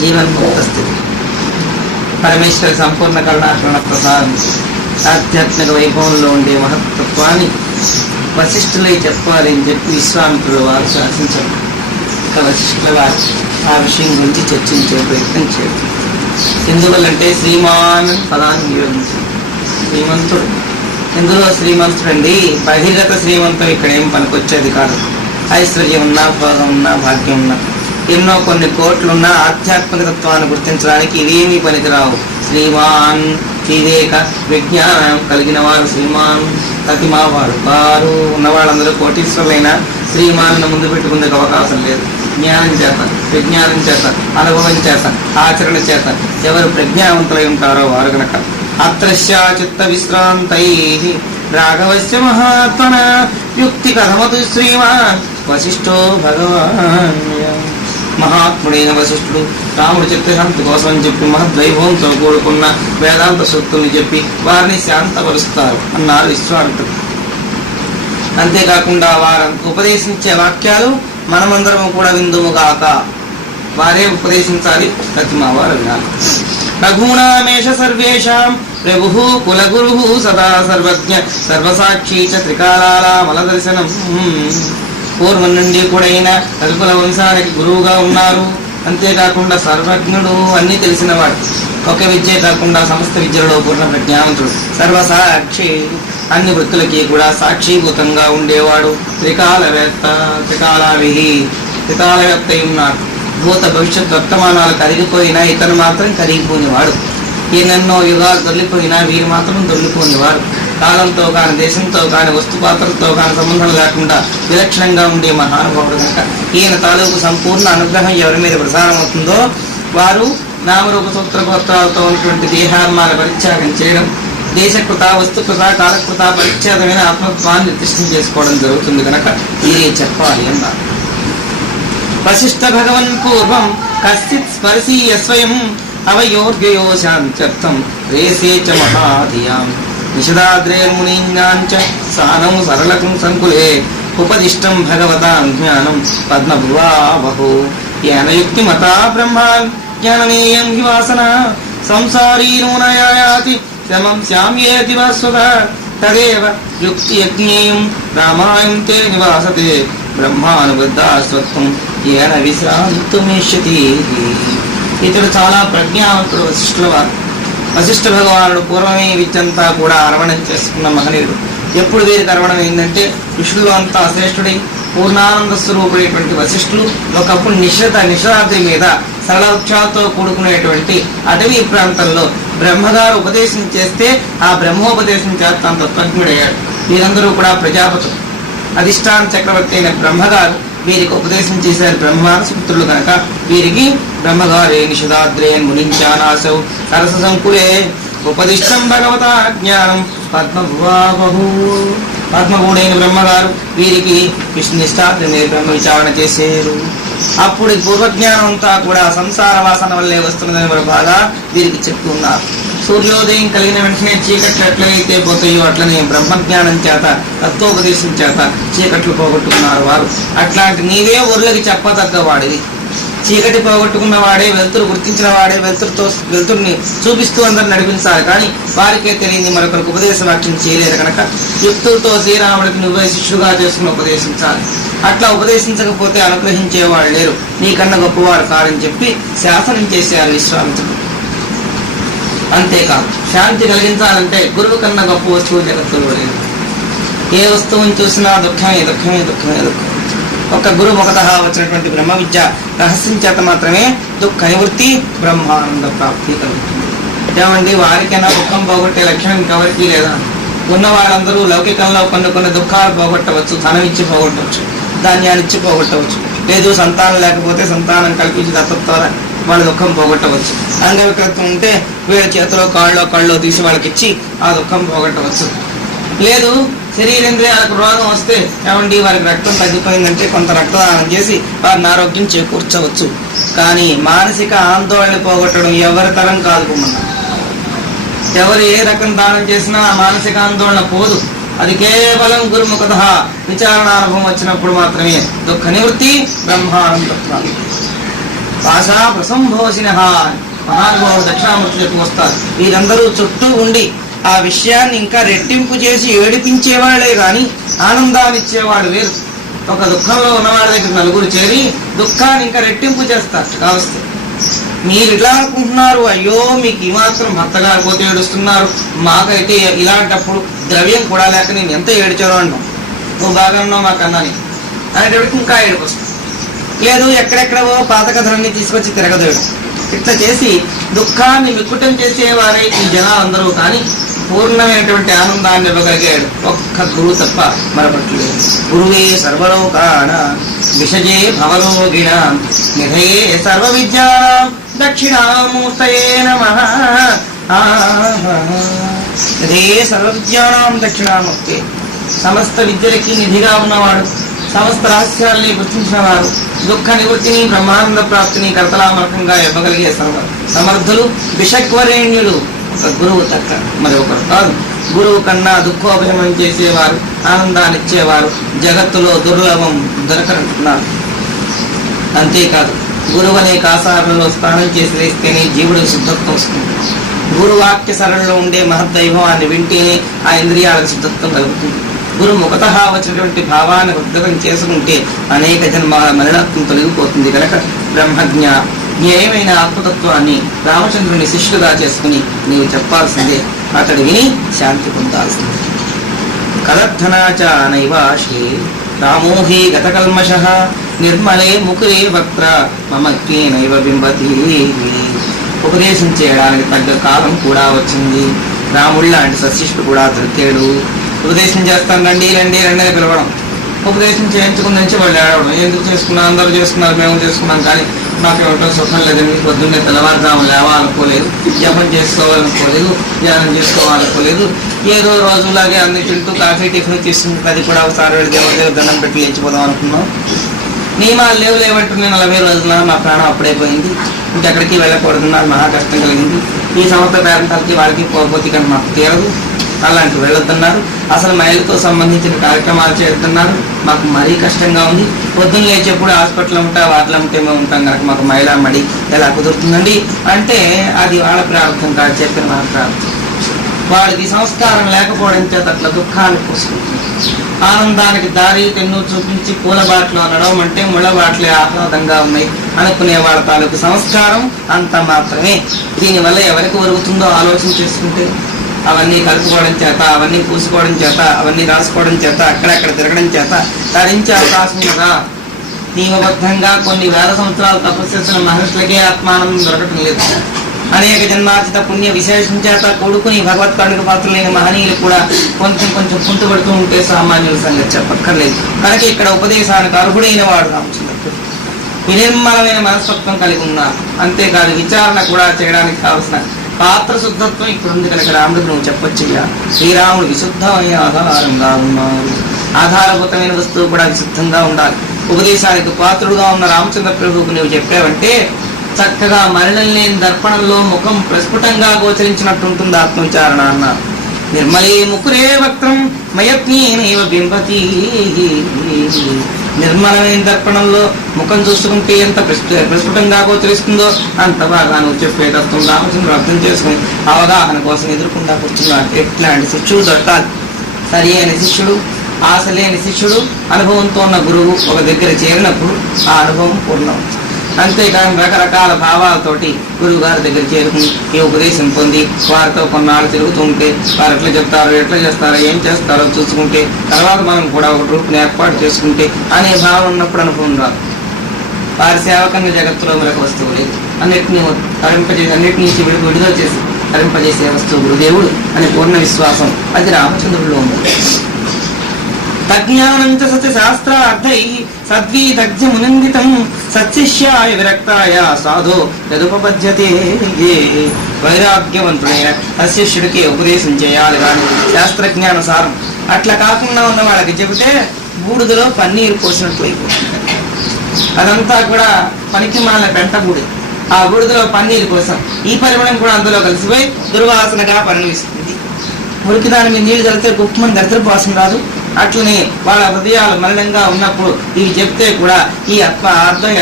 జీవన్ముక్త స్థితి. పరమేశ్వర సంపూర్ణ కరుణాకరణ ప్రసాదం ఆధ్యాత్మిక వైభవంలో ఉండే మహత్తత్వాన్ని వశిష్ఠులై చెప్పాలి అని చెప్పి విశ్వామిత్రుడు వారు శాసించారు. ఇక వశిష్ఠుల వారు ఆ విషయం గురించి చర్చించే ప్రయత్నం చేస్తారు. ఎందువల్లంటే శ్రీమాన్ పదాన్ని వినియోగించారు. శ్రీమంతుడు ఇందులో శ్రీమంతుడండి, బహిర్గత శ్రీమంతం ఇక్కడ ఏం పనికొచ్చేది కాదు. ఐశ్వర్యం ఉన్నా, భోగం ఉన్నా, భాగ్యం ఉన్నా, ఎన్నో కొన్ని కోట్లున్నా ఆధ్యాత్మిక తత్వాన్ని గుర్తించడానికి ఇవేమీ పనికిరావు. శ్రీమాన్ వివేక విజ్ఞానం కలిగిన వారు శ్రీమాన్, ప్రతిమా వారు వారు ఉన్నవాళ్ళందరూ కోటీశ్వరులైనా శ్రీమాన్ను ముందు పెట్టుకునే అవకాశం లేదు. జ్ఞానం చేత, విజ్ఞానం చేత, అనుభవం చేత, ఆచరణ చేత ఎవరు ప్రజ్ఞావంతులై ఉంటారో వారు గనక అత్రస్య చిత్త విశ్రాంతై రాఘవస్య మహాత్మన యుక్తి కథమతు శ్రీమాన్ వశిష్ఠో భగవాన్. మహాత్ముడైన వశిష్ఠుడు రాముడు చిత్తశాంతి కోసం అని చెప్పి మహద్వైభవంతో కూడుకున్న వేదాంత సూక్తుల్ని చెప్పి వారిని శాంతపరుస్తారు అన్నారు విశ్వామిత్రుడు. అంతేకాకుండా వారు ఉపదేశించే వాక్యాలు మనమందరము కూడా విందుముగాక, వారే ఉపదేశించాలి, ప్రతిమా వారు వినాలి. రఘూణామేష సర్వేషాం ప్రభు కులగురు సదా సర్వజ్ఞ సర్వసాక్షి చ త్రికాలామల దర్శనం. పూర్వం నుండి కూడా అయిన రఘుకుల వంశానికి గురువుగా ఉన్నారు. అంతేకాకుండా సర్వజ్ఞుడు, అన్ని తెలిసినవాడు, ఒక విద్య కాకుండా సమస్త విద్యలలో పూర్ణ ప్రజ్ఞావంతుడు, సర్వసాక్షి, అన్ని వృత్తులకి కూడా సాక్షిభూతంగా ఉండేవాడు, త్రికాలవేత్త, త్రికాలవేత్త ఉన్నాడు. భూత భవిష్యత్ వర్తమానాలు కరిగిపోయినా ఇతను మాత్రం కరిగిపోయినవాడు. ఎన్నెన్నో యుగాలు దొల్లిపోయినా వీరు మాత్రం దొల్లిపోయినవాడు. కాలంతో కాని, దేశంతో కాని, వస్తుపాత్రలతో కాని సంబంధం లేకుండా విలక్షణంగా ఉండే మహానుభావుడు కనుక ఈయన తాలూకు సంపూర్ణ అనుగ్రహం ఎవరి మీద ప్రసారం అవుతుందో వారు నామరూప సూత్ర గోత్రాలతో ఉన్నటువంటి దేహాత్మాల పరిత్యాగం చేయడం, దేశకృత, వస్తుకృత, కాలకృత పరిచ్ఛేదమైన ఆత్మత్వాన్ని నిర్దిష్టం చేసుకోవడం జరుగుతుంది కనుక ఇదే చెప్పాలి అన్నారు. వశిష్ఠ భగవన్ పూర్వం కశ్చిత్ స్పర్శీయ స్వయం అవయోర్గయో శాంత్యర్థం రేసే చ మహాధియాం నిషదాద్రేర్మునీజ్ఞాంచ సానం సరళకం సంకులే ఉపదిష్టం భగవతాం జ్ఞానం పద్మభువావహు యేన యుక్తిమతా బ్రహ్మాన్ జ్ఞానమేయం హి వాసన సంసారీ నూనయాయాతి శమం శ్యామ్యేతి వస్వత తదేవ యుక్తియజ్ఞేయం రామాయం తే నివాసతే బ్రహ్మానుబద్ధాస్వత్వం యేన విశ్రాంతుమిష్యతి. ఇతడు చాలా ప్రజ్ఞావంతుడు వశిష్ఠుల వారు. వశిష్ఠ భగవానుడు పూర్వమే విద్యంతా కూడా అరవణం చేసుకున్న మహనీయుడు. ఎప్పుడు వీరికి అరవణం ఏంటంటే ఋషులు అంతా శ్రేష్ఠుడై పూర్ణానంద స్వరూపుడైనటువంటి వశిష్ఠులు ఒకప్పుడు నిషదాద్రి మీద సరళ వృక్షాలతో కూడుకునేటువంటి అటవీ ప్రాంతంలో బ్రహ్మగారు ఉపదేశం చేస్తే ఆ బ్రహ్మోపదేశం చేత తాను తత్వజ్ఞుడయ్యాడు. వీరందరూ కూడా ప్రజాపతులు. అధిష్టాన చక్రవర్తి అయిన బ్రహ్మగారు వీరికి ఉపదేశం చేశారు. బ్రహ్మానస పుత్రులు కనుక వీరికి బ్రహ్మగారే నిషదాద్రే మునించానాసౌ సరస సంకులే ఉపదిష్టం భగవతా జ్ఞానం పద్మభువాబహు. పద్మభూడైన బ్రహ్మగారు వీరికి విష్ణునిష్టాద్రి మీద బ్రహ్మ విచారణ చేశారు. అప్పుడు పూర్వజ్ఞానం అంతా కూడా సంసార వాసన వల్లే వస్తున్నదని వారు బాగా వీరికి చెప్తున్నారు. సూర్యోదయం కలిగిన వెంటనే చీకట్లు ఎట్లయితే పోతాయో అట్లనే బ్రహ్మజ్ఞానం చేత, తత్వోపదేశం చేత చీకట్లు పోగొట్టుకున్నారు వారు. అట్లాంటి నీవే ఊర్లకి చెప్పదగ్గ వాడివి. చీకటి పోగొట్టుకున్న వాడే, వెలుతురు గుర్తించిన వాడే వెలుతురుని చూపిస్తూ అందరు నడిపించాలి. కానీ వారికే తెలియని మరొకరికి ఉపదేశ వాక్యం చేయలేదు కనుక యుక్తులతో శ్రీరాముడికి నువ్వే శిష్యుగా చేసుకుని ఉపదేశించాలి. అట్లా ఉపదేశించకపోతే అనుగ్రహించేవాళ్ళు లేరు, నీకన్నా గొప్పవారు కారని చెప్పి శాసనం చేశారు విశ్వామిత్రుడు. అంతేకాదు, శాంతి కలిగించాలంటే గురువు కన్నా గొప్ప వస్తువు జగత్తులో లేదు. ఏ వస్తువుని చూసినా దుఃఖమే దుఃఖమే దుఃఖమే దుఃఖం. ఒక గురువు ముఖతః వచ్చినటువంటి బ్రహ్మ విద్య రహస్యం చేత మాత్రమే దుఃఖ నివృత్తి, బ్రహ్మానంద ప్రాప్తి కలుగుతుంది. ఏమండి, వారికైనా దుఃఖం పోగొట్టే లక్షణం ఇంకెవరికి లేదా? ఉన్న వాళ్ళందరూ లౌకికంలో కొన్ని దుఃఖాలు పోగొట్టవచ్చు. ధనం ఇచ్చి పోగొట్టవచ్చు, ధాన్యాన్ని ఇచ్చి పోగొట్టవచ్చు. లేదు, సంతానం లేకపోతే సంతానం కల్పించి దత్తత్వారా వాళ్ళ దుఃఖం పోగొట్టవచ్చు. అంగవికృతం ఉంటే వీళ్ళ చేతిలో కాళ్ళలో తీసి వాళ్ళకి ఇచ్చి ఆ దుఃఖం పోగొట్టవచ్చు. లేదు, శరీరేంద్రియాలకు రోగం వస్తే ఏమండి వారికి రక్తం తగ్గిపోయిందంటే కొంత రక్తదానం చేసి వారిని ఆరోగ్యం చేకూర్చవచ్చు. కానీ మానసిక ఆందోళన పోగొట్టడం ఎవరి తరం కాదు. ఎవరు ఏ రకం దానం చేసినా ఆ మానసిక ఆందోళన పోదు. అది కేవలం గురుముఖతః విచారణ అనుభవం వచ్చినప్పుడు మాత్రమే దుఃఖ నివృత్తి, బ్రహ్మానంద ప్రాప్తి. పాశా ప్రసంభోసిన మహానుభావుడు దక్షిణామూర్తి చెప్పు వస్తారు. వీరందరూ చుట్టూ ఉండి ఆ విషయాన్ని ఇంకా రెట్టింపు చేసి ఏడిపించేవాళ్లే గాని ఆనందాన్ని ఇచ్చేవాడు వేరు. ఒక దుఃఖంలో ఉన్నవాడి దగ్గర నలుగురు చేరి దుఃఖాన్ని ఇంకా రెట్టింపు చేస్తారు. కావస్తే మీరు ఇట్లా అనుకుంటున్నారు, అయ్యో మీకు ఈ మాత్రం భర్త కాకపోతే ఏడుస్తున్నారు, మాకైతే ఇలాంటప్పుడు ద్రవ్యం కూడా లేక నేను ఎంత ఏడ్చారో అంటాం. నువ్వు బాగా ఉన్నావు మాకన్నాని అనేటప్పటికి ఇంకా ఏడుపు వస్తుంది. లేదు ఎక్కడెక్కడవో పాత కథలన్నీ తీసుకొచ్చి తిరగదేయడం. ఇట్లా చేసి దుఃఖాన్ని మిక్కుటం చేసేవారే ఈ జనాలందరూ. కానీ పూర్ణమైనటువంటి ఆనందాన్ని ఇవ్వగలిగాడు ఒక్క గురువు తప్ప మరపట్లేదు. గురువే సర్వలోకాన విషజే భవరోగిణ నిధయే సర్వ విద్యా దక్షిణామూర్తయే నమః. నిధయే సర్వ విద్యానాం దక్షిణామూర్తే. సమస్త విద్యలకి నిధిగా ఉన్నవాడు, సమస్త రహస్యాల్ని గుర్తించిన వారు, దుఃఖ నివృత్తిని బ్రహ్మానంద ప్రాప్తిని కర్తలామరకంగా ఇవ్వగలిగే సమర్థులు విషక్వరేణ్యులు ఒక గురువు తక్క మరి ఒకరు కాదు. గురువు కన్నా దుఃఖోపశమనం చేసేవారు, ఆనందాన్ని ఇచ్చేవారు జగత్తులో దుర్లభం దొరకనున్నారు. అంతేకాదు గురువు అనే కాసారంలో స్నానం చేసి వేస్తేనే జీవుడికి శుద్ధత్వం వస్తుంది. గురువాక్య సరణలో ఉండే మహద్దైభవాన్ని వింటేనే ఆ ఇంద్రియాలకు శుద్ధత్వం కలుగుతుంది. గురు ముఖతః వచ్చినటువంటి భావాన్ని ఉద్గతం చేసుకుంటే అనేక జన్మ మరణత్వం తొలగిపోతుంది. కనుక బ్రహ్మజ్ఞ జ్ఞేయమైన ఆత్మతత్వాన్ని రామచంద్రుని శిష్యుగా చేసుకుని నీవు చెప్పాల్సిందే. అతడు విని శాంతి పొందాల్సిందే. కలర్థనాచ నైవాశే రామోహి గతకల్మష నిర్మలే ముకురే వక్త్ర మమక్కే నైవ బింబతి. ఉపదేశం చేయడానికి తగ్గ కాలం కూడా వచ్చింది. రాముడు లాంటి సశిష్యుడు కూడా దొరికాడు. ఉపదేశం చేస్తాను రండి రండి రండి అని పిలవడం, ఉపదేశం చేయించుకుని నుంచి వాళ్ళు ఏడవడం. ఎందుకు చేసుకున్నాం, అందరూ చేసుకున్నారు, మేము చేసుకున్నాం, కానీ నాకు ఏమిటో సుఖం లేదండి. పొద్దున్నే తెల్లవారుజాము లేవాలనుకోలేదు, జపం చేసుకోవాలనుకోలేదు, ధ్యానం చేసుకోవాలనుకోలేదు. ఏదో రోజులాగే అన్ని తింటూ కాఫీ టిఫిన్ తీసుకుంటే అది కూడా ఒకసారి వెళ్ళి దేవుడి దగ్గర దండం పెట్టి లేచిపోదాం అనుకున్నాం. నియమాలు లేవంటున్నాయి. 40 రోజుల మా ప్రాణం అప్పుడైపోయింది. ఇంకెక్కడికి వెళ్ళకూడదున్నారు. మహా కష్టం కలిగింది. ఈ సంవత్సర పేరంటాలకి వాళ్ళకి పోతే కానీ మాకు తీరదు, అలాంటివి వెళ్ళొద్దన్నారు. అసలు మహిళలతో సంబంధించిన కార్యక్రమాలు చేస్తున్నారు. మాకు మరీ కష్టంగా ఉంది. పొద్దున్న లేచేప్పుడు హాస్పిటల్ ఉంటా వాటిలో ఉంటే మేము ఉంటాం కనుక మాకు మహిళ మడి ఎలా కుదురుతుందండి అంటే అది వాళ్ళ ప్రారంభం కాదు, చెప్పిన మన ప్రారంభం. వాడికి సంస్కారం లేకపోవడం చేత అట్లా దుఃఖాన్ని పోసుకుంటుంది. ఆనందానికి దారి తెన్ను చూపించి పూల బాటలో నడవమంటే ముళ్ళ బాటలే ఆహ్లాదంగా ఉన్నాయి అనుకునే వాళ్ళ తాలూకు సంస్కారం అంత మాత్రమే. దీనివల్ల ఎవరికి ఒరుగుతుందో ఆలోచన చేసుకుంటే అవన్నీ కలుపుకోవడం చేత, అవన్నీ పూసుకోవడం చేత, అవన్నీ రాసుకోవడం చేత, అక్కడక్కడ తిరగడం చేత తరించే అవకాశం కదా. నియమబద్ధంగా కొన్ని వేల సంవత్సరాలు తపస్సు చేసిన మహర్షులకే ఆత్మానందం దొరకటం లేదు. అనేక జన్మార్జిత పుణ్య విశేషం చేత కొడుకుని భగవత్పాడుకు పాత్రలైన మహనీయులు కూడా కొంచెం కొంచెం కుంటుపడుతూ ఉంటే సామాన్యుల సంగతి చెప్పక్కర్లేదు. కనుక ఇక్కడ ఉపదేశానికి అర్హుడైన వాడు రామచంద్రుడు. వినిర్మలమైన మనస్తత్వం కలిగి ఉన్నారు. అంతేకాదు విచారణ కూడా చేయడానికి కావలసిన పాత్ర శుద్ధత్వం ఇప్పుడు ఉంది. కనుక రాముడికి నువ్వు చెప్పొచ్చయ్యా, శ్రీరాముడు విశుద్ధమైన ఆధారంగా ఉన్నారు. ఆధారభూతమైన వస్తువు కూడా విశుద్ధంగా ఉండాలి. ఉపదేశానికి పాత్రుడుగా ఉన్న రామచంద్ర ప్రభువుకు నువ్వు చెప్పావంటే చక్కగా మరణం లేని దర్పణంలో ముఖం ప్రస్ఫుటంగా గోచరించినట్టుంటుంది ఆత్మవిచారణ అన్నారు. నిర్మలే ముకురే వక్త్రం మయత్నేనైవ బింబతి. నిర్మలమైన దర్పణంలో ముఖం చూసుకుంటే ఎంత ప్రస్ఫుటంగా గోచరిస్తుందో అంత బాగా నువ్వు చెప్పేటత్వం రామచంద్రుడు అర్థం చేసుకుని అవగాహన కోసం ఎదుర్కొండా కూర్చున్నాడు. ఎట్లాంటి శిష్యుడు దొరకాలి? సరి అయిన శిష్యుడు, ఆశ లేని శిష్యుడు, అనుభవంతో ఉన్న గురువు ఒక దగ్గర చేరినప్పుడు ఆ అనుభవం పూర్ణం. అంతేకాని రకరకాల భావాలతోటి గురువు గారి దగ్గర చేరుకుని ఈ ఉపదేశం పొంది వారితో కొన్నాళ్ళు తిరుగుతూ ఉంటే వారు ఎట్లా చెప్తారో, ఎట్లా చేస్తారో, ఏం చేస్తారో చూసుకుంటే తర్వాత మనం కూడా ఒక గ్రూప్ని ఏర్పాటు చేసుకుంటే అనే భావం ఉన్నప్పుడు అనుభవం రాదు. వారి సేవకంగా జగత్తులో మరొక వస్తువు లేదు. అన్నిటినీ తరింపజేసి అన్నిటి నుంచి విడుదల చేసి తరింపజేసే వస్తువు గురుదేవుడు అనే పూర్ణ విశ్వాసం అది రామచంద్రుడిలో ఉంది. తజ్ఞానంచ సత్య శాస్త్రార్థై సద్వీదగ్ధమునందితం సత్శిష్యాయ విరక్తాయ సాధో యదుపపద్యతే. వైరాగ్యవంతుడైన సశిష్యుడికి ఉపదేశం చేయాలి కానీ శాస్త్రజ్ఞానసారం అట్లా కాకుండా ఉన్న వాళ్ళకి చెబితే బూడిదలో పన్నీరు పోసినట్టు అయిపోతుంది. అదంతా కూడా పనికి మాలిన పెంటబూడి. ఆ బూడిదలో పన్నీరు కోసం ఈ పరిమాణం కూడా అందులో కలిసిపోయి దుర్వాసనగా పరిణమిస్తుంది. మురికి దాని మీద నీళ్లు కలిస్తే గుప్పమని దరిద్రపు వాసన రాదు. అట్లనే వాళ్ళ హృదయాలు మలినంగా ఉన్నప్పుడు ఇవి చెప్తే కూడా ఈ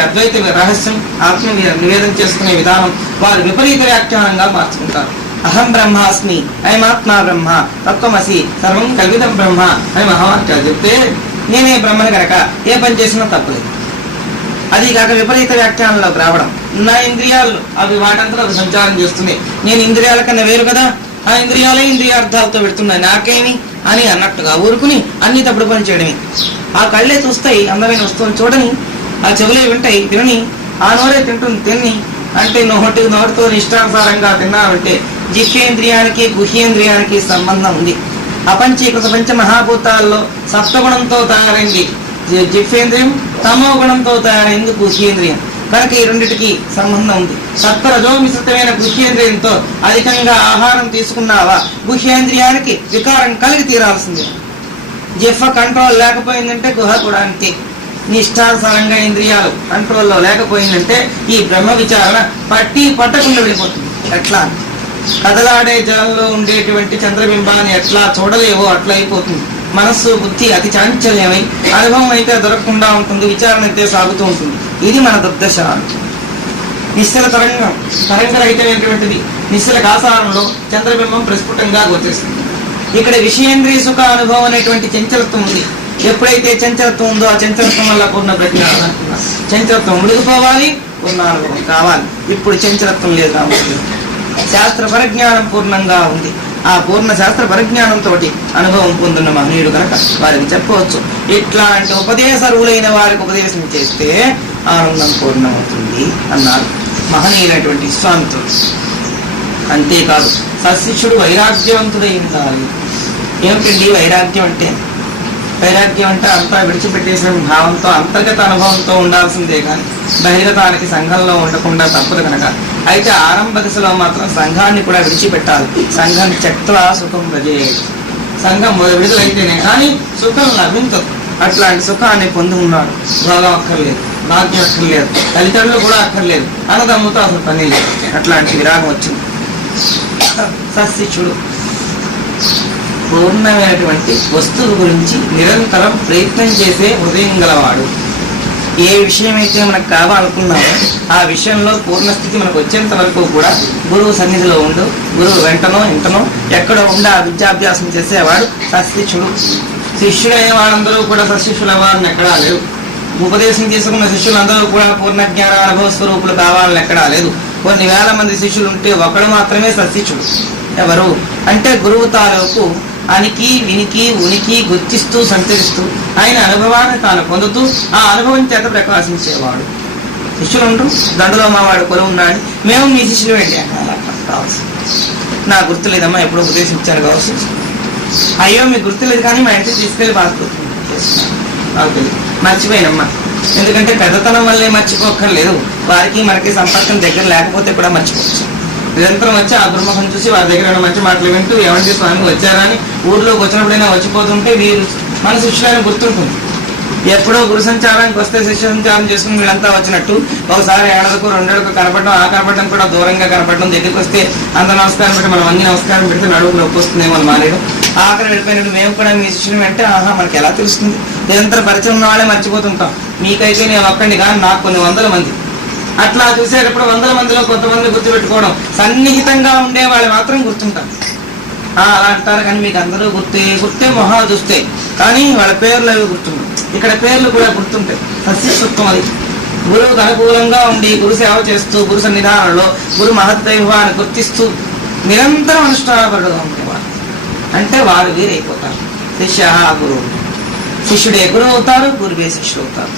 అద్వైత రహస్యం ఆత్మ నివేదన చేసుకునే విధానం వారు విపరీత వ్యాఖ్యానంగా మార్చుకుంటారు. అహం బ్రహ్మాస్మి, అయమాత్మా బ్రహ్మ, తత్వమసి, సర్వం కల్వితం బ్రహ్మ అని మహావాక్యాలు చెప్తే నేనే బ్రహ్మని కనుక ఏ పని చేసినా తప్పలేదు. అది కాక విపరీత వ్యాఖ్యానంలోకి రావడం, నా ఇంద్రియాలు అవి వాటంతా అవి సంచారం చేస్తున్నాయి, నేను ఇంద్రియాల కన్నా వేరు కదా, ఆ ఇంద్రియాలే ఇంద్రియార్థాలతో పెడుతున్నాయి నాకేమి అని అన్నట్టుగా ఊరుకుని అన్ని తప్పుడు పని చేయడమే. ఆ కళ్ళే చూస్తాయి అందమైన వస్తువుని చూడని, ఆ చెవులే వింటాయి తినని, ఆ నోరే తింటుంది తిని అంటే నోటితో ఇష్టానుసారంగా తిన్నామంటే జిహ్యేంద్రియానికి గుహ్యేంద్రియానికి సంబంధం ఉంది. అపంచీకృత పంచ మహాభూతాల్లో సప్తగుణంతో తయారైంది జిహ్వేంద్రియం, తమో గుణంతో తయారైంది గుహ్యేంద్రియం. కనుక ఈ రెండిటికి సంబంధం ఉంది. సత్వరజో మిశ్రితమైన గుహ్యేంద్రియంతో అధికంగా ఆహారం తీసుకున్నావా గుహ్యేంద్రియానికి వికారం కలిగి తీరాల్సిందే. జిహ్వ కంట్రోల్ లేకపోయిందంటే గుహ కూడా అంతే. నిష్టానుసారంగా ఇంద్రియాలు కంట్రోల్లో లేకపోయిందంటే ఈ బ్రహ్మ విచారణ పట్టకుండా వెళ్ళిపోతుంది. ఎట్లా కదలాడే జలంలో ఉండేటువంటి చంద్రబింబాన్ని ఎట్లా చూడలేవో అట్లా అయిపోతుంది. మనస్సు బుద్ధి అతి చాంచల్యమై అనుభవం అయితే దొరకకుండా ఉంటుంది, విచారణ అయితే సాగుతూ ఉంటుంది. ఇది మన దుర్దశ. నిశ్చల తరంగరహితమైనటువంటిది నిశ్చల కాసారంలో చంద్రబింబం ప్రస్ఫుటంగా గోచరిస్తుంది. ఇక్కడ విషయేంద్రియ సుఖ అనుభవం అనేటువంటి చంచలత్వం ఉంది. ఎప్పుడైతే చంచలత్వం ఉందో ఆ చంచలత్వం వల్ల పూర్ణ ప్రజ్ఞానం. చంచలత్వం మునిగిపోవాలి, పూర్ణ అనుభవం కావాలి. ఇప్పుడు చంచలత్వం లేదు కాబట్టి శాస్త్ర పరిజ్ఞానం పూర్ణంగా ఉంది. ఆ పూర్ణ శాస్త్ర పరిజ్ఞానంతో అనుభవం పొందున్న మహనీయుడు కనుక వారికి చెప్పవచ్చు, ఇట్లాంటి ఉపదేశరులైన వారికి ఉపదేశం చేస్తే ఆనందం పూర్ణమవుతుంది అన్నారు మహనీయులైనటువంటి విశ్వామిత్రుడు. అంతేకాదు సశిష్యుడు వైరాగ్యవంతుడై ఉండాలి. ఏమిటండి వైరాగ్యం అంటే? వైరాగ్యం అంటే అంతా విడిచిపెట్టేసిన భావంతో అంతర్గత అనుభవంతో ఉండాల్సిందే కానీ బహిర్గతానికి సంఘంలో ఉండకుండా తప్పదు కనుక. అయితే ఆరంభ దశలో మాత్రం సంఘాన్ని కూడా విడిచిపెట్టాలి. సంఘం త్యక్త్వా సుఖం భజేత్. సంఘం విడుదలైతేనే కానీ సుఖం లభించదు. అట్లాంటి సుఖాన్ని పొంది ఉన్నాడు. భోగం అక్కర్లేదు, భాగ్యం అక్కర్లేదు, తల్లిదండ్రులు కూడా అక్కర్లేదు, అన్నదమ్ముతో అసలు పని లేదు. అట్లాంటి విరాగం వచ్చింది. సశిష్యుడు పూర్ణమైనటువంటి వస్తువు గురించి నిరంతరం ప్రయత్నం చేసే హృదయం గలవాడు. ఏ విషయం అయితే మనకు కావాలనుకున్నామో ఆ విషయంలో పూర్ణస్థితి మనకు వచ్చేంత వరకు కూడా గురువు సన్నిధిలో ఉండు, గురువు వెంటనో ఇంటనో ఎక్కడో ఉండి ఆ విద్యాభ్యాసం చేసేవాడు సశిష్యుడు. శిష్యులైన వాళ్ళందరూ కూడా సశిష్యులు అవ్వాలని ఎక్కడా లేదు. ఉపదేశం తీసుకున్న శిష్యులందరూ కూడా పూర్ణ జ్ఞాన అనుభవ స్వరూపులు కావాలని ఎక్కడా లేదు. కొన్ని వేల మంది శిష్యులు ఉంటే ఒకడు మాత్రమే సశిష్యుడు. ఎవరు అంటే గురువు తాలూకు అనికి వినికి ఉనికి గుర్తిస్తూ సంచరిస్తూ ఆయన అనుభవాన్ని తాను పొందుతూ ఆ అనుభవం చేత ప్రకాశించేవాడు. శిష్యులు ఉంటూ దండలో మావాడు కొలు ఉన్నాడు, మేము మీ శిష్యులు ఏంటి కావచ్చు. నా గుర్తు లేదమ్మా, ఎప్పుడో ఉపదేశించాను కావచ్చు. అయ్యో మీకు గుర్తులేదు కానీ మా ఇంటికి తీసుకెళ్ళి బాధపడుతుంది నాకు తెలియదు, మర్చిపోయినమ్మా. ఎందుకంటే పెద్దతనం వల్లే మర్చిపోక్కర్లేదు, వారికి మనకి సంపర్కం దగ్గర లేకపోతే కూడా మర్చిపోవచ్చు. నిరంతరం వచ్చి ఆ దుర్ముఖం చూసి వారి దగ్గర మంచి మాటలు వింటూ ఏమంటే స్వామి వచ్చారని ఊర్లోకి వచ్చినప్పుడైనా వచ్చిపోతుంటే వీరు మన శిష్యులని గుర్తుంటుంది. ఎప్పుడో గురు సంచారానికి వస్తే శిష్య సంచారం చేసుకుని వీళ్ళంతా వచ్చినట్టు ఒకసారి ఏడాదికు రెండేళ్ళకు కనపడడం, ఆ కనపడడం కూడా దూరంగా కనపడడం, దగ్గరికి వస్తే అంత నమస్కారం పెట్టి మనం అన్ని నమస్కారం పెడితే నడువు నొప్పి వస్తుంది మనం మానేయడం. ఆఖరి వెళ్ళిపోయినట్టు మేము కూడా మీ శిష్యుని అంటే ఆహా మనకి ఎలా తెలుస్తుంది? నిరంతర పరిచయం ఉన్న వాళ్ళే మర్చిపోతుంటాం. మీకైతే నేను ఒక్కండి కానీ నాకు కొన్ని వందల మంది. అట్లా చూసేటప్పుడు వందల మందిలో కొంతమంది గుర్తుపెట్టుకోవడం, సన్నిహితంగా ఉండే వాళ్ళు మాత్రం గుర్తుంటారు. అలా అంటారు కానీ మీకు అందరూ గుర్తే మొహాలు చూస్తే కానీ వాళ్ళ పేర్లు అవి గుర్తుంటాయి. ఇక్కడ పేర్లు కూడా గుర్తుంటాయి. సశిష్యత్వం అది గురువుకు అనుకూలంగా ఉండి గురు సేవ చేస్తూ గురు సన్నిధానంలో గురు మహద్వైభవాన్ని గుర్తిస్తూ నిరంతరం అనుష్ఠానపరుడుగా ఉండేవారు అంటే వారు వీరైపోతారు. శిష్య గురువు, శిష్యుడే గురువు అవుతారు, గురువే శిష్యుడు అవుతారు.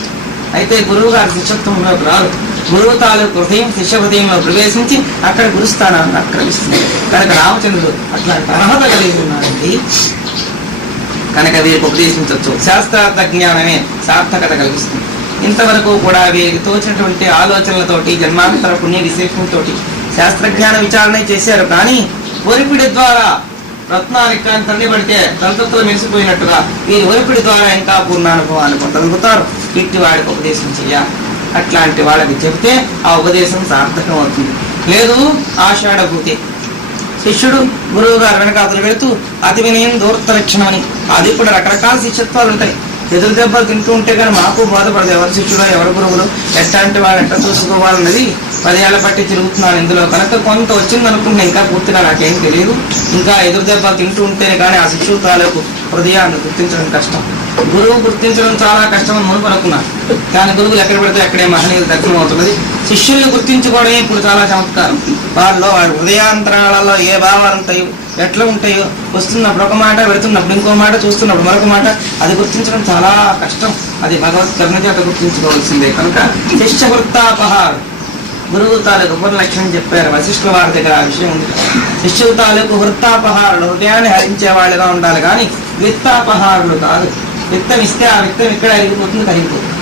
అయితే గురువు గారి శిష్యత్వంలోకి రాదు. గురువు తాలూకు హృదయం శిష్య హృదయంలో ప్రవేశించి అక్కడ గురుస్థానాన్ని ఆక్రమిస్తుంది. కనుక రామచంద్రుడు అట్లాంటి అర్హత కలిగి ఉన్నాడండి. కనుక వీరికి ఉపదేశించవచ్చు. శాస్త్రార్థ జ్ఞానమే సార్థకత కలిగిస్తుంది. ఇంతవరకు కూడా వీరికి తోచినటువంటి ఆలోచనలతోటి జన్మాంతర పుణ్య విశేషంతో శాస్త్రజ్ఞాన విచారణ చేశారు. కానీ ఒరిపిడి ద్వారా రత్నానికి కానీ తల్లి పడితే తలతత్తులు మెరిసిపోయినట్టుగా వీరి ఒరిపిడి ద్వారా ఇంకా పూర్ణానుభవాన్ని పొందగలుగుతారు. ఇట్టి వాడికి ఉపదేశం చెయ్యాలి. అట్లాంటి వాళ్ళకి చెబితే ఆ ఉపదేశం సార్థకం అవుతుంది. లేదు ఆషాఢభూతి శిష్యుడు గురువు గారు వెనకాతలు వెళుతూ అతి వినయం దూరత్వ లక్షణం అని, అది కూడా రకరకాల శిష్యత్వాలు ఉంటాయి. ఎదురు దెబ్బలు తింటూ ఉంటే కానీ మాకు బాధపడదు, ఎవరు శిష్యుడు ఎవరు గురువులు ఎట్లాంటి వాళ్ళు ఎట్లా చూసుకోవాలన్నది 10 ఏళ్ల బట్టి తిరుగుతున్నాను ఇందులో. కనుక కొంత వచ్చింది అనుకుంటున్నా, ఇంకా పూర్తిగా నాకేం తెలియదు. ఇంకా ఎదురు దెబ్బలు తింటూ ఉంటేనే కానీ ఆ శిష్యుడు తాలూకు హృదయాన్ని గుర్తించడం కష్టం. గురువు గుర్తించడం చాలా కష్టం అని మునుపు అనుకున్నాను, కానీ గురువులు ఎక్కడ పెడితే అక్కడే మహనీయులు దర్శనం అవుతున్నది. శిష్యుల్ని గుర్తించుకోవడమే ఇప్పుడు చాలా చమత్కారం. వాళ్ళ హృదయాంతరాలలో ఏ భావాలు ఉంటాయో ఎట్లా ఉంటాయో, వస్తున్నప్పుడు ఒక మాట, వెళుతున్నప్పుడు ఇంకో మాట, చూస్తున్నప్పుడు మరొక మాట, అది గుర్తించడం చాలా కష్టం. అది భగవత్ కరుణ చేత గుర్తించుకోవాల్సిందే. కనుక శిష్య వృత్తాపహారం గురువు తాలూకు ఉపలక్షణం చెప్పారు వశిష్ఠుల వారి దగ్గర. ఆ విషయం ఉంది. శిష్యుల తాలూకు వృత్తాపహారులు హృదయాన్ని హరించే వాళ్ళుగా ఉండాలి, కానీ విత్తాపహారులు కాదు. విత్తం ఇస్తే ఆ విత్తం ఇక్కడ అరిగిపోతుంది, కరిగిపోతుంది.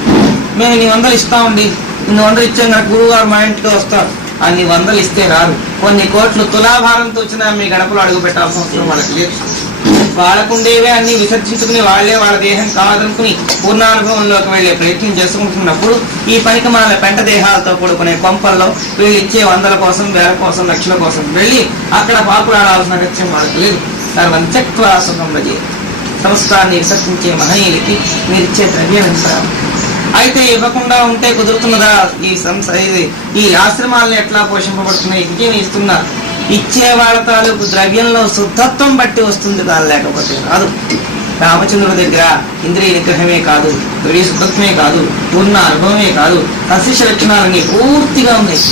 మేము ఇన్ని 100 ఇస్తామండి, ఇన్ని 100 ఇచ్చాం కనుక గురువు గారు మా ఇంటికి వస్తారు. అన్ని 100 ఇస్తే రారు. కొన్ని కోట్లు తులాభారంతో వచ్చినా మీ గడపలో అడుగు పెట్టాల్సిన అవసరం వాళ్ళకి లేదు. వాళ్ళకుండేవే అన్ని విసర్జించుకుని వాళ్లే వాళ్ళ దేహం కాదనుకుని పూర్ణానుభవంలోకి వెళ్లే ప్రయత్నం చేసుకుంటున్నప్పుడు ఈ పనికిమాల పెంట దేహాలతో కూడుకునే కొంపల్లో వీళ్ళు ఇచ్చే 100ల కోసం, 1000 కోసం, లక్షల కోసం వెళ్ళి అక్కడ పాపులాడాల్సిన అగత్యం వాళ్ళకి లేదు. సర్వం త్యక్త్వా సుఖం రజే. సంస్కారాన్ని విసర్జించే మహనీయులకి మీరిచ్చే ద్రవ్యం ఎంత? అయితే ఇవ్వకుండా ఉంటే కుదురుతున్నదా? ఈ ఆశ్రమాలను ఎట్లా పోషింపబడుతున్నాయి? విజయం ఇస్తున్నారు. ఇచ్చే వాళ్ళ తాలూకు ద్రవ్యంలో శుద్ధత్వం బట్టి వస్తుంది, కాదు లేకపోతే రాదు. రామచంద్రుడి దగ్గర ఇంద్రియ నిగ్రహమే కాదు, ద్రవ్య శుద్ధత్వమే కాదు, పూర్ణ అనుభవమే కాదు, సశిష్య లక్షణాలన్నీ పూర్తిగా ఉన్నాయి.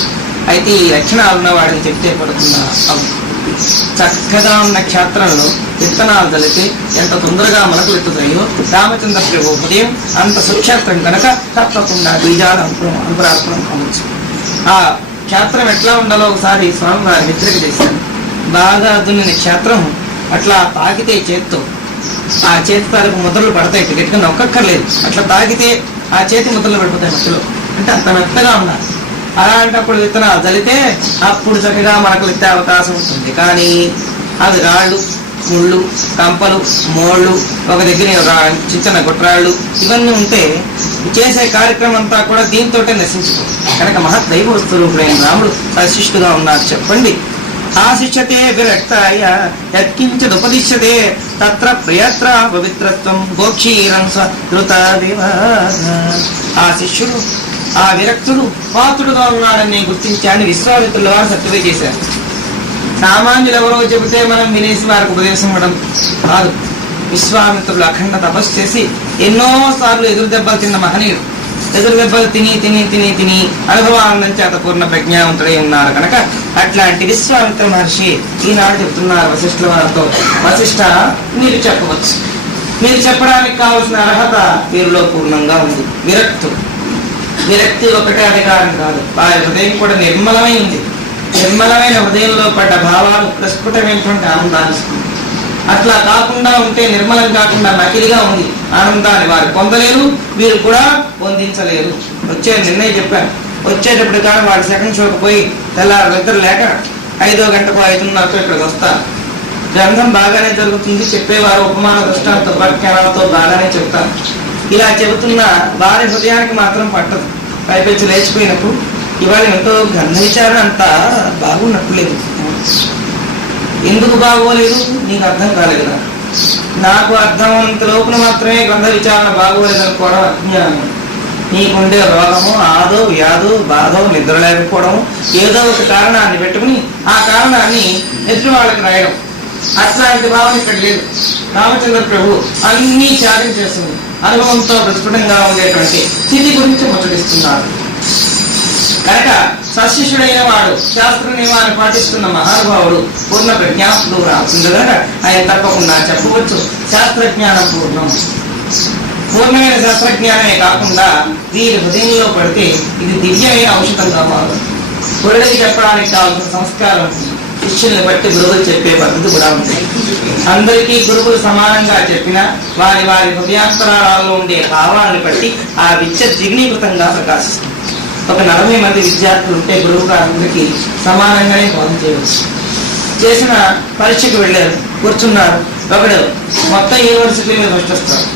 అయితే ఈ లక్షణాలు ఉన్న వాడిని చెప్తే పడుతున్నా చక్కగా ఉన్న క్షేత్రంలో విత్తనాలు కలిపి ఎంత తొందరగా మొలకలు ఎత్తుతాయో రామచంద్ర ప్రభు హృదయం అంత సుక్షేత్రం కనుక తప్పకుండా బీజాలు అంకురార్పణం కావచ్చు. ఆ క్షేత్రం ఎట్లా ఉండాలో ఒకసారి స్వామి వారి హెచ్చరిక చేశారు. బాగా దున్నిన క్షేత్రం అట్లా తాకితే చేత్తో ఆ చేతి తాలకు ముద్రలు పడతాయి, గట్టిగా నొక్కక్కర్లేదు. అట్లా తాకితే ఆ చేతి ముద్రలు పడిపోతాయి మధ్యలో, అంటే అంత మెత్తగా ఉండాలి. అలాంటప్పుడు విత్తనాలు చల్లితే అప్పుడు చక్కగా మనకు ఎత్తే అవకాశం ఉంటుంది. కానీ అది రాళ్ళు, ముళ్ళు, కంపలు, మోళ్ళు, ఒక దగ్గర చిన్న గుట్రాళ్ళు ఇవన్నీ ఉంటే చేసే కార్యక్రమం అంతా కూడా దీంతో నశించిపోతుంది. కనుక మహద్దైవ స్వరూపుడైన రాముడు సశిష్టుగా ఉన్నారు. చెప్పండి. ఆశిష్యతే విరక్తాయ యత్కించదుపదిశ్యతే తత్ర ప్రియత్ర పవిత్రత్వం గోక్షీరం సృతదేవ. ఆ శిష్యుడు, ఆ విరక్తుడు పాత్రుడుగా ఉన్నాడని గుర్తించాన్ని విశ్వామిత్రుల వారు సర్టిఫై చేశారు. సామాన్యులు ఎవరో చెబితే మనం వినేసి వారికి ఉపదేశం ఇవ్వడం కాదు. విశ్వామిత్రులు అఖండ తపస్సు చేసి ఎన్నో సార్లు ఎదురు దెబ్బలు తిన్న మహనీయుడు. ఎదురు దెబ్బలు తిని తిని తిని తిని అనుభవానందం చేత పూర్ణ ప్రజ్ఞావంతుడై ఉన్నారు. కనుక అట్లాంటి విశ్వామిత్ర మహర్షి ఈనాడు చెప్తున్నారు వశిష్ఠుల వారితో, వశిష్ఠ మీరు చెప్పవచ్చు, మీరు చెప్పడానికి కావలసిన అర్హత వీరిలో పూర్ణంగా ఉంది. విరక్తి ఒకటే అధికారం కాదు, వారి హృదయం కూడా నిర్మలమై ఉంది. నిర్మలమైన హృదయంలో పడ్డ భావాలు ప్రస్ఫుటమైనటువంటి ఆనందాన్ని ఇస్తుంది. అట్లా కాకుండా ఉంటే, నిర్మలం కాకుండా నకిలిగా ఉంది ఆనందాన్ని వారు పొందలేరు, వీరు కూడా పొందించలేరు. నిన్నే చెప్పాను, వచ్చేటప్పుడు కానీ వాడు సెకండ్ షోకి పోయి తెల్లారు నిద్ర లేక 5వ గంటకు 5:30కు ఇక్కడికి వస్తారు. గ్రంథం బాగానే జరుగుతుంది, చెప్పేవారు ఉపమాన దృష్టాంత వ్యాఖ్యానాలతో బాగానే చెప్తారు. ఇలా చెబుతున్న వారి హృదయానికి మాత్రం పట్టదు. పైపెచ్చి లేచిపోయినప్పుడు ఇవాళ ఎంతో గ్రంథ విచారణ అంతా బాగున్నట్టు లేదు. ఎందుకు బాగోలేదు నీకు అర్థం కాలేదు కదా. నాకు అర్థమంత లోపల మాత్రమే గ్రంథ విచారణ బాగోలేదు అనుకోవడం అజ్ఞానం. నీకుండే రోగము, ఆదో వ్యాధో బాధో, నిద్ర లేకపోవడం, ఏదో ఒక కారణాన్ని పెట్టుకుని ఆ కారణాన్ని ఎదురు వాళ్ళకి రాయడం, అట్లాంటి భావన ఇక్కడ లేదు. రామచంద్ర ప్రభు అన్నీ త్యాగం చేస్తుంది. అనుభవంతో ప్రస్ఫుటంగా ఉండేటువంటి స్థితి గురించి ముచ్చటిస్తున్నారు. కనుక సశిష్యుడైన వాడు, శాస్త్ర నియమాన్ని పాటిస్తున్న మహానుభావుడు, పూర్ణ ప్రజ్ఞానుడు రాస్తుంది కనుక ఆయన తప్పకుండా చెప్పవచ్చు శాస్త్రజ్ఞానం పూర్ణం. పూర్ణమైన శాస్త్రజ్ఞానమే కాకుండా వీరి హృదయంలో పడితే ఇది దివ్యమైన ఔషధంగా మారు. గురుడికి చెప్పడానికి కావాల్సిన సంస్కారం శిష్యుల్ని బట్టి గురువులు చెప్పే పద్ధతి కూడా ఉంటుంది. అందరికీ గురువులు సమానంగా చెప్పినా వారి వారి హృదయాంతరాలలో ఉండే భావాలను బట్టి ఆ విద్య దిగ్నీకృతంగా ప్రకాశిస్తుంది. ఒక 40 మంది విద్యార్థులు ఉంటే గురువు గారికి సమానంగానే బోధన చేయవచ్చు. చేసిన పరీక్షకు వెళ్ళారు, కూర్చున్నారు. ఒకడు మొత్తం యూనివర్సిటీ మీద ఫస్ట్ వస్తారు,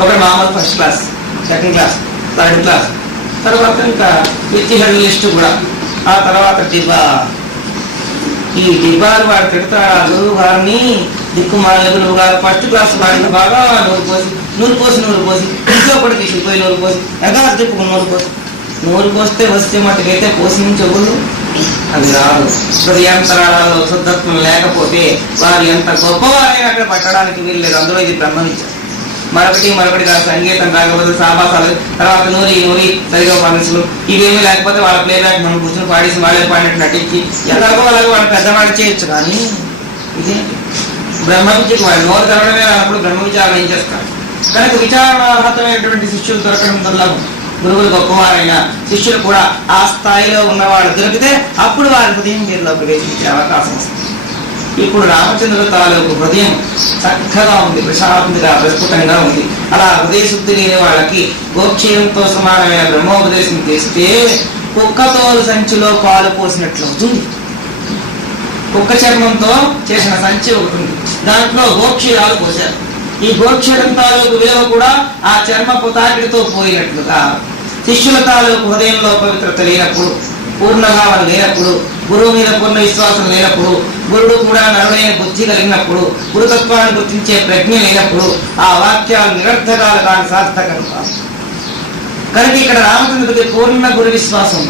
ఒకడు మామూలు first class, second class, third class, తర్వాత ఇంకా విత్ హెడ్ లిస్టు కూడా, ఆ తర్వాత డిబా ఈ డిబ్బాలు వాడు పెడతాడు ఆ గురువు గారిని, దిక్కుమాల గురువు గారు ఫస్ట్ క్లాస్ వాడిని బాగా నూరు పోసి ఇంట్లో కూడా తీసుకుపోయి నూరు పోసి ఎగా తిప్పుకు నూరు పోస్తే వస్తే మటుకైతే పోసి నుంచి ఎవరు అది రాదు. హృదయాంతరాలలో శుద్ధత్వం లేకపోతే వారు ఎంత గొప్పవారైనా అక్కడ పట్టడానికి వీల్లేదు. అందులో ఇది బ్రహ్మవిద్య. మరొకటి కాదు, సంగీతం కాకపోతే సాబాసాలు, తర్వాత నూరి సరిగా పనులు ఇవేమీ లేకపోతే వాళ్ళ ప్లేబ్యాక్ మనం కూర్చొని పాడేసి వాళ్ళే పాడినట్టు నటించి ఎలాగో అలాగే వాళ్ళు పెద్దవాడు చేయొచ్చు. కానీ ఇది బ్రహ్మ విద్యకు వాళ్ళు నోరు తెరవడమే అన్నప్పుడు బ్రహ్మ విచారణ ఏం చేస్తారు. కనుక విచారణార్హతమైనటువంటి శిష్యులు దొరకడం దుర్లభం. గురువులు గొప్పవారైనా శిష్యులు కూడా ఆ స్థాయిలో ఉన్నవాళ్ళు దొరికితే అప్పుడు వారి హృదయం వీరిలో ప్రవేశించే అవకాశం వస్తుంది. ఇప్పుడు రామచంద్రుల తాలూకు హృదయం చక్కగా ఉంది, ప్రశాంతిగా ప్రస్ఫుటంగా ఉంది. అలా హృదయ శుద్ధి లేని వాళ్ళకి గోక్షీయంతో సమానమైన బ్రహ్మోపదేశం చేస్తే కుక్కతోలు సంచిలో పాలు పోసినట్లు అవుతుంది. కుక్క చర్మంతో చేసిన సంచి ఒకటి ఉంది, దాంట్లో గోక్షీరాలు పోశారు. ఈ గోక్షరం తాలూకు విలువ కూడా ఆ చర్మపు తాకిడితో పోయినట్లుగా శిష్యుల తాలూకు హృదయంలో పవిత్రత లేనప్పుడు, పూర్ణభావం లేనప్పుడు, గురువు మీద పూర్ణ విశ్వాసం లేనప్పుడు, గురుడు కూడా నరుడైన బుద్ధి కలిగినప్పుడు, గురుతత్వాన్ని గుర్తించే ప్రజ్ఞ లేనప్పుడు ఆ వాక్యాలు నిరర్థకాలు కాని సార్థకం కాదు. కనుక ఇక్కడ రామచంద్రుడికి పూర్ణ గురు విశ్వాసం.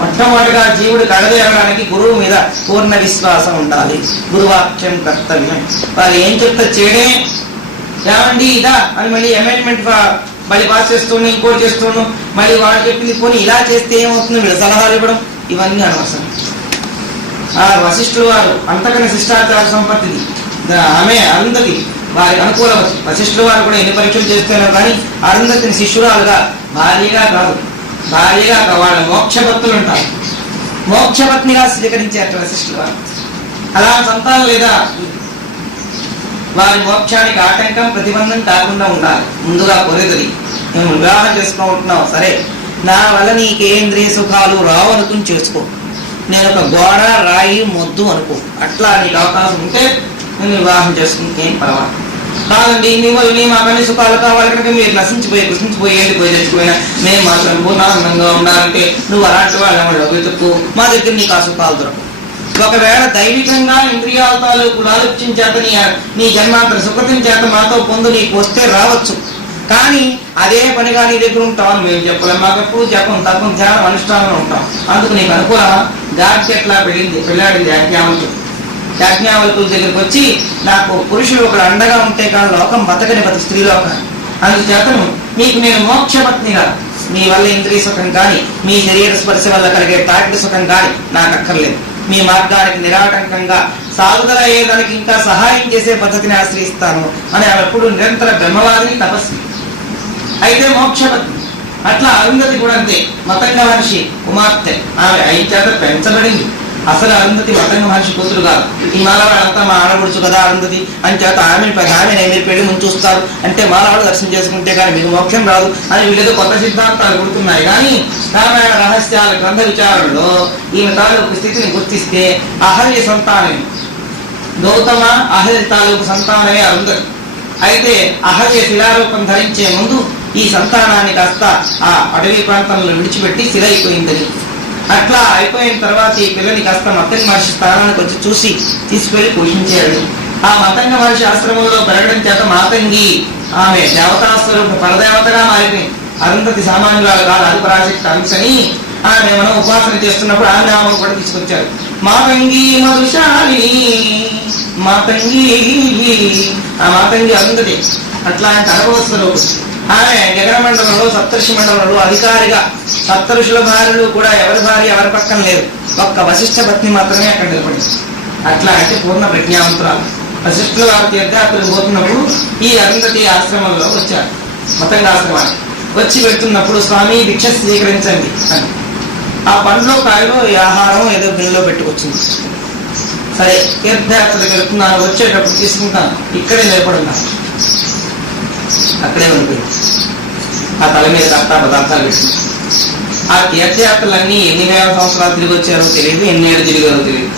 మొట్టమొదటిగా జీవుడు కడదేరడానికి గురువు మీద పూర్ణ విశ్వాసం ఉండాలి. గురువాక్యం కర్తవ్యం. వారు ఏం చెప్తే చేయడమే. ఏమండి ఇదా అని మళ్ళీ అమెండ్మెంట్ మళ్ళీ పాస్ చేస్తుండు, ఇంకోటి చేస్తుండు, మళ్ళీ వాడు చెప్పింది పోనీ ఇలా చేస్తే ఏమవుతుంది, వీళ్ళు సలహాలు ఇవ్వడం, ఇవన్నీ అనవసరం. ఆ వశిష్ఠులు వారు అంతకన్నా శిష్టాచార సంపత్తిది ఆమె అరుంధతి వారికి అనుకూలవచ్చు. వశిష్ఠులు వారు కూడా ఎన్ని పరీక్షలు చేస్తున్నారు కానీ అరుంధతిని శిష్యురాలుగా భార్యగా కాదు, వాళ్ళ మోక్షభక్తులు ఉంటారు, మోక్షపత్నిగా స్వీకరించారు వశిష్ఠులు వారు. అలా సంతానం లేదా వారి మోక్షానికి ఆటంకం ప్రతిబంధం కాకుండా ఉండాలి. ముందుగా కోరేది మేము వివాహం చేసుకుంటున్నావు సరే, నా వల్ల నీకేంద్రియ సుఖాలు రావు అనుకుని చేసుకో. నేను ఒక గోడ రాయి మొద్దు అనుకో, అట్లా నీకు అవకాశం ఉంటే నేను వివాహం చేసుకుంటే ఏం పర్వాలేదు. కాదండి నీ మాకన్నీ సుఖాలు కావాలి కనుక మీరు కృషించిపోయి ఎండిపోయి తెచ్చిపోయినా మేము మాత్రం పూర్ణానందంగా ఉండాలంటే నువ్వు అలాంటి వాళ్ళు వెతుక్కు, మా దగ్గర నీకు ఆ సుఖాలు దొరకవు. ఒకవేళ దైవికంగా ఇంద్రియాల తాలూకు ఆలోచన చేత నీ జన్మాంతర సుకృతం చేత మాతో పొందు నీకు వస్తే రావచ్చు. కానీ అదే పనిగా నీ దగ్గర ఉంటామని మేము చెప్పలేం. మాకెప్పుడు జపం తప్పం ధ్యానం అనుష్ఠానంలో ఉంటాం. అందుకు నీకు అనుకూలమా? గాడికి ఎట్లా పెళ్ళాడింది యాజ్ఞావల్కుల దగ్గరికి వచ్చి నాకు పురుషుడు ఒకడు అండగా ఉంటే కానీ లోకం బతకని ప్రతి స్త్రీలోకాన్ని, అందుచేతను మీకు నేను మోక్షపత్నిగా మీ వల్ల ఇంద్రియ సుఖం కానీ మీ శరీర స్పర్శ వల్ల కలిగే తాకిడి సుఖం కానీ నాకు అక్కర్లేదు. మీ మార్గానికి నిరాటంకంగా సాగుదల అయ్యేదానికి ఇంకా సహాయం చేసే పద్ధతిని ఆశ్రయిస్తాను అని ఆమె ఎప్పుడు నిరంతర బ్రహ్మవాదిని తపస్వి. అయితే మోక్షపత్ని. అట్లా అరుంధతి కూడా అంతే. మతంగ మహర్షి కుమార్తె, ఆమె అయిన చేత పెంచబడింది. అసలు అరుంధతి మతంగ మహర్షి కూతురు కాదు. ఈ మాలవాళ్ళంతా మా ఆడబడుచు కదా అరుంధతి అని చేత ఆమెను మీరు పెళ్లి ముందు చూస్తారు అంటే మాలవాడు దర్శనం చేసుకుంటే కానీ మీకు మోక్షం రాదు అని వీళ్ళేదో కొత్త సిద్ధాంతాలు గుర్తున్నాయి. కానీ రామాయణ రహస్యాల గ్రంథ విచారణలో ఈమె తాలూకు స్థితిని గుర్తిస్తే అహల్య సంతానమే గౌతమ, అహల్య తాలూకు సంతానమే అరుంధతి. అయితే అహల్య శిలారూపం ధరించే ముందు ఈ సంతానాన్ని కాస్త ఆ అడవి ప్రాంతంలో విడిచిపెట్టి శిల అయిపోయిందని. అట్లా అయిపోయిన తర్వాత ఈ పిల్లని కాస్త మతంగ మహర్షి స్థానానికి వచ్చి చూసి తీసుకెళ్లి పోషించాడు. ఆ మతంగ మహర్షి ఆశ్రమంలో పెరగడం చేత మాతంగి ఆమె దేవతాస్వరూప పరదేవతగా మారిపోయింది. అరుంధతి సామాన్యురాలు కాదు, అది పరాశక్తి అంశని ఆమె మనం ఉపాసన చేస్తున్నప్పుడు ఆమె నామం కూడా తీసుకొచ్చారు. మాతంగి మధుశాలిని మాతంగి, ఆ మాతంగి అరుంధతి అట్లాంటి అనుభవస్వరూపం. ఆమె గగన మండలంలో సప్తర్షి మండలంలో అధికారిగా సప్తఋషుల భార్యలు కూడా ఎవరి భార్య ఎవరి పక్కన లేదు, ఒక్క వశిష్ఠ పత్ని మాత్రమే అక్కడ నిలబడింది. అట్లా అంటే పూర్ణ ప్రజ్ఞావంతురాలు. వశిష్ఠుల వారి తీర్థయాత్రలు పోతున్నప్పుడు ఈ అరుంధతి ఆశ్రమంలో వచ్చారు. మతంగా ఆశ్రమాన్ని వచ్చి పెడుతున్నప్పుడు స్వామి దీక్ష స్వీకరించండి అని ఆ పండ్లో కాయలో ఆహారం ఏదో బిల్లులో పెట్టుకొచ్చింది. సరే తీర్థయాత్రలకు వెళ్తున్నాను, వచ్చేటప్పుడు తీసుకుంటాను, ఇక్కడే నిలబడున్నాను. అక్కడే ఉండిపోయింది. ఆ తల మీద కర్తా పదార్థాలు పెట్టింది. ఆ తీర్థయాత్రలన్నీ ఎన్ని వేల సంవత్సరాలు తిరిగి వచ్చారో తెలియదు, ఎన్ని ఏళ్ళు తిరిగారో తెలియదు.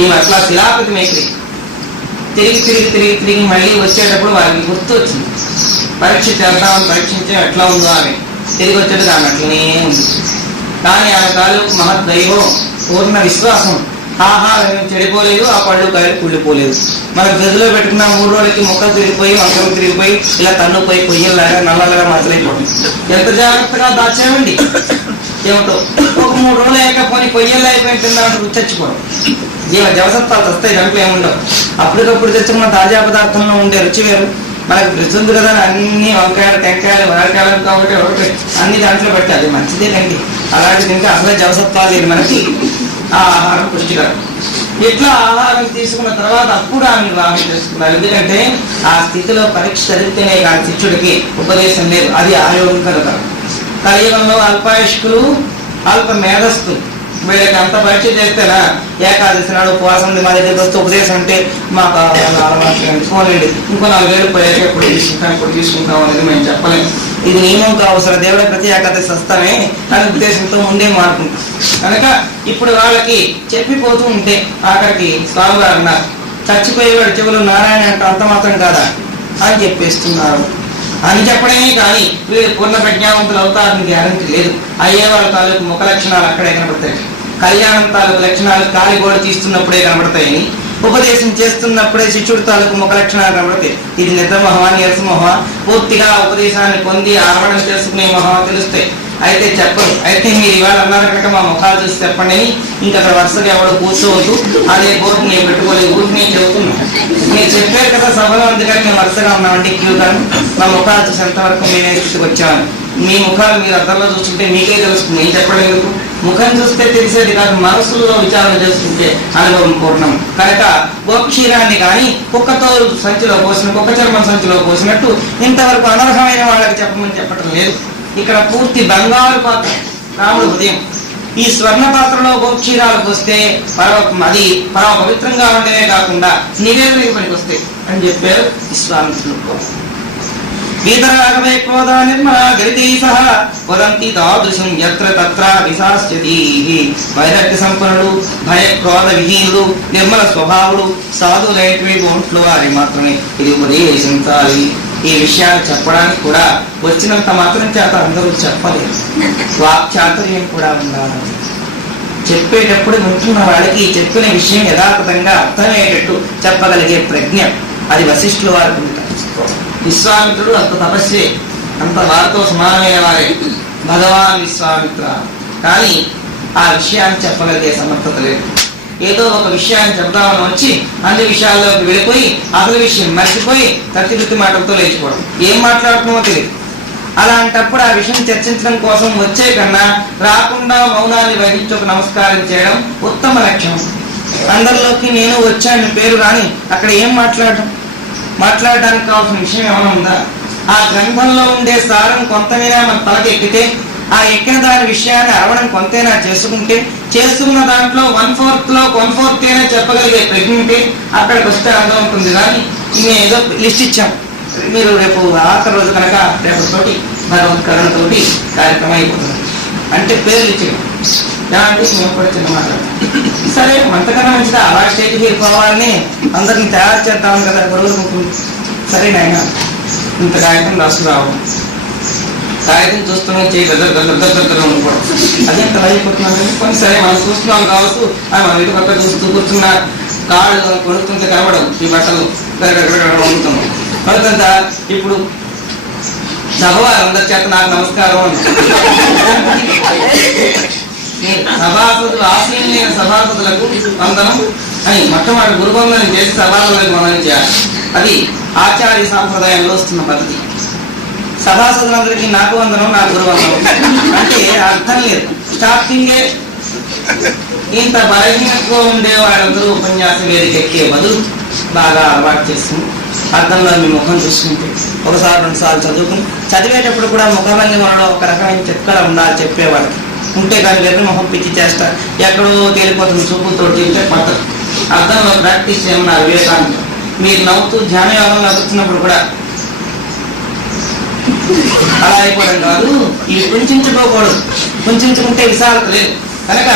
ఈమె అట్లా శిలాపతి మేకరి తిరిగి మళ్ళీ వచ్చేటప్పుడు వారికి గుర్తు వచ్చింది. పరీక్ష చేద్దామని పరీక్షించే ఎట్లా ఉందో ఆమె తిరిగి వచ్చేటప్పుడు ఆమె అట్లనే ఉంది. కానీ ఆమె తాలూకు మహద్దైవం పూర్ణ విశ్వాసం ఆహారం చెడిపోలేదు, ఆ పళ్ళు కాయలు కుళ్ళిపోలేదు. మన గదిలో పెట్టుకున్న 3 రోజులకి మొక్కలు తిరిగిపోయి వంకలు తిరిగిపోయి ఇలా తన్నుపోయి కొయ్యలాగా నల్లలాగా మచ్చలైపోతుంది. ఎంత జాగ్రత్తగా దాచామండి ఏమిటో. ఒక 3 రోజులు లేకపోయి కొయ్యలు అయిపోయి తిందామంటే రుచి చచ్చిపోవడం. జవసత్వాలు వస్తాయి, దాంట్లో ఏముండవు. అప్పటికప్పుడు తెచ్చుకున్న తాజా పదార్థంలో ఉండే రుచి వేరు. మనకు రుచి ఉంది కదా అన్ని వంకాయలు టెంకాయలు వారకాయలు కాబట్టి ఒకటి అన్ని దాంట్లో పెట్టి అది మంచిదే కండి. అలాంటిది ఇంకా అసలే జవసత్వాలు లేదు మనకి. ఆ ఆహారం పుష్టికరం. ఇట్లా ఆహారం తీసుకున్న తర్వాత అప్పుడు ఆమె వివాహం చేసుకున్నారు. ఎందుకంటే ఆ స్థితిలో పరీక్ష జరిగితేనే కానీ శిష్యుడికి ఉపదేశం లేదు. అది ఆయోగం కనుక. కలియుగంలో అల్పాయుష్కులు అల్ప మేధస్సులు వీళ్ళకి అంత పరీక్ష చేస్తేనా ఏకాదశి నాడు ఉపవాసం మా దగ్గరికి వస్తే ఉపదేశం అంటే మాకు పోలేండి ఇంకో 4 వేలు పోయాక ఎప్పుడు తీసుకుంటాం అనేది మేము చెప్పలేము. ఇది నియమం కావసరం. దేవుడ ప్రతి ఏకాదశి వస్తామే అని ఉద్దేశంతో ముందే మారుకుంటాం కనుక ఇప్పుడు వాళ్ళకి చెప్పిపోతూ ఉంటే ఆఖరికి స్వామి గారు అన్నారు, చచ్చిపోయేవాడు చెవులు నారాయణ అంటే అంత మాత్రం కాదా అని చెప్పేస్తున్నారు. అని చెప్పడమే కానీ వీళ్ళు పూర్ణ ప్రజ్ఞావంతులు అవుతారని గ్యారంటీ లేదు. అయ్యేవాళ్ళ తాలూకు ముఖ లక్షణాలు అక్కడే కనబడతాయి. కళ్యాణం తాలూకు లక్షణాలు కాలి గోడ తీస్తున్నప్పుడే కనబడతాయని, ఉపదేశం చేస్తున్నప్పుడే శిష్యుడి తాలూకు ముఖ లక్షణాలు కనబడతాయి. ఇది నిద్రమోహమా నీరసమోహమా పూర్తిగా ఉపదేశాన్ని పొంది ఆరమణం చేసుకునే మొహమా తెలుస్తాయి. అయితే చెప్పరు. అయితే మీరు ఇవాళ అన్నారు కనుక మా ముఖాలు చూసి చెప్పండి. ఇంకా అక్కడ వరుసగా ఎవడు కూర్చోవద్దు. అదే బోర్డు నేను పెట్టుకోలేదు, ఊరికి నేను చెబుతున్నాను. మీరు చెప్పారు కదా సభలో, అందుకని మేము వరుసగా ఉన్నామండి క్యూ కానీ మా ముఖాలు చూసి ఎంతవరకు మేమే తీసుకొచ్చామని. మీ ముఖాలు మీరు అద్దంలో చూస్తుంటే మీకే తెలుస్తుంది. ఏం చెప్పడం ఎందుకు? ముఖం చూస్తే తెలిసేది కాదు, మనసులో విచారణ చేసుకుంటే అనుభవం పూర్ణం. కనుక గోక్షీరాన్ని కానీ కుక్కతో సంచిలో పోసిన కుక్క చర్మం సంచిలో పోసినట్టు ఇంతవరకు అనర్హమైన వాళ్ళకి చెప్పమని చెప్పటం లేదు. ఇక్కడ పూర్తి బంగారు పాత్ర రాముడు హృదయం. ఈ స్వర్ణ పాత్రలో గోక్షీరాలు పోస్తే అది పరమ పవిత్రంగా ఉండేవే కాకుండా నివేదనకి పనికి వస్తాయి అని చెప్పారు విశ్వామిత్రులు. వీతరాగవే క్రోధ నిర్మల గరితై సహ వదంతి తాదృశం యత్ర తత్ర విశాస్యతి. వైరాగ్య సంపన్నులు, భయ క్రోధ విహీనులు, నిర్మల స్వభావులు, సాధులైనటువంటి ఒంట్లో వారి మాత్రమే ఇది ఉపదేశించాలి. ఈ విషయాలు చెప్పడానికి కూడా వచ్చినంత మాత్రం చేత అందరూ చెప్పలేదు. వాక్చాతుర్యం కూడా ఉండాలి. చెప్పేటప్పుడు వింటున్న వాడికి చెప్పిన విషయం యథాతథంగా అర్థమయ్యేటట్టు చెప్పగలిగే ప్రజ్ఞ అది వశిష్ఠుల వారికి ఉంటారు. విశ్వామిత్రుడు అంత తపస్సే, అంత వారితో సమానమైన వారే భగవాన్ విశ్వామిత్ర. కానీ ఆ విషయాన్ని చెప్పగలిగే సమర్థత లేదు. ఏదో ఒక విషయాన్ని చెప్దామని వచ్చి అన్ని విషయాల్లోకి వెళ్ళిపోయి అసలు విషయం మర్చిపోయి తత్తిబుత్తి మాటలతో లేచిపోవడం, ఏం మాట్లాడుతున్నామో తెలియదు. అలాంటప్పుడు ఆ విషయం చర్చించడం కోసం వచ్చే కన్నా రాకుండా మౌనాన్ని వహించి ఒక నమస్కారం చేయడం ఉత్తమ లక్షణం. అందరిలోకి నేను వచ్చాను పేరు కానీ అక్కడ ఏం మాట్లాడడానికి కావాల్సిన విషయం ఏమైనా ఉందా? ఆ గ్రంథంలో ఉండే సారం కొంతమైనా మన తలకి ఎక్కితే, ఆ ఎక్కిన దాని విషయాన్ని అరవడం కొంతైనా చేసుకుంటే, చేస్తున్న దాంట్లో 1/4 అయినా చెప్పగలిగే ప్రజ్ఞ అక్కడికి వస్తే అర్థం ఉంటుంది. కానీ మేము ఏదో లిస్ట్ ఇచ్చాం, మీరు రేపు ఆఖరి రోజు కనుక రేపటితోటి భగవత్ కరుణతోటి కార్యక్రమం అయిపోతుంది అంటే పేర్లు ఇచ్చాం. దాంట్లో మేము కూడా చిన్న మాట్లాడతాం. సరే అంతకన్నా మంచిదా అలా స్టేజ్కి వెళ్ళిపోవాలని అందరిని తయారు చేద్దాం కదా గొడవలు. సరే నాయన ఇంత కాగితం రాసుకురావడం, కాగితం చూస్తున్నాం చేయి దగ్గర ఉండిపోవడం, అదే ఎంత అయిపోతున్నాను. కొన్ని సరే మనం చూస్తున్నాం కావచ్చు, మన వీటి పక్క చూస్తూ కూర్చున్న కాళ్ళు కొడుతుంటే కనబడం, ఈ బట్టలు వండుతున్నాం కనుకంత. ఇప్పుడు సభవారు అందరి చేత నాకు నమస్కారం సభాపతులు ఆశీనులైన సభాపతులకు వందనం అని మొట్టమొదటి గురుబంధనం చేసి సభాపతులకు వందనం చేయాలి. అది ఆచార్య సాంప్రదాయంలో వస్తున్న పద్ధతి. సభాసదులందరికీ నాకు వందనం, నాకు గురువందనం అంటే అర్థం లేదు. స్టార్టింగే ఇంత బలహీనంగా ఉండే వాళ్ళందరూ ఉపన్యాసం వేదిక ఎక్కే బదులు బాగా అలవాటు చేస్తుంది. అర్థంలో మీ ముఖం చూసుకుంటే 1 సార్లు 2 సార్లు చదువుకుని చదివేటప్పుడు కూడా ముఖభంగిమలో ఒక రకమైన చెక్కలు ఉండాలి చెప్పేవాళ్ళకి. ఉంటే కానీ వెర్రి మొహం పిచ్చి చేస్తారు, ఎక్కడో తేలిపోతుంది చూపులతో చెప్తే పద్ధతి. అర్థంలో ప్రాక్టీస్ చేయమన్నారు వివేకానంద. మీరు నవ్వుతూ ధ్యాన యోగంలో వచ్చినప్పుడు కూడా అలా అయిపోవడం కాదు, ఇవి కుంచుకోకూడదు. కుంచుకుంటే విశాలత లేదు. కనుక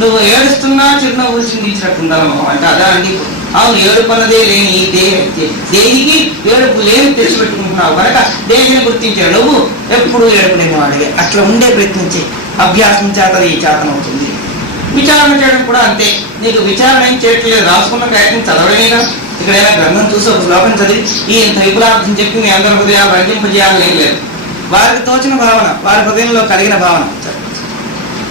నువ్వు ఏడుస్తున్నా చిరునవ్వు చిందించినట్టు ఉండాలి మొహం అంటే. అదా అండి అవును, ఏడుపన్నదే లేని దేనికి ఏడుపు లేని తెచ్చిపెట్టుకుంటున్నావు కనుక దేనిని గుర్తించాడు. నువ్వు ఎప్పుడు ఏడుపులేని వాడిగా అట్లా ఉండే ప్రయత్నించి అభ్యాసం చేత ఈ చేతనవుతుంది. విచారణ చేయడం కూడా అంతే. నీకు విచారణ ఏం చేయట్లేదు, రాసుకున్న ప్రయత్నం చదవడమే కదా. ఇక్కడ ఏదైనా గ్రంథం చూసి ఒక శ్లోకం చదివి ఈ ఇంత విపులార్థం చెప్పి మీ అందరి హృదయాలు రంజింపజేయాలని ఏం లేదు. వారికి తోచిన భావన, వారి హృదయంలో కలిగిన భావన.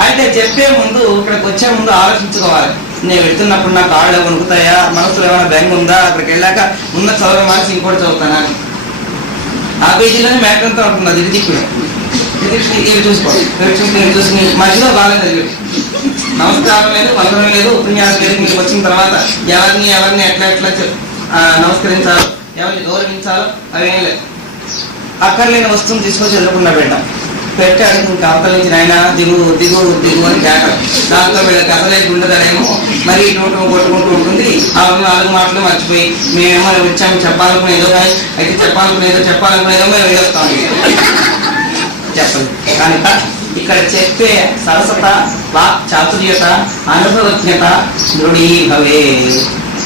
అయితే చెప్పే ముందు, ఇక్కడికి వచ్చే ముందు ఆలోచించుకోవాలి. నేను వెళ్తున్నప్పుడు నా కాళ్ళు వణుకుతాయా, మనసులో ఏమైనా బెంగ ఉందా, అక్కడికి వెళ్ళాక ఉన్న చదవడం మానేసి ఇంకోటి చదువుతానా. ఆ పేజీలోనే మ్యాటర్ అంతా ఉంటుంది. అది ఇది చూసుకుని మధ్యలో బాగా చదివి నమస్కారం లేదు, వందనం లేదు, ఉపన్యాసం లేదు. మీకు వచ్చిన తర్వాత ఎవరిని ఎట్లా నమస్కరించాలో, ఎవరిని గౌరవించాలో అవేం లేదు. అక్కర్లేని వస్తువుని తీసుకొచ్చి ఎదురకుండా పెట్టాడు. ఇంకా అవతల నుంచి నాయన దిగు దిగు దిగు అని కేక. దాంతో వీళ్ళకి అసలే గుండెదనేమో మరి నోటు కొట్టుకుంటూ ఉంటుంది. అవన్నీ 4 మాటలు మర్చిపోయి మేమేమో వచ్చాము చెప్పాలనుకునేదో, అయితే చెప్పాలనుకునేదో మేము వెళ్ళొస్తాం. చెప్పదు కనుక ఇక్కడ చెప్పే సరసత, వాక్ చాతుర్యత, అనుభవజ్ఞత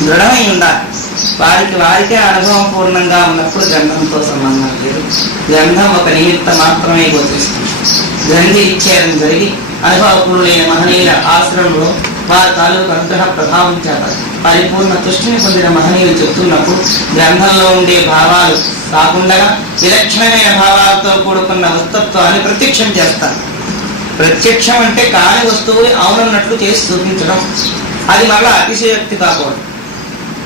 దృఢమై ఉండాలి. వారికే అనుభవం పూర్ణంగా ఉన్నప్పుడు గ్రంథంతో సంబంధం లేదు. గ్రంథం ఒక నిమిత్తం మాత్రమే గోచరిస్తుంది. గ్రంథి ఇచ్చేయడం జరిగి అనుభవపూర్ణులైన మహనీయుల ఆశ్రమంలో వారి తాలూకు అనుగ్రహ ప్రభావం చేత పరిపూర్ణ తుష్టిని పొందిన మహనీయులు చెప్తున్నప్పుడు గ్రంథంలో ఉండే భావాలు కాకుండా విలక్షణమైన భావాలతో కూడుకున్న వస్తత్వాన్ని ప్రత్యక్షం చేస్తారు. ప్రత్యక్షం అంటే కాని వస్తువు అవునన్నట్లు చేసి చూపించడం. అది మరలా అతిశయోక్తి కాకూడదు.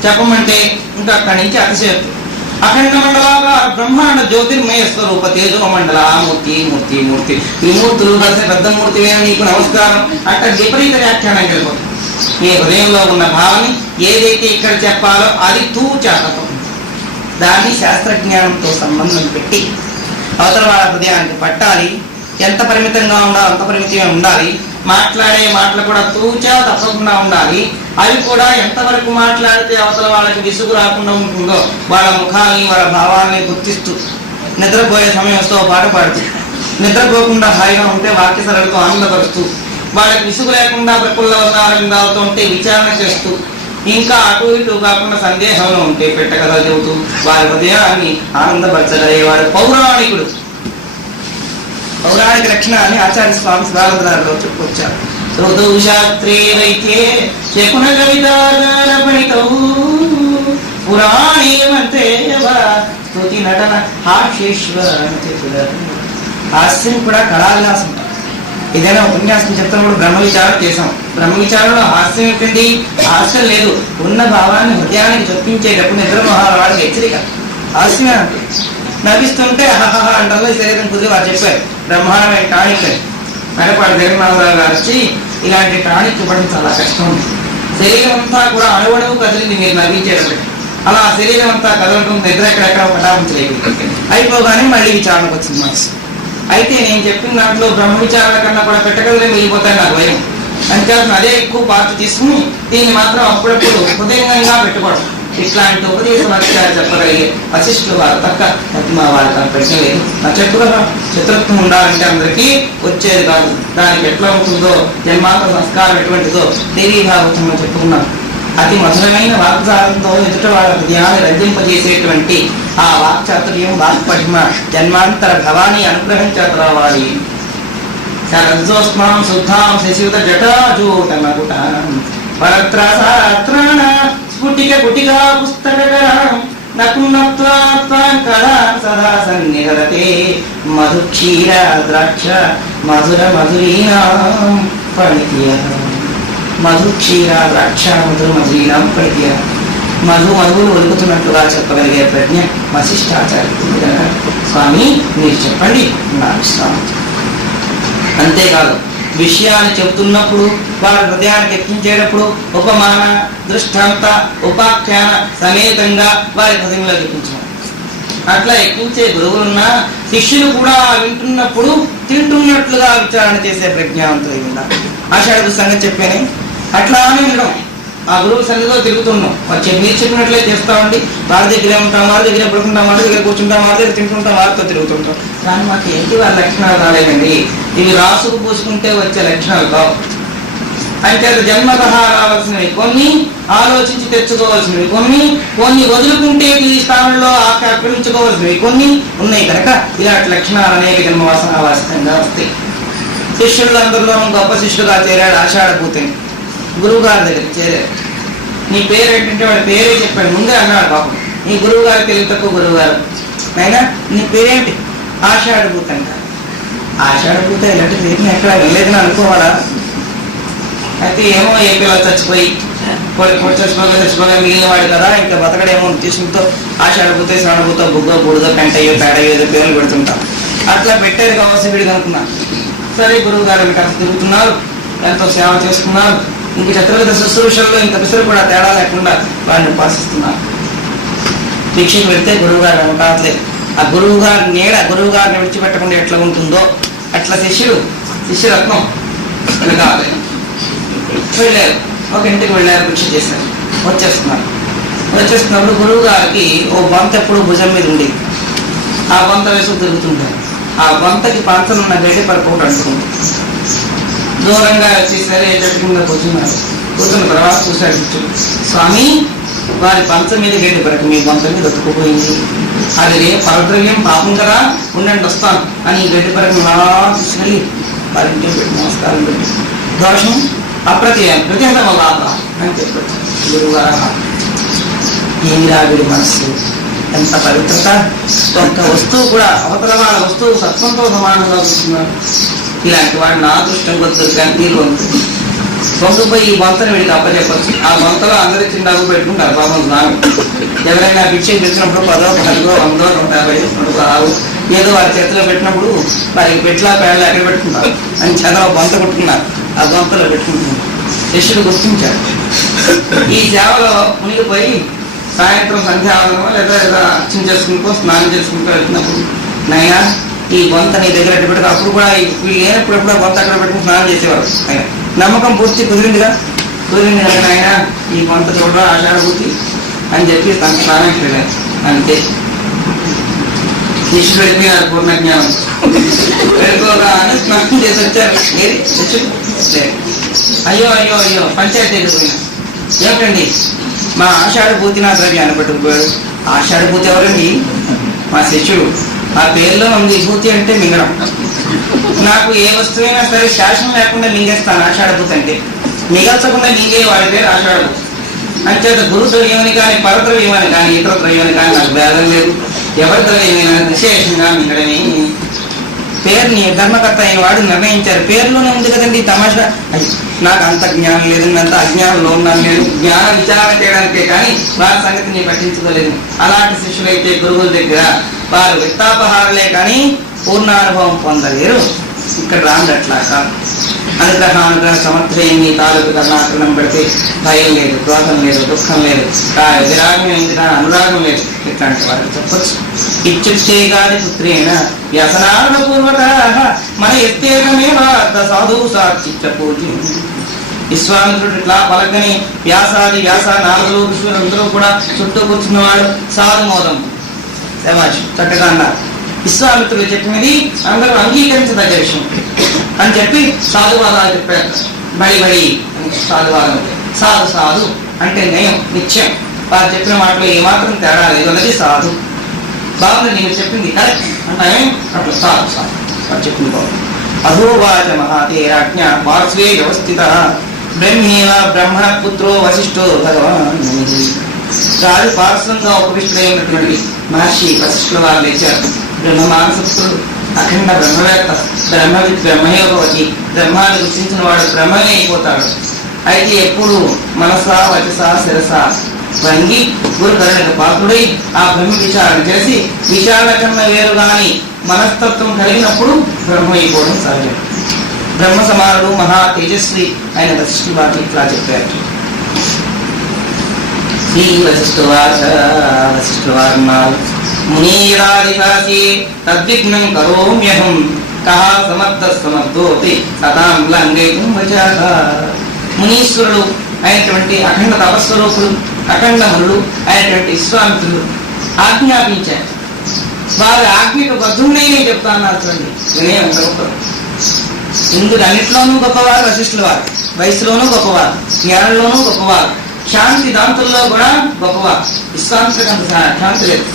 చెప్పమంటే ఇంకా అక్కడి నుంచి అతిశయోక్తి. అఖండ మండలాగా బ్రహ్మాండ జ్యోతిర్మయ స్వరూప తేజో మండల మూర్తి మూర్తి మూర్తి త్రిమూర్తులు కలిసి పెద్ద మూర్తి నీకు నమస్కారం అంటే విపరీత వ్యాఖ్యానం వెళ్ళిపోతుంది. మీ హృదయంలో ఉన్న భావని ఏదైతే ఇక్కడ చెప్పాలో అది తూచాతకం. దాన్ని శాస్త్రజ్ఞానంతో సంబంధం పెట్టి అవతల వాళ్ళ హృదయానికి పట్టాలి. ఎంత పరిమితంగా ఉండాలో అంత పరిమితంగా ఉండాలి. మాట్లాడే మాటలు కూడా తూచా తప్పకుండా ఉండాలి. అవి కూడా ఎంతవరకు మాట్లాడితే అవతల వాళ్ళకి విసుగు రాకుండా ఉంటుందో వాళ్ళ ముఖాలని, వాళ్ళ భావాలని గుర్తిస్తూ నిద్రపోయే సమయం వస్తూ పాట పాడుతూ, నిద్రపోకుండా హాయిగా ఉంటే వాక్య సరళతో ఆనందపరుస్తూ, వాళ్ళకి విసుగు లేకుండా ప్రకుల్ల వర్ణాలతో ఉంటే విచారణ చేస్తూ, ఇంకా అటు ఇటు కాకుండా సందేహంలో ఉంటే పెట్టగలలు చెబుతూ వారి హృదయాన్ని ఆనందపరచగలిగేవాడు పౌరాణికుడు. పౌరాణిక లక్షణ అని ఆచార్య స్వామి శివానందరాలో చెప్పుకొచ్చారు. శ్రోతౌ శాస్త్రే వైద్యే శకున కవితాపణితౌ పురాణే మంత్రే స్తుతి నటన హాస్యేశ్వర. హాస్యం కూడా కళావిలాసం. ఏదైనా ఉపన్యాసం చెప్తున్నప్పుడు బ్రహ్మ విచారం చేసాం. బ్రహ్మ విచారంలో హాస్యం ఏంటండి? హాస్యం లేదు. ఉన్న భావాన్ని హృదయానికి చొప్పించేటప్పుడు నిద్ర మహారాళ్ళకి హెచ్చరిక. హాస్యమే అంటే నవ్విస్తుంటే హహహ అంటారు. శరీరం కుదిరి వారు చెప్పారు బ్రహ్మాండమైన టానిక్ అని. మెడపాటి జగన్నాథరావు గారు వచ్చి ఇలాంటి టానిక్ ఇవ్వడం చాలా కష్టం. శరీరం అంతా కూడా అణువణువు కదిలింది మీరు నవ్వించేటప్పుడు. అలా శరీరం అంతా కదలటం, నిద్ర ఎక్కడెక్కడ పటాపించలేదు. అయిపోగానే మళ్ళీ విచారణకు వచ్చింది మనసు. అయితే నేను చెప్పిన దాంట్లో బ్రహ్మ విచారణ కన్నా కూడా పెట్టగలనే మిగిలిపోతాయి నాకు భయం. అంతేకాదు అదే ఎక్కువ పాత్ర తీసుకుని దీన్ని మాత్రం అప్పుడప్పుడు హృదయంగా పెట్టుకోవడం. ఇట్లాంటి ఉపదేశ వాక్యాలు చెప్పగలిగే వశిష్ఠులు వారు తక్క మా వాళ్ళకి ప్రశ్న లేదు. నా శత్రుత్వం ఉండాలంటే అందరికీ వచ్చేది కాదు. దానికి ఎట్లా ఉంటుందో, జన్మాంత సంస్కారం ఎటువంటిదో దేవీభాగవతంలో చెప్పుకున్నాం. అతి మధురమైన వాగ్దానంతో ఎదుట వాళ్ళ హృదయాన్ని రంజింపజేసేటువంటి ఆ వాక్చాతుర్యం, వాక్పటిమ జన్మాంతర భవాని అనుగ్రహం చేత రావాలి. శరజ్జోస్మాం శుద్ధాం శశియుత జటాజూటమగుట పరత్రాసాత్రాణ స్ఫుటిక కుటికా పుస్తకం నకున్నత్వాత్వాంకళ సదా సన్నిహరతే మధుక్షీర ద్రాక్ష మధుర మధురీనాం పణితియ. మధుక్షీర ద్రాక్ష మధుర మధురీనాం పణితియ. మధువులు ఒలుకుతున్నట్లుగా చెప్పగలిగే ప్రజ్ఞ వశిష్ఠాచార్యుడు. స్వామి మీరు చెప్పండి నాకు స్వామి. అంతేకాదు విషయాన్ని చెబుతున్నప్పుడు వాళ్ళ హృదయానికి ఎక్కించేటప్పుడు ఉపమాన, దృష్టాంత, ఉపాఖ్యాన సమేతంగా వారి హృదయంలో ఎక్కించడం. అట్లా ఎక్కించే గురువులున్నా శిష్యులు కూడా వింటున్నప్పుడు తింటున్నట్లుగా విచారణ చేసే ప్రజ్ఞావంతులై ఉండాలి. ఆషాఢ సంగతి చెప్పానే అట్లానే వినడం. ఆ గురువు సన్నిధిలో తిరుగుతున్నాం. మీరు చెప్పినట్లే చేస్తామండి. వారి దగ్గరే ఉంటాం, వారి దగ్గర పడుకుంటాం, వారి దగ్గర కూర్చుంటాం, వారి దగ్గర తింటుంటాం, వారితో తిరుగుతుంటాం. కానీ మాకు ఏంటి వారి లక్షణాలు రాలేదండి. ఇవి రాసుకు పూసుకుంటే వచ్చే లక్షణాలు కావు. అంటే జన్మతః రావాల్సినవి కొన్ని, ఆలోచించి తెచ్చుకోవాల్సినవి కొన్ని వదులుకుంటే ఈ స్థానంలో ఆక్రమించుకోవాల్సినవి కొన్ని ఉన్నాయి. కనుక ఇలాంటి లక్షణాలు అనేక జన్మవాసనావాసితంగా వస్తాయి. శిష్యులందరిలోనూ గొప్ప శిష్యుడుగా చేరాడు ఆషాఢభూతిని. గురువు గారి దగ్గరికి చేరాడు. నీ పేరు ఏంటంటే వాడి పేరే చెప్పాడు. ముందే అన్నాడు పాపం, నీ గురువు గారు తెలివి తక్కువ గురువు గారు, అయినా నీ పేరేంటి? ఆషాఢభూతి అంట. ఆషాఢభూతి ఇలాంటి పేరుని ఎక్కడ వెళ్ళలేదని అనుకోవాలా? అయితే ఏమో ఏ పిల్లలు చచ్చిపోయి చచ్చిపోగా మిగిలిన వాడు కదా, ఇంకా బతకడేమో ఉద్దేశంతో ఆషాఢభూతే, శ్రవణభూతో, బుగ్గో, బుడిదో, పెంటయ్యో, పేడయ్యో ఏదో పేర్లు పెడుతుంటాం. అట్లా పెట్టేది కావాల్సి వీడికి అనుకున్నాను. సరే గురువు గారు వెంట తిరుగుతున్నారు, ఎంతో సేవ చేసుకున్నారు. ఇంక చతుర్వేద శుశ్రూషల్లో ఇంత పిసరు కూడా తేడా లేకుండా వాడిని ఉపాసిస్తున్నారు. దీక్షకు వెళ్తే గురువు గారు వెనకాట్లేదు. ఆ గురువు గారి నీడ గురువు గారిని విడిచిపెట్టకుండా ఎట్లా ఉంటుందో అట్లా శిష్యరత్నం వెనకాలి వెళ్ళారు. ఒక ఇంటికి వెళ్ళారు, భిక్ష చేశారు. వచ్చేస్తున్నప్పుడు గురువు గారికి ఓ బంత ఎప్పుడు భుజం మీద ఉండేది. ఆ బంత వేసుకు తిరుగుతుంటారు. ఆ బంతకి పంచనున్న గడ్డి పరపోటు అంటుకుంది. దూరంగా వచ్చేసరి చెట్టు కింద కూర్చున్నారు. కూర్చున్న తర్వాత చూశాడు శిష్యుడు, స్వామి వారి పంచ మీద గడ్డి పరకు మీ బంత మీద దొక్కుపోయింది. అది పరద్రవ్యం పాపం కదా, ఉండండి వస్తాను అని ఈ గడ్డి పరకు నా తీసుకెళ్ళి వారి ఇంటికి పెట్టి నమస్కారం పెట్టి దోషం ప్రతిహతమగాక అని చెప్పచ్చు. గురువు గారు ఏమి రావిడి మనస్సు, ఎంత పవిత్రత! ఒక్క వస్తువు కూడా అవతల వాళ్ళ వస్తువు సత్వంతో సమానంగా చూస్తున్నారు. ఇలాంటి వాడు నా అదృష్టం కొద్దిగా తీరు ఉంటుంది. బొంగుపోయి ఈ బొంతను వీడికి అప్పచెప్పచ్చు. ఆ బొంతలో అందరి చిన్నకు పెట్టుకుంటారు పాపం స్నానం. ఎవరైనా భిక్షకు తెచ్చినప్పుడు 10, 15, 100, 150 రావు ఏదో వారి చేతిలో పెట్టినప్పుడు వారికి పెట్లా పేడలు ఎక్కడ పెట్టుకుంటారు అని చదవ బొంత కొట్టుకున్నారు. ఆ బొంతలో పెట్టుకుంటున్నారు. శిష్యుడు గుర్తించాడు. ఈ సేవలో మునిగిపోయి సాయంత్రం సంధ్యావనమో లేదా అర్చన చేసుకుంటూ స్నానం చేసుకుంటూ వెళ్తున్నప్పుడు, నైనా ఈ బొంత నీ దగ్గర పెట్టుకో. అప్పుడు కూడా వీళ్ళు లేనప్పుడు ఎప్పుడో బొంత అక్కడ పెట్టుకుని స్నానం చేసేవారు. ఆయన నమ్మకం పూర్తి కుదిరింది కదా ఆయన ఈ బొంత చూడడం ఆషాఢభూతి అని చెప్పి తన స్నానానికి వెళ్ళారు. అంతే శిష్యుడు వెళ్ళిపోయినారు పూర్ణ జ్ఞానం. వెళ్ళిపోగానే స్నానం చేసి వచ్చారు. ఏది శిష్యుడు అయ్యో అయ్యో అయ్యో పంచాయతీ వెళ్ళిపోయినా. ఏమిటండి మా ఆషాఢభూతి నా ద్రవ్యాన్ని పట్టుకుపోయాడు. ఆషాఢభూతి ఎవరండి? మా శిష్యుడు. ఆ పేరులో ఉంది భూతి అంటే మింగడం. నాకు ఏ వస్తువైనా సరే శాసనం లేకుండా మింగేస్తాను. ఆషాఢభూతి అంటే మిగల్చకుండా మింగే వాడి పేరు ఆషాఢభూతి. అంచేత గురు ద్రవ్యమని కానీ పరద్రవ్యమని కానీ ఇతర ద్రవ్యమని కానీ నాకు భేదం లేదు. ఎవరి ద్రవ్యమైనా విశేషంగా మింగడమే పేరుని ధర్మకర్త అయిన వాడు నిర్ణయించారు. పేరులోనే ఉంది కదండి తమాషా. నాకు అంత జ్ఞానం లేదండి, అంత అజ్ఞానంలో ఉన్నాను నేను. జ్ఞాన విచారణ చేయడానికే కానీ వారి సంగతి నేను పట్టించుకోలేదు. అలాంటి శిష్యులైతే గురువుల దగ్గర వారు విత్తాపహారలే కానీ పూర్ణానుభవం పొందలేరు. ఇక్కడ రాందట్లా కాదు. అనుగ్రహ సమర్థ్రయం తాలూకు కర్ణాకరణం పెడితే భయం లేదు, క్రోధం లేదు, దుఃఖం లేదు, విరాగం ఏంటి కానీ అనురాగం లేదు. ఇట్లాంటి వారికి చెప్పచ్చు. ఇచ్చుచ్చేగాది పుత్రేణ వ్యసనార్థ పూర్వక మన ఎత్తేగమే వార్త సాధు సాక్షిత్వ పూజ్యం. విశ్వామిత్రుడు ఇట్లా పలకని వ్యాసాది నారదులు విశ్వామిత్రులు కూడా చుట్టూ కూర్చున్నవాడు సాధుమోదం శభాష్ చక్కగా అన్నారు. విశ్వామిత్రుడు చెప్పినది అందరూ అంగీకరించదగ్గ విషయం అని చెప్పి సాధువాదాలు చెప్పారు. బడి సాధువాదం. సాధు అంటే నయం, నిత్యం. వారు చెప్పిన మాటలో ఏమాత్రం తేడా లేదు అన్నది సాధు. బాగుంది, నేను చెప్పింది కరెక్ట్ అంటే అట్లా సాధు వారు చెప్పింది బాగుంది. అధోవాచ మహాతేరాజ్ఞ పార్శ్వే వ్యవస్థిత బ్రహ్మేవ బ్రహ్మణ పుత్రో వశిష్ఠో భగవాన్. రాజు పార్శ్వంగా ఉపవిష్టుడై ఉన్నటువంటి మహర్షి వశిష్ఠుల వారు లేచారు. బ్రహ్మ మానసపుత్రుడు, అఖండ బ్రహ్మవేత్త, బ్రహ్మవిత్ బ్రహ్మయోగవతి. బ్రహ్మాన్ని గుర్తించిన వాడు బ్రహ్మమే అయిపోతాడు. అయితే ఎప్పుడు మనసా వచసా శిరస వంగి గురు కరుణకు పాత్రుడై ఆ బ్రహ్మ విచారణ చేసి విచారణ కన్నా వేరు గాని మనస్తత్వం కలిగినప్పుడు బ్రహ్మ అయిపోవడం సహజం. బ్రహ్మ సమానుడు మహా తేజస్వి ఆయన వశిష్ఠుల వారు ఇట్లా చెప్పారు. శ్రీ వశిష్ఠుల వారు మునీరాదిశాసి తద్విఘ్నం కరోమ్యహం కహ సమర్థ సమర్థోతి సతాం లంఘయితుం వచః. మునీశ్వరుడు అయినటువంటి అఖండ తపస్వరూపుడు, అఖండ మనుడు అయినటువంటి విశ్వామిత్రుడు ఆజ్ఞాపించారు. వారి ఆజ్ఞకు బద్ధుండే నేను చెప్తాను. చూడండి వినయం గొప్పవారు. ఇందుకు అన్నిట్లోనూ గొప్పవారు వశిష్ఠుల వారు. వయసులోనూ గొప్పవారు, జ్ఞానంలోనూ గొప్పవారు, శాంతి దాంతుల్లో కూడా గొప్పవారు. విశ్వామిత్రుడికి అంత శాంతి లేదు.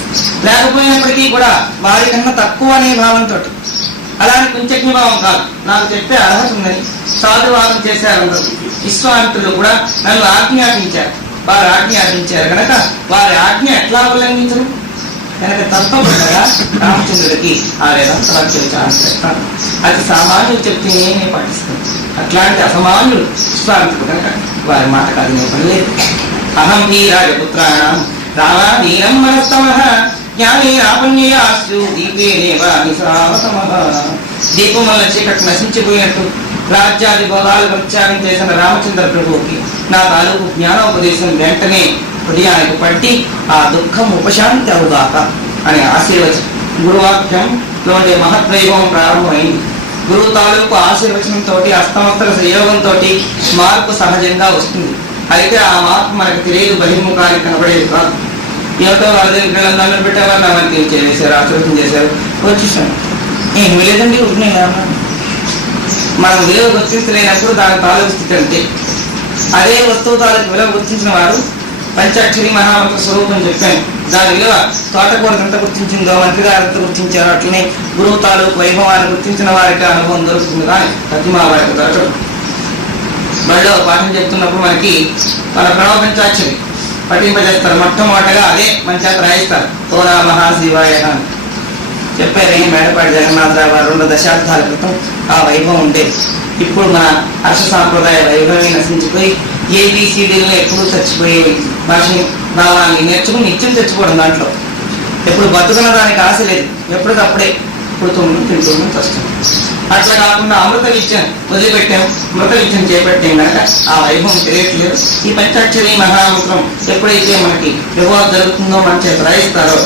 లేకపోయినప్పటికీ కూడా వారికన్నా తక్కువ అనే భావంతో, అలాంటి కుంచజ్ఞ భావం కాదు, నాకు చెప్పే అర్హత ఉందని సాధువాదం చేశారు అందరూ. విశ్వామిత్రులు కూడా నన్ను ఆజ్ఞాపించారు. వారు ఆజ్ఞాపించారు కనుక వారి ఆజ్ఞ ఎట్లా ఉల్లంఘించరు కనుక తప్పకుండా రామచంద్రుడికి ఆ వేదాంత వాక్యాలు చాలా చెప్తాను. అది సామాన్యులు చెప్తే నేనే పాటిస్తాను. అట్లాంటి అసమాన్యులు విశ్వామిత్రుడు కనుక వారి మాట కాదు నేను పనిలేదు. అహం ఈ రాజపుత్రాణం రావా వీరం మనస్తమః జ్ఞానే రాపణ్యాస్తు దీపేనేవ నిసావతమః. దీపం వల్ల చీకటి నశించిపోయినట్టు రాజ్యాది భోగాలు ప్రత్యాగం చేసిన రామచంద్ర ప్రభువుకి నా తాలూకు జ్ఞానోపదేశం వెంటనే హృదయానికి పట్టి ఆ దుఃఖం ఉపశాంతి అవుగాక అని ఆశీర్వచనం. గురువాక్యంలో మహద్వైభవం ప్రారంభమైంది. గురువు తాలూకు ఆశీర్వచనంతో అస్తమస్తక సంయోగంతో మార్పు సహజంగా వస్తుంది. అయితే ఆ మార్పు మనకు తెలియదు, బహిర్ముఖానికి కనబడేది కాదు. ఎవరితో వాళ్ళ దగ్గర దండం పెట్టేవారు నా మనకి చేశారు, ఆశీర్వచనం చేశారు, వచ్చేసాను. ఏం లేదండి ఉంటున్నాయి. మనం విలువ గుర్తించలేనప్పుడు దాని తాలూకు స్థితి అంతే. అదే వస్తువు తాలూకు విలువ గుర్తించిన వారు పంచాక్షరి మహామంత్ర స్వరూపం చెప్పాను. దాని విలువ తోటకూరది ఎంత గుర్తించిందో మంత్రి గారు ఎంత గుర్తించారో అట్లనే గురువు తాలూకు వైభవాన్ని గుర్తించిన వారికి అనుభవం దొరుకుతుంది కానీ ప్రతిమా వారికి దొరకదు. బడిలో పాఠం చెప్తున్నప్పుడు మనకి మన ప్రణవ పంచాక్షరి పఠింపజేస్తారు. మొట్టమొదటగా అదే మన చేత రాయిస్తారు. ఓ నమః శివాయ అని చెప్పారు. మేడపాటి జగన్నాథరావు గారు 2 దశాబ్దాల క్రితం ఆ వైభవం ఉండేది. ఇప్పుడు మన హర్ష సాంప్రదాయ వైభవమే నశించిపోయి ఏబిసిడీలో ఎప్పుడూ చచ్చిపోయే భాషని భావాన్ని నేర్చుకుని నిత్యం చచ్చిపోవడం. దాంట్లో ఎప్పుడు బతుకున్న దానికి ఆశ లేదు. ఎప్పటికప్పుడే పుడుతున్నాం, తింటున్నాం, వస్తున్నాం. అట్లా కాకుండా అమృత విద్యం వదిలిపెట్టాం, మృత విద్యం చేపట్టాం కనుక ఆ వైభవం తెలియట్లేదు. ఈ పంచాక్షరి మహామంత్రం ఎప్పుడైతే మనకి వివాహం జరుగుతుందో మన చేత రాయిస్తారో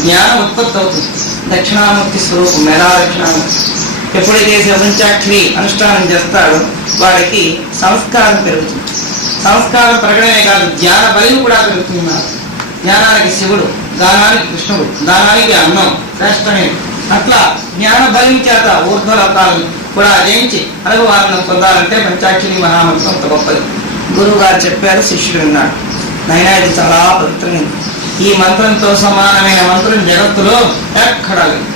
జ్ఞానం ఉత్పత్తి అవుతుంది. దక్షిణామూర్తి స్వరూపం ఎలా దక్షిణామూర్తి ఎప్పుడైతే పంచాక్షరి అనుష్ఠానం చేస్తాడో వాడికి సంస్కారం పెరుగుతుంది. సంస్కారం పెరగడమే కాదు, జ్ఞాన బలి కూడా పెరుగుతున్నారు. జ్ఞానానికి శివుడు, దానానికి కృష్ణుడు, దానానికి అన్నం శ్రేష్టమైన అట్లా జ్ఞాన బలి చేత ఊర్ధ్వలోకాలను కూడా జయించి అనుభవాలను పొందాలంటే పంచాక్షరి మహామంత్రం అంత గొప్పది. గురువు గారు చెప్పారు, శిష్యుడు విన్నాడు. నైనా ఇది చాలా పవిత్రమైనది. ఈ మంత్రంతో సమానమైన మంత్రం జగత్తులో ఎక్కడా లేదు.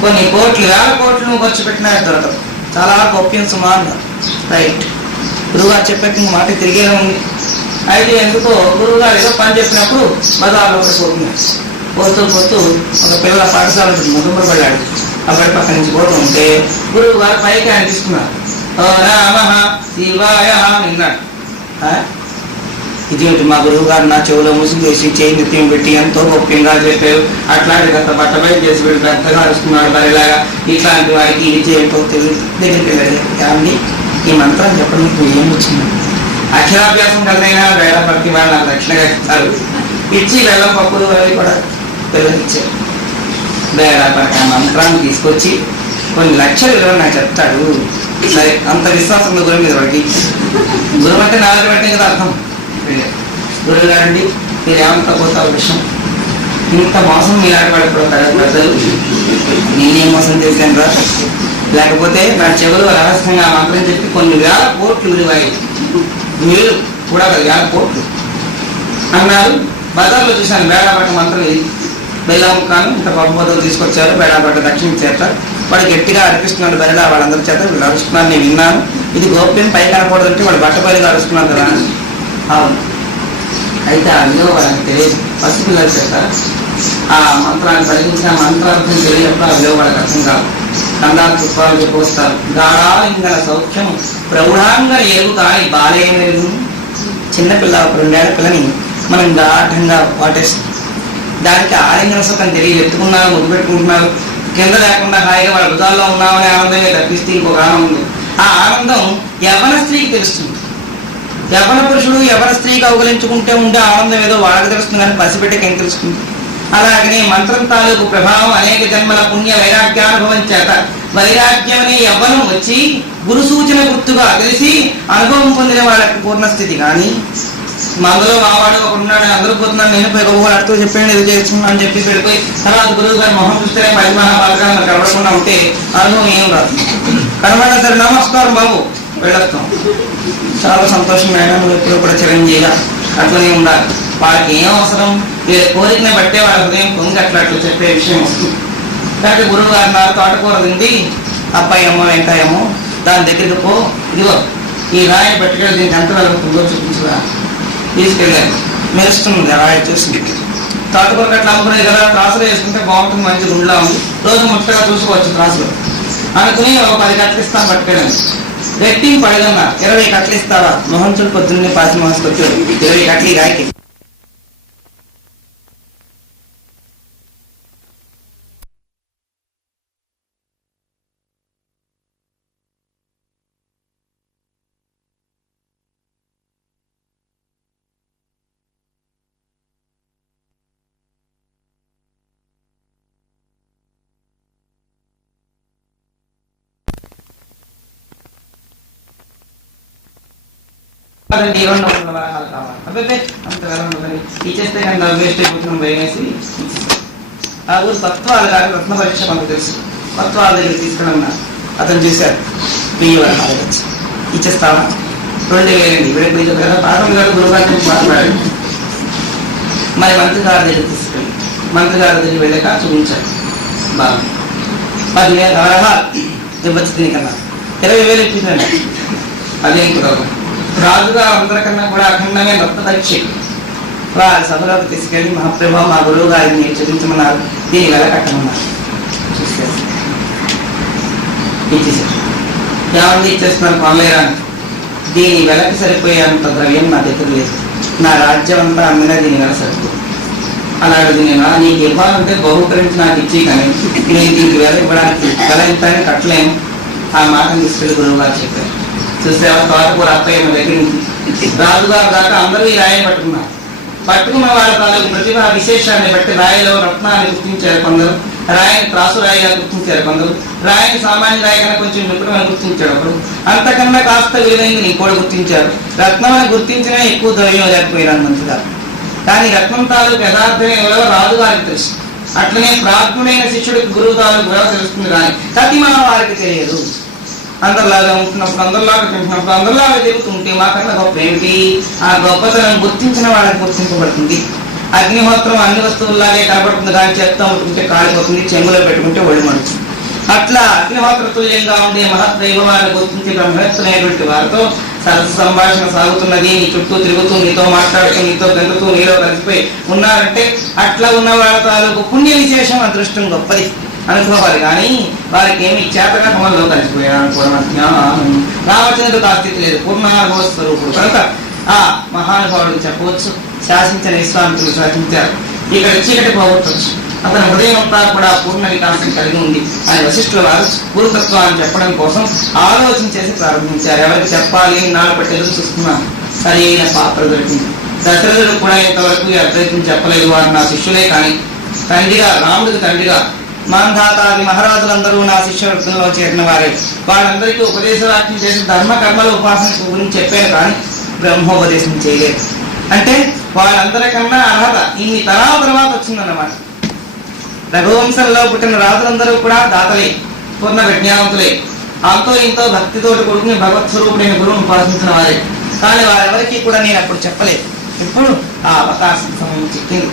కొన్ని కోట్లు, వేల కోట్లు ఖర్చు పెట్టినా దొరకదు. చాలా గొప్పం సుమారు. రైట్, గురువుగారు చెప్పేట మాట తిరిగేలా ఉంది. అయితే ఎందుకో గురువుగారు ఏదో పని చెప్పినప్పుడు బజార్లో పోతుంది. పోతూ ఒక పిల్లల పాఠశాల ముదుంబరు పడ్డాడు. ఆ బడి పక్క నుంచి పోతూ ఉంటే గురువు గారు పైకి ఆయన తీసుకున్నారు. ఓ నమః శివాయ విన్నాడు. ఇదేంటి మా గురువు గారు నా చెవులో ముసుగు వేసి చేయి నిత్యం పెట్టి ఎంతో గొప్పంగా చెప్పారు. అట్లాంటి గత బట్టబయలు చేసి వీడు పెద్దగా అరుస్తున్నాడు బరిలాగా. ఇట్లాంటి వారికి ఇది ఏంటో దగ్గరికి వెళ్ళాలి. ఈ మంత్రం చెప్పడం మీకు ఏమొచ్చింది? అక్షరాభ్యాసం కలిదైనా వేళ ప్రతి వాళ్ళు నాకు దక్షిణగా ఇస్తారు. ఇచ్చి వెళ్ళం పప్పులు అవి కూడా పిల్లలు ఇచ్చారు. వేళపరక మంత్రాన్ని తీసుకొచ్చి కొన్ని లక్షల విలువ నాకు చెప్తాడు. సరే, అంత విశ్వాసం గురువు మీద వాడికి. గురువు అంటే నాలుగు పెట్టే కదా అర్థం. గురువు గారండి మీరు ఏమంత పోతావు విషయం, ఇంత మోసం మీలాంటి వాడు పడతారు పెద్దలు, నేనేం మోసం చేశాను రా. లేకపోతే నా చెవులు రహస్యంగా మంత్రం చెప్పి కొన్ని వేల కోట్లు విలువాయి, వేలు కూడా కదా, వేల కోట్లు అన్నారు. బజార్లో చూశాను బేడాపట్ట మంత్రం ఇది. బెల్లాముఖాను ఇంత పబ్బోదలు తీసుకొచ్చారు. బేడాపట్ట దక్షిణ చేత వాడు గట్టిగా అర్పిస్తున్నాడు బరిలా వాళ్ళందరి చేత. వీళ్ళు అరుస్తున్నారు, నేను విన్నాను. ఇది గోప్యం పై కనకూడదంటే వాడు బట్టబయలుగా అరుస్తున్నారు కదా. అవును, అయితే ఆ విలువ వాళ్ళకి తెలియదు. పసిపిల్లలు చేస్తారు ఆ మంత్రాన్ని పలికించిన మంత్రార్థం తెలియనప్పుడు ఆ విలువ వాళ్ళకి అర్థం కాదు. కందాలు పుష్పాలు చెప్పొస్తారు. గాఢాలింగన సౌఖ్యం ప్రౌఢాంగన ఎరుగు కానీ బాలేయం ఎరుగు. చిన్నపిల్ల 2 ఏళ్ల పిల్లని మనం గాఢంగా వాటేస్తాం. దానికి ఆలింగన సుఖం తెలియదు. ఎత్తుకున్నారు, ముద్దు పెట్టుకుంటున్నారు, కింద లేకుండా హాయిగా వాళ్ళ భుజాల్లో ఉన్నామనే ఆనందమే తప్పిస్తే ఇంకొక ఆనందం. ఆ ఆనందం యవన స్త్రీకి తెలుస్తుంది. యవన పురుషుడు యవన స్త్రీకి అవగలించుకుంటే ఉండే ఆనందం ఏదో వాళ్ళకి తెలుస్తుంది కానీ పసిబిడ్డకి ఏం తెలుస్తుంది. అలాగనే మంత్రం తాలూకు ప్రభావం అనేక జన్మల పుణ్య వైరాగ్యానుభవం చేత వైరాగ్యం అనే యవ్వనం వచ్చి గురు సూచన గుర్తుగా తెలిసి అనుభవం పొందిన వాళ్ళకి పూర్ణస్థితి. కానీ మందులో మావాడు ఒకడున్నాడు, అందరూ పోతున్నాడు, నేను పోయి గొప్పవాడుతూ చెప్పాను ఇది చేస్తున్నాను అని చెప్పి వెళ్ళిపోయి తర్వాత గురువు గారి మొహం చూస్తేనే 10 మహాబాలకాలు మనకు కనబడకుండా ఉంటే అనుభవం ఏం రాదు. కనబడినా సరే నమస్కారం బాబు వెళ్ళొస్తాం, చాలా సంతోషం అయినా నువ్వు ఎప్పుడూ కూడా చిరంజీవిగా అట్లనే ఉండాలి. వాళ్ళకి ఏం అవసరం, వీళ్ళ కోరికని బట్టే వాళ్ళ హృదయం పొంగి అట్లా చెప్పే విషయం వస్తుంది. కాబట్టి గురువు గారు నా తోటకూర తిండి అప్పాయమ్మో వెంకాయమ్మో దాని దగ్గరికి పో, ఇదిగో ఈ రాయిని పట్టుకెళ్ళి దీనికి ఎంత వెలుగుతుందో చూపించురా. తీసుకెళ్ళాను. మెరుస్తుంది ఆ రాయి చూసి. తోటకూర కట్ల అమ్ముకునేది కదా, త్రాసులో వేసుకుంటే బాగుంటుంది, మంచి గుండ్లా ఉంది, రోజు ముట్టగా చూసుకోవచ్చు త్రాసులో అనుకుని ఒక 10 కట్టలు ఇస్తాను పట్టుకెళ్ళాను. గట్టి పడగన్నా 20 కట్టలు ఇస్తావా? మోహన్సుడు పొద్దున్నే పాసి మోహన్స్కి వచ్చాడు. 20 కట్టలు ఈ రాయికి. అదండి 200 వరహాలు కావాలి. అబ్బాయి అంత వెల ఉండదని ఇచ్చేస్తే కానీ వేస్ట్ అయిపోతున్నాం భయమేసి ఆ ఊరు తత్వాలు కానీ రత్న పరీక్ష మనకు తెలుసు. తత్వాల దగ్గర తీసుకున్నా అతను చూశారు. 1000 వరహాలు వచ్చి ఇచ్చేస్తావా? 2000 వీడికి కదా పాఠం గారు గురుగారిని మాట్లాడారు. మరి మంత్రి గారి దగ్గర తీసుకెళ్ళి మంత్రి గారి దగ్గర వెళ్ళాక చూపించారు. బాగా 10,000 వరహాలు ఇవ్వచ్చు, దీనికన్నా 20,000 ఇప్పించండి. అదేం కుదరదు. రాజుగా అందరికన్నా కూడా అఖండమైన రత్న పరీక్ష వారి సభలోకి తీసుకెళ్ళి మహాప్రభు మా గురువు గారిని చూపించమన్నారు, దీని వెల కట్టమన్నారు. చూసేసి ఇచ్చేసారు. ఏమన్నా ఇచ్చేస్తున్నారు కొనలేరాని. దీని వెలకి సరిపోయేంత ద్రవ్యం నా దగ్గర లేదు, నా రాజ్యం అంతా అమ్మినా దీని వెల సరిపోదు. అలాంటిది నేను నీకు ఇవ్వాలంటే బహుకరించి నాకు ఇచ్చి, కానీ నేను దీనికి వెల ఇవ్వడానికి వెల ఎంత అని కట్టలేను. ఆ మాటను తీసుకెళ్ళి గురువు గారు చెప్పారు. చూసేవా తోటకూర అప్పయ్యమ్మ దగ్గర నుంచి రాజుగారు దాకా అందరూ ఈ రాయిని పట్టుకున్నారు. పట్టుకున్న వాళ్ళ తాలూకు ప్రతిభ విశేషాన్ని బట్టి రాయిలో రత్నాన్ని గుర్తించారు కొందరు, రాయిని త్రాసు రాయిగా గుర్తించారు కొందరు, రాయిని సామాన్య రాయి కన్నా కొంచెం నిపుణులను గుర్తించాడు ఒకడు, అంతకన్నా కాస్త విలువైంది ఇంకోటి గుర్తించారు. రత్నాన్ని గుర్తించినా ఎక్కువ ద్రవ్యం లేకపోయినారు మంచిగా. కానీ రత్నం తాలూకు యథార్థమైన విలువ రాజుగారికి తెలుసు. అట్లనే ప్రాజ్ఞుడైన శిష్యుడికి గురువు తాలూకు విలువ తెలుస్తుంది, కానీ ప్రతిమా వారికి తెలియదు. అందరిలాగా ఉంటున్నప్పుడు, అందరిలాగా తింటున్నప్పుడు, అందరిలాగా తిరుగుతుంటే మాకన్నా గొప్ప ఏమిటి? ఆ గొప్పతనం గుర్తించిన వాళ్ళకి గుర్తింపబడుతుంది. అగ్నిహోత్రం అన్ని వస్తువుల్లాగే కనబడుతుంది, కానీ చెప్తా ఉంటుంటే కాలిపోతుంది, చెంగులో పెట్టుకుంటే ఒళ్ళు మండుతుంది. అట్లా అగ్నిహోత్ర తుల్యంగా ఉండే మహద్దైవాన్ని గుర్తించి బ్రహ్మస్తున్నటువంటి వారితో సరస్సు సంభాషణ సాగుతున్నది. నీ చుట్టూ తిరుగుతూ, నీతో మాట్లాడుతూ, నీతో గెలుతూ, నీలో కలిసిపోయి ఉన్నారంటే అట్లా ఉన్న వాళ్ళ తాలూకు పుణ్య విశేషం, అదృష్టం గొప్పది అనుకోవాలి. కానీ వారికి ఏమి చేతగా కమల్లో కలిసిపోయారు. రామచంద్రుడు కాస్థితి లేదు, పూర్ణానుభవ స్వరూపుడు కనుక ఆ మహానుభావుడు చెప్పవచ్చు. శాసించిన విశ్వామిత్రులు శాసించారు. ఇక్కడ చీకటి పోగొట్టవచ్చు. అతని హృదయం అంతా కూడా పూర్ణ వికాసం కలిగి ఉంది అని వశిష్ఠుల వారు గురుతత్వాన్ని చెప్పడం కోసం ఆలోచించేసి ప్రారంభించారు. ఎవరికి చెప్పాలి నాలుగు పట్టి ఎదురు చూస్తున్నాను. సరైన పాత్ర దొరికింది. దశరథుడు కూడా ఇంతవరకు అద్వైతం చెప్పలేదు. వారు నా శిష్యులే, కానీ తండ్రిగా రాముడికి తండ్రిగా మాంధాతాది మహారాజులందరూ నా శిష్యవృత్తంలో చేరిన వారే. వాళ్ళందరికీ ఉపదేశవాక్యం చేసి ధర్మ కర్మల ఉపాసన గురించి చెప్పాను, కానీ బ్రహ్మోపదేశం చేయలేదు. అంటే వాళ్ళందరికన్నా అర్హత ఇన్ని తరాల తర్వాత వచ్చిందన్నమాట. రఘువంశంలో పుట్టిన రాజులందరూ కూడా దాతలే, పూర్ణ విజ్ఞానవంతులే, అంతో ఇంతో భక్తితోటి కొడుకుని భగవత్ స్వరూపుడైన గురువును ఉపాసించిన వారే. కానీ వారెవరికి కూడా నేను అప్పుడు చెప్పలేదు. ఇప్పుడు ఆ అవకాశం సమయం చిక్కింది.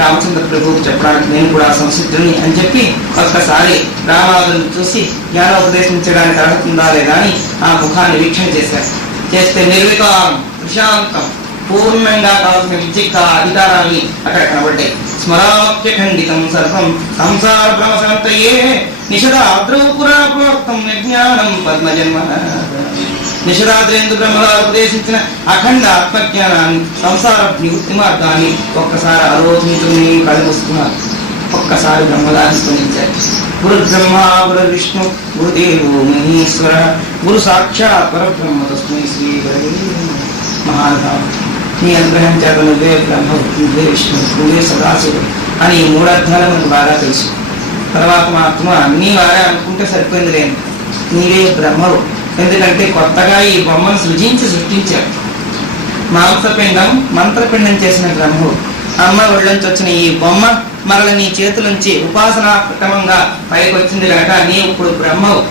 రామచంద్ర ప్రభువుకు చెప్పడానికి నేను కూడా సంసిద్ధుని అని చెప్పి ఒక్కసారి రామాదులను చూసి జ్ఞానోపదేశించడానికి అర్హతుందా లేదా అని ఆ ముఖాన్ని వీక్షణ చేశారు. చేస్తే నిర్వికారం, ప్రశాంతం, పూర్ణంగా కావాల్సిన విద్యక అధికారాన్ని అక్కడ కనబడ్డాయి. స్మరామత్యఖండితం సర్వం సంసార భ్రమశాంతయే నిషదాద్రౌపురా ప్రోక్తం విజ్ఞానం పద్మజన్మ. నిషదాద్రేంద్ర బ్రహ్మగారు ఉపదేశించిన అఖండ ఆత్మజ్ఞానాన్ని, సంసార నివృత్తి మార్గాన్ని ఒక్కసారి ఆలోచించుకుని కలుపుస్తున్నారు. ఒక్కసారి బ్రహ్మగారిని స్మరించారు. గురు బ్రహ్మ గురు విష్ణు గురుదేవో మహేశ్వర గురు సాక్షాత్ పరబ్రహ్మ తస్మై శ్రీ గురవే మహానుభావుడు. నీ అనుగ్రహం చేత నువ్వే బ్రహ్మ, నువ్వే విష్ణు, నువ్వే సదాశివుడు అని ఈ 3 అర్థాలు మనకు బాగా తెలుసు. తర్వాత మాత్రం అన్నీ వారే అనుకుంటే సరిపోయింది లేదు, నీవే బ్రహ్మవు. ఎందుకంటే కొత్తగా ఈ బొమ్మను సృష్టించారు. మాంసపిండం మంత్రపిండం చేసిన బ్రహ్మవు. అమ్మ ఒళ్ళంచి వచ్చిన ఈ బొమ్మ మరల నీ చేతులుంచి ఉపాసనాక్రమంగా పైకి వచ్చింది కనుక నీ ఇప్పుడు బ్రహ్మవు.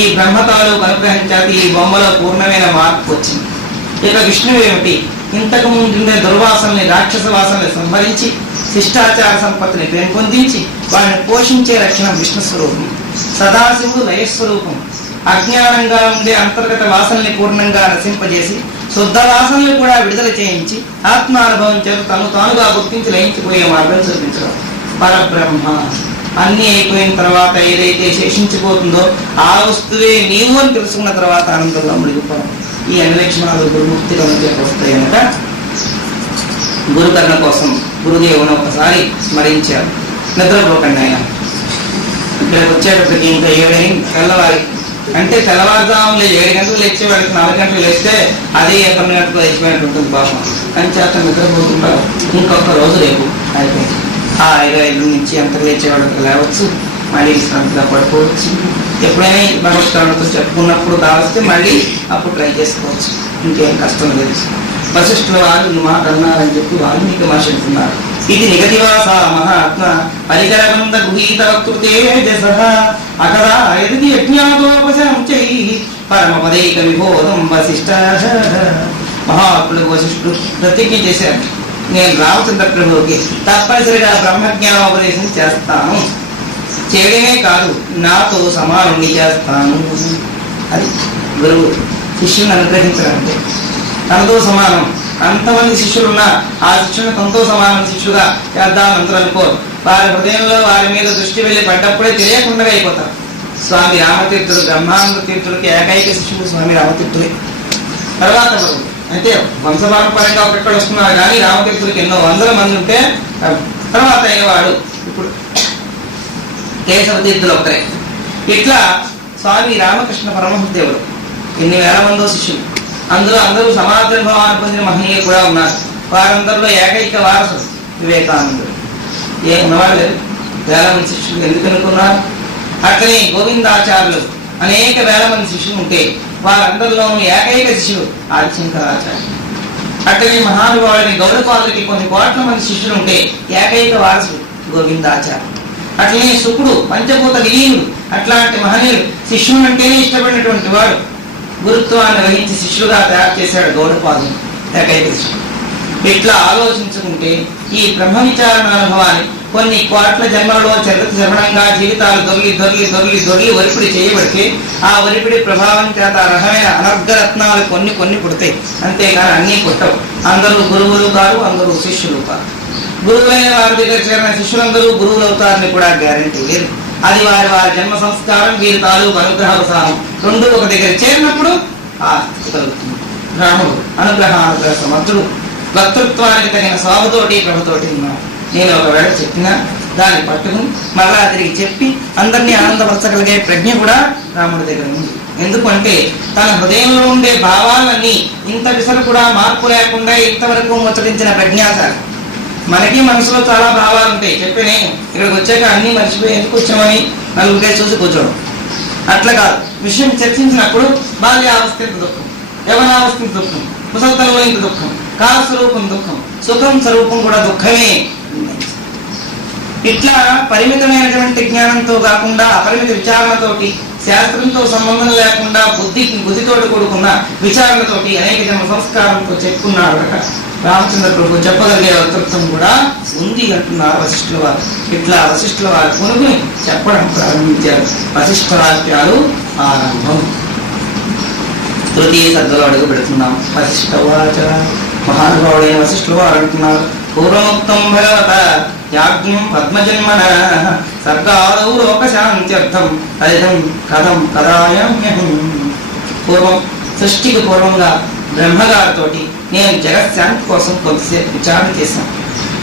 ఈ బ్రహ్మ తాలూకు అనుగ్రహం చేత ఈ బొమ్మలో పూర్ణమైన మార్పు వచ్చింది. ఇక విష్ణువు ఏమిటి? ఇంతకు ముందుండే దుర్వాసనని, రాక్షస వాసనని సంహరించి శిష్టాచార సంపత్తిని పెంపొందించి వారిని పోషించే రక్షణ విష్ణు స్వరూపం. సదాశివుడు లయస్వరూపం. అజ్ఞానంగా ఉండే అంతర్గత వాసనల్ని పూర్ణంగా నశింపజేసి శుద్ధ వాసనలు కూడా విడుదల చేయించి ఆత్మానుభవం చేత తను తానుగా గుర్తించి లయించిపోయే మార్గం చూపించడం పరబ్రహ్మ. అన్ని అయిపోయిన తర్వాత ఏదైతే శేషించిపోతుందో ఆ వస్తువే నీవు అని తెలుసుకున్న తర్వాత ఆనందంగా మునిగిపోవడం. ఈ అన్వేషణాలు గురుముక్తి వస్తాయి కనుక గురుకరణ కోసం గురుదేవుని ఒకసారి స్మరించారు. నిద్రపోకండి ఆయన. ఇక్కడికి వచ్చేటప్పటికి ఇంకా 7 తెల్లవారి, అంటే తెల్లవారుజాములు 7 గంటలు లేచేవాడికి 4 గంటలు లేస్తే అదే 9 గంటలకు లేచిపోయినట్టు ఉంటుంది పాపం. కానీ చేత నిద్రపోతుంటారు. ఇంకొక రోజు రేపు అయిపోయింది. ఆ 5 నుంచి అంతకు లేచేవాడికి లేవచ్చు, మళ్ళీ విశ్రాంతిగా పడుకోవచ్చు. ఎప్పుడైనా భగవత్కరణతో చెప్పుకున్నప్పుడు కావస్తే మళ్ళీ అప్పుడు ట్రై చేసుకోవచ్చు. ఇంకేం కష్టం లేదు. వశిష్ఠుల వారు మాట అన్నారని చెప్పి వాల్మీకి మహర్షి అంటున్నారు. ఇది నిగతివాస మహాత్మ పరికరబంధ గృహీత వక్తృతే జసః అకదా యది యజ్ఞాతోపశంచై పరమపదైక విబోధం వశిష్ఠ. మహాత్ముడు వశిష్ఠుడు ప్రతిజ్ఞ చేశారు, నేను రామచంద్ర ప్రభువుకి తప్పనిసరిగా బ్రహ్మజ్ఞానోపదేశం చేస్తాను, చేయడమే కాదు నాతో సమానుని చేస్తాను. అది గురువు శిష్యుని అనుగ్రహించాలంటే. తనతో సమానం అంతమంది శిష్యులున్నా ఆ శిష్యుని తనతో సమానం శిష్యుగా చేద్దామని అందరూ అనుకోరు. వారి హృదయంలో వారి మీద దృష్టి వెళ్ళి పడ్డప్పుడే తెలియకుండా అయిపోతారు. స్వామి రామతీర్థుడు బ్రహ్మానంద తీర్థుడికి ఏకైక శిష్యుడు స్వామి రామతీర్థుడే. తర్వాత అయితే వంశపారంపరంగా ఒకక్కడ వస్తున్నారు, కానీ రామతీర్థుడికి ఎన్నో వందల మంది ఉంటే తర్వాత అయినవాడు ఇప్పుడు కేశవ తీర్థులు ఒక్కరే. ఇట్లా స్వామి రామకృష్ణ పరమహంసదేవుడు ఎన్ని వేల మందో శిష్యులు, అందులో అందరూ సమాధానుభవాన్ని పొందిన మహనీయులు కూడా ఉన్నారు. వారందరిలో ఏకైక వారసుడు వివేకానందుడు. ఏ ఉన్నవాడు లేదు, వేల మంది శిష్యులు ఎందుకు అనుకున్నారు. అట్లనే గోవిందాచార్యులు అనేక వేల మంది శిష్యులు ఉంటే వారందరిలోనూ ఏకైక శిష్యుడు ఆదిశంకరాచార్య. అట్లనే మహానుభావుడిని గౌడపాదులకి కొన్ని కోట్ల మంది శిష్యులు ఉంటే ఏకైక వారసుడు గోవిందాచార్య. అట్లనే శుకుడు పంచభూత విలీనుడు. అట్లాంటి మహనీయుడు శిష్యుడు అంటేనే ఇష్టపడినటువంటి వాడు గురుత్వాన్ని వహించి శిష్యుగా తయారు చేశాడు గౌడపాదుని ఏకైక శిష్యుడు. ఇట్లా ఆలోచించుకుంటే ఈ బ్రహ్మ విచారణ అనుభవాన్ని కొన్ని కోట్ల జన్మలలో చరణంగా జీవితాలు దొర్లి ఒరిపిడి చేయబడితే ఆ ఒరిపిడి ప్రభావం చేత అర్హమైన అనర్ఘరత్నాలు కొన్ని పుడతాయి, అంతేగాని అన్నీ పుట్టవు. అందరూ గురువులు కాదు, అందరూ శిష్యులు కాదు. గురువులైన వారి దగ్గర చేరిన శిష్యులందరూ గురువులు అవుతారని కూడా గ్యారంటీ లేదు. అది వారి జన్మ సంస్కారం, వీరి తాలూకు అనుగ్రహవసానం రెండు ఒక దగ్గర చేరినప్పుడు ఆ కలుగుతుంది. రాముడు అనుగ్రహ సమర్థుడు, వక్తృత్వానికి తగిన స్వామితోటి ప్రభుతోటి ఉన్నాడు. నేను ఒకవేళ చెప్పినా దాన్ని పట్టుకుని మళ్ళా తిరిగి చెప్పి అందరినీ ఆనందపరచగలిగే ప్రజ్ఞ కూడా రాముడి దగ్గర ఉంది. ఎందుకంటే తన హృదయంలో ఉండే భావాలన్నీ ఇంత విసరు కూడా మార్పు లేకుండా ఇంతవరకు ముచ్చటించిన ప్రజ్ఞాశాలి. మనకి మనసులో చాలా భావాలు ఉంటాయి, చెప్పినే ఇక్కడికి వచ్చాక అన్ని మర్చిపోయి ఎందుకు వచ్చామని నలుగురికే చూసి కూర్చోవడం. అట్లా కాదు, విషయం చర్చించినప్పుడు బాల్యావస్థ ఇంత దుఃఖం, యవనావస్థ ఇంత దుఃఖం, ముసల్తనంలో ఇంత దుఃఖం, కాలస్వరూపం దుఃఖం, సుఖం స్వరూపం కూడా దుఃఖమే. ఇట్లా పరిమితమైనటువంటి జ్ఞానంతో కాకుండా అపరిమిత విచారణతోటి, శాస్త్రంతో సంబంధం లేకుండా బుద్ధితోటి కూడుకున్న విచారణతోటి అనేక జన్మ సంస్కారంతో చెప్పుకున్నాడు రామచంద్ర ప్రభు. చెప్పగలిగే వక్తృత్వం కూడా ఉంది అంటున్నారు వశిష్ఠుల వారు. ఇట్లా వశిష్ఠుల వారు కొనుక్కుని చెప్పడం ప్రారంభించారు. వశిష్ఠ వాక్యాలు ఆరంభం. తృతీయ సర్గలో అడుగు పెడుతున్నాం. వశిష్ఠ వాచ. మహానుభావుడైన వశిష్ఠుల వారు అంటున్నారు, పూర్వముక్తం భగవత యాజ్ఞం పద్మజన్మన సర్గాదౌ లోకశాంత్యర్థం తదిదం కథం కదాయమ్యహం. పూర్వం సృష్టికి పూర్వంగా బ్రహ్మగారితో నేను జగత్శాంతి కోసం కొంతసేపు విచారణ చేశాను.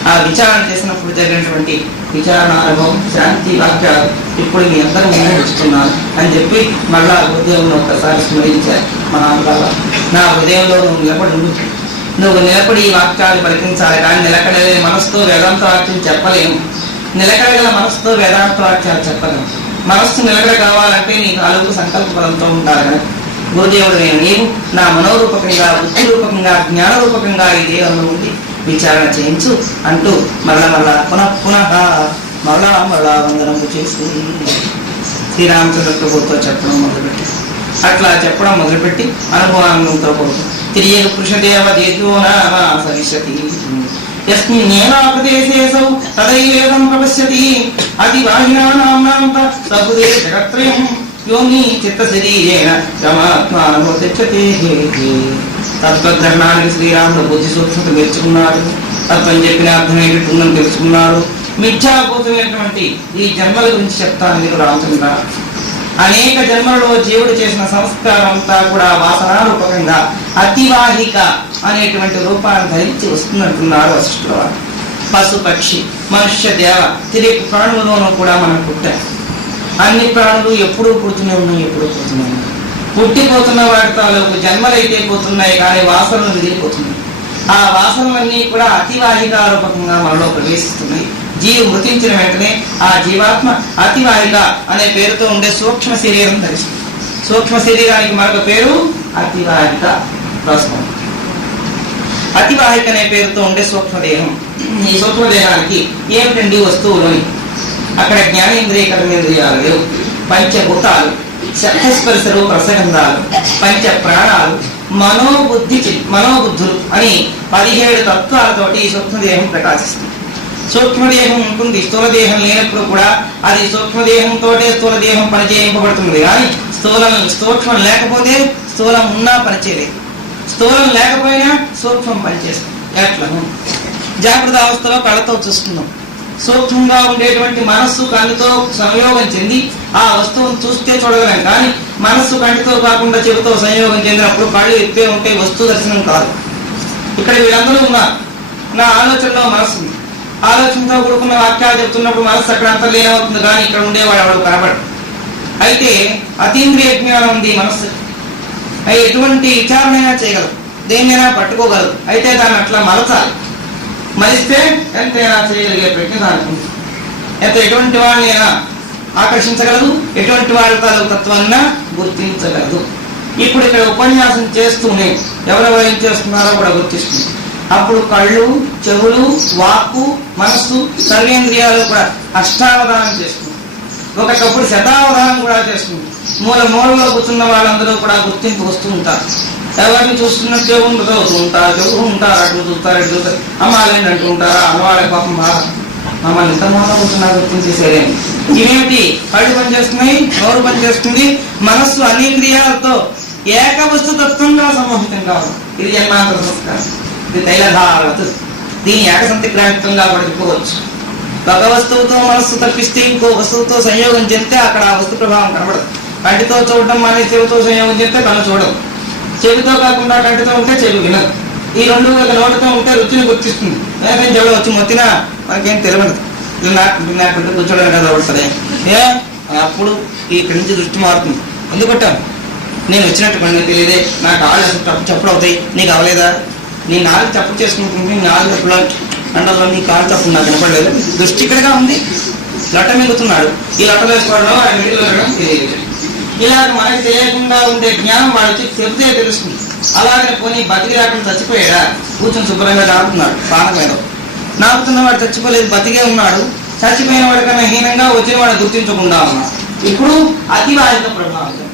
ఆ విచారణ చేసినప్పుడు జరిగినటువంటి విచారణ అనుభవం, శాంతి వాక్యాలు ఇప్పుడు మీ అందరూ ముందు వస్తున్నాను అని చెప్పి మళ్ళా హృదయంలో ఒకసారి స్మరించారు. మహానుభావ, నా హృదయంలో నువ్వు నిలబడి ఈ వాక్యాలు పలికించాలి, కానీ నిలకడలేని మనసుతో వేదాంత వాక్యం చెప్పలేము. నిలకడగల మనసుతో వేదాంత వాక్యాలు చెప్పలేము. మనస్సు నిలకడ కావాలంటే నీ తాలూకు సంకల్ప బలంతో ఉండాలి కదా. గురుదేవుడు నీవు నా మనోరూపకంగా, బుద్ధి రూపకంగా, జ్ఞాన రూపకంగా ఈ దేహంలో ఉండి విచారణ చేయించు అంటూ మళ్ళా మళ్ళా వందనము చేసి శ్రీరామచంద్ర ప్రభుతో చెప్పడం మొదలుపెట్టి అట్లా చెప్పడం మొదలుపెట్టి అనుభవానందంతో పోతుంది. తిరియ పురుషదేవ దేశో నామ సవిశతి యస్మిన్నేనాప్రదేశేసౌ తదైవేదం ప్రపశ్యతి అతివాహినానాం సహృదే జగత్రయం యోని చిత్తశరీరేణ రమాత్మానుభవతిష్టతే. తత్వగ్రహణానికి శ్రీరాముడు బుద్ధి సూక్ష్మత మెచ్చుకున్నాడు. తత్వం చెప్పిన అర్థమేటట్టుందని తెలుసుకున్నాడు. మిథ్యాభూతమైనటువంటి ఈ జన్మల గురించి చెప్తాను నీకు రామచంద్ర. అనేక జన్మలలో జీవుడు చేసిన సంస్కారం అంతా కూడా వాసనారూపకంగా అతివాహిక అనేటువంటి రూపాన్ని ధరించి వస్తున్నట్టున్నాడు వశిష్ఠుల వారు. పశు పక్షి మనుష్య దేవ తిరిగి ప్రాణులలోనూ కూడా మనం పుట్టాం. అన్ని ప్రాణులు ఎప్పుడూ పుడుతూనే ఉన్నాయి, ఎప్పుడూ పుడుతూనే ఉన్నాయి. పుట్టిపోతున్న వాటి తాలూకు జన్మలైతే పోతున్నాయి, కానీ వాసనలు మిగిలిపోతున్నాయి. ఆ వాసనలన్నీ కూడా అతివాహిక రూపకంగా మనలో ప్రవేశిస్తున్నాయి. జీవి మృతించిన వెంటనే ఆ జీవాత్మ అతివాహిక అనే పేరుతో ఉండే సూక్ష్మ శరీరం ధరిస్తుంది. సూక్ష్మ శరీరానికి మరొక పేరు అతివాహిక. అతివాహిక అనే పేరుతో ఉండే సూక్ష్మదేహం. ఈ సూక్ష్మదేహానికి ఏమిటండి వస్తువులని? అక్కడ జ్ఞానేంద్రియ కర్మేంద్రియాలు లేవు. పంచభూతాలు, శబ్దస్పర్శ రూప రసగంధాలు, పంచ ప్రాణాలు, మనోబుద్ధులు అని 17 తత్వాలతోటి ఈ సూక్ష్మదేహం ప్రకాశిస్తుంది. సూక్ష్మదేహం ఉంటుంది. స్థూలదేహం లేనప్పుడు కూడా అది సూక్ష్మదేహంతో స్థూలదేహం పనిచేయింపబడుతుంది. కానీ సూక్ష్మం లేకపోతే స్థూలం ఉన్నా పనిచేయలేదు. స్థూలం లేకపోయినా సూక్ష్మం పనిచేస్తుంది. ఎట్లను జాగ్రత్త అవస్థలో కళ్ళతో చూస్తున్నాం. సూక్ష్మంగా ఉండేటువంటి మనస్సు కళ్ళుతో సంయోగం చెంది ఆ వస్తువును చూస్తే చూడగలం. కానీ మనస్సు కంటితో కాకుండా చెవితో సంయోగం చెందినప్పుడు కళ్ళు ఎత్తే ఉంటే వస్తువు దర్శనం కాదు. ఇక్కడ వీళ్ళందరూ ఉన్నారు. నా ఆలోచనలో మనస్సు ఉంది. ఆలోచనతో కూడుకున్న వాక్యాలు చెప్తున్నప్పుడు మనస్సు అక్కడ అంతా లీనమవుతుంది. కానీ ఇక్కడ ఉండేవాడు ఎవడు కనబడు. అయితే అతీంద్రియ జ్ఞానం ఉంది మనస్సు. అవి ఎటువంటి విచారణైనా చేయగలరు, దేన్నైనా పట్టుకోగలరు. అయితే దాన్ని అట్లా మలచాలి. మలిస్తే ఎంతైనా చేయగలిగే ప్రయత్నం దానికి ఉంది. అయితే ఎటువంటి వాళ్ళైనా ఆకర్షించగలదు, ఎటువంటి వాళ్ళ తత్వాన్ని గుర్తించగలదు. ఇప్పుడు ఇక్కడ ఉపన్యాసం చేస్తూనే ఎవరెవరు ఏం చేస్తున్నారో కూడా గుర్తిస్తుంది. అప్పుడు కళ్ళు, చెవులు, వాక్కు, మనస్సు, సర్వేంద్రియాలు కూడా అష్టావధానం చేస్తుంది. ఒకప్పుడు శతావధానం కూడా చేస్తుంది. మూలలో కూర్చున్న వాళ్ళందరూ కూడా గుర్తింపు వస్తూ ఉంటారు. ఎవరిని చూస్తున్నట్టే ఉండదు, అవుతూ ఉంటారు, చెవులు ఉంటారు, అటు చూస్తారు, ఇటు చూస్తారు. అమ్మాలని అంటూ ఉంటారా? అమ్మవాళ్ళకి పాపం బాధ, మమ్మల్ని ఇంత మూల కూర్చున్నా గుర్తించేసేదేమి. ఇవేమిటి? కళ్ళు పనిచేస్తున్నాయి, నోరు పనిచేస్తుంది, మనస్సు అనేంద్రియాలతో ఏకవస్తు తత్వంగా సమూహితం కావాలి. ఇది జన్మాంతర సంస్కారం. ఇది తైలధారవత్. దీని ఏకసంతిగ్రాహితంగా పడిపోవచ్చు. ఒక వస్తువుతో మనస్సు తప్పిస్తే ఇంకో వస్తువుతో సంయోగం చెందితే అక్కడ ఆ వస్తు ప్రభావం కనబడదు. కంటితో చూడటం మానే చెవితో సంయోగం చేస్తే కళ్ళు చూడదు. చెవితో కాకుండా కంటితో ఉంటే చెవి వినదు. ఈ రెండు నోటితో ఉంటే రుచిని గుర్తిస్తుంది. లేకపోతే చెవులు వచ్చి మొత్తినా మనకేం తెలియదు. నాకుంటే కూర్చోడానికి కదా పడుతుంది. అప్పుడు ఇక్కడి నుంచి దృష్టి మారుతుంది. ఎందుకంటాను నేను వచ్చినట్టు పని తెలియదే, నా కాళ్ళు చప్పుడు అవుతాయి, నీకు అవలేదా? నీ నాలుగు చప్పుడు చేసుకుంటుంది, నీ నాలుగు చప్పుల అండల్లో నీ కాళ్ళు చప్పుడు నాకు కనపడలేదు. దృష్టి ఇక్కడగా ఉంది. లట్ట మిగుతున్నాడు. ఈ లట్ట వేసుకోవడం ఆయన మిడిలో తెలియదు. ఇలాగ మనకి తెలియకుండా ఉండే జ్ఞానం వాడు వచ్చి చెబితే తెలుస్తుంది. అలాగే పోనీ బతికి రాకుండా చచ్చిపోయాడా? కూర్చొని శుభ్రంగా నాకుతున్నాడు ప్రాణం మీద. నాకుతున్న వాడు చచ్చిపోలేదు, బతికే ఉన్నాడు. చచ్చిపోయిన వాడి కన్నా హీనంగా వచ్చిన వాడు గుర్తించకుండా ఉన్నాడు. ఇప్పుడు అతివాహిక ప్రభావితం.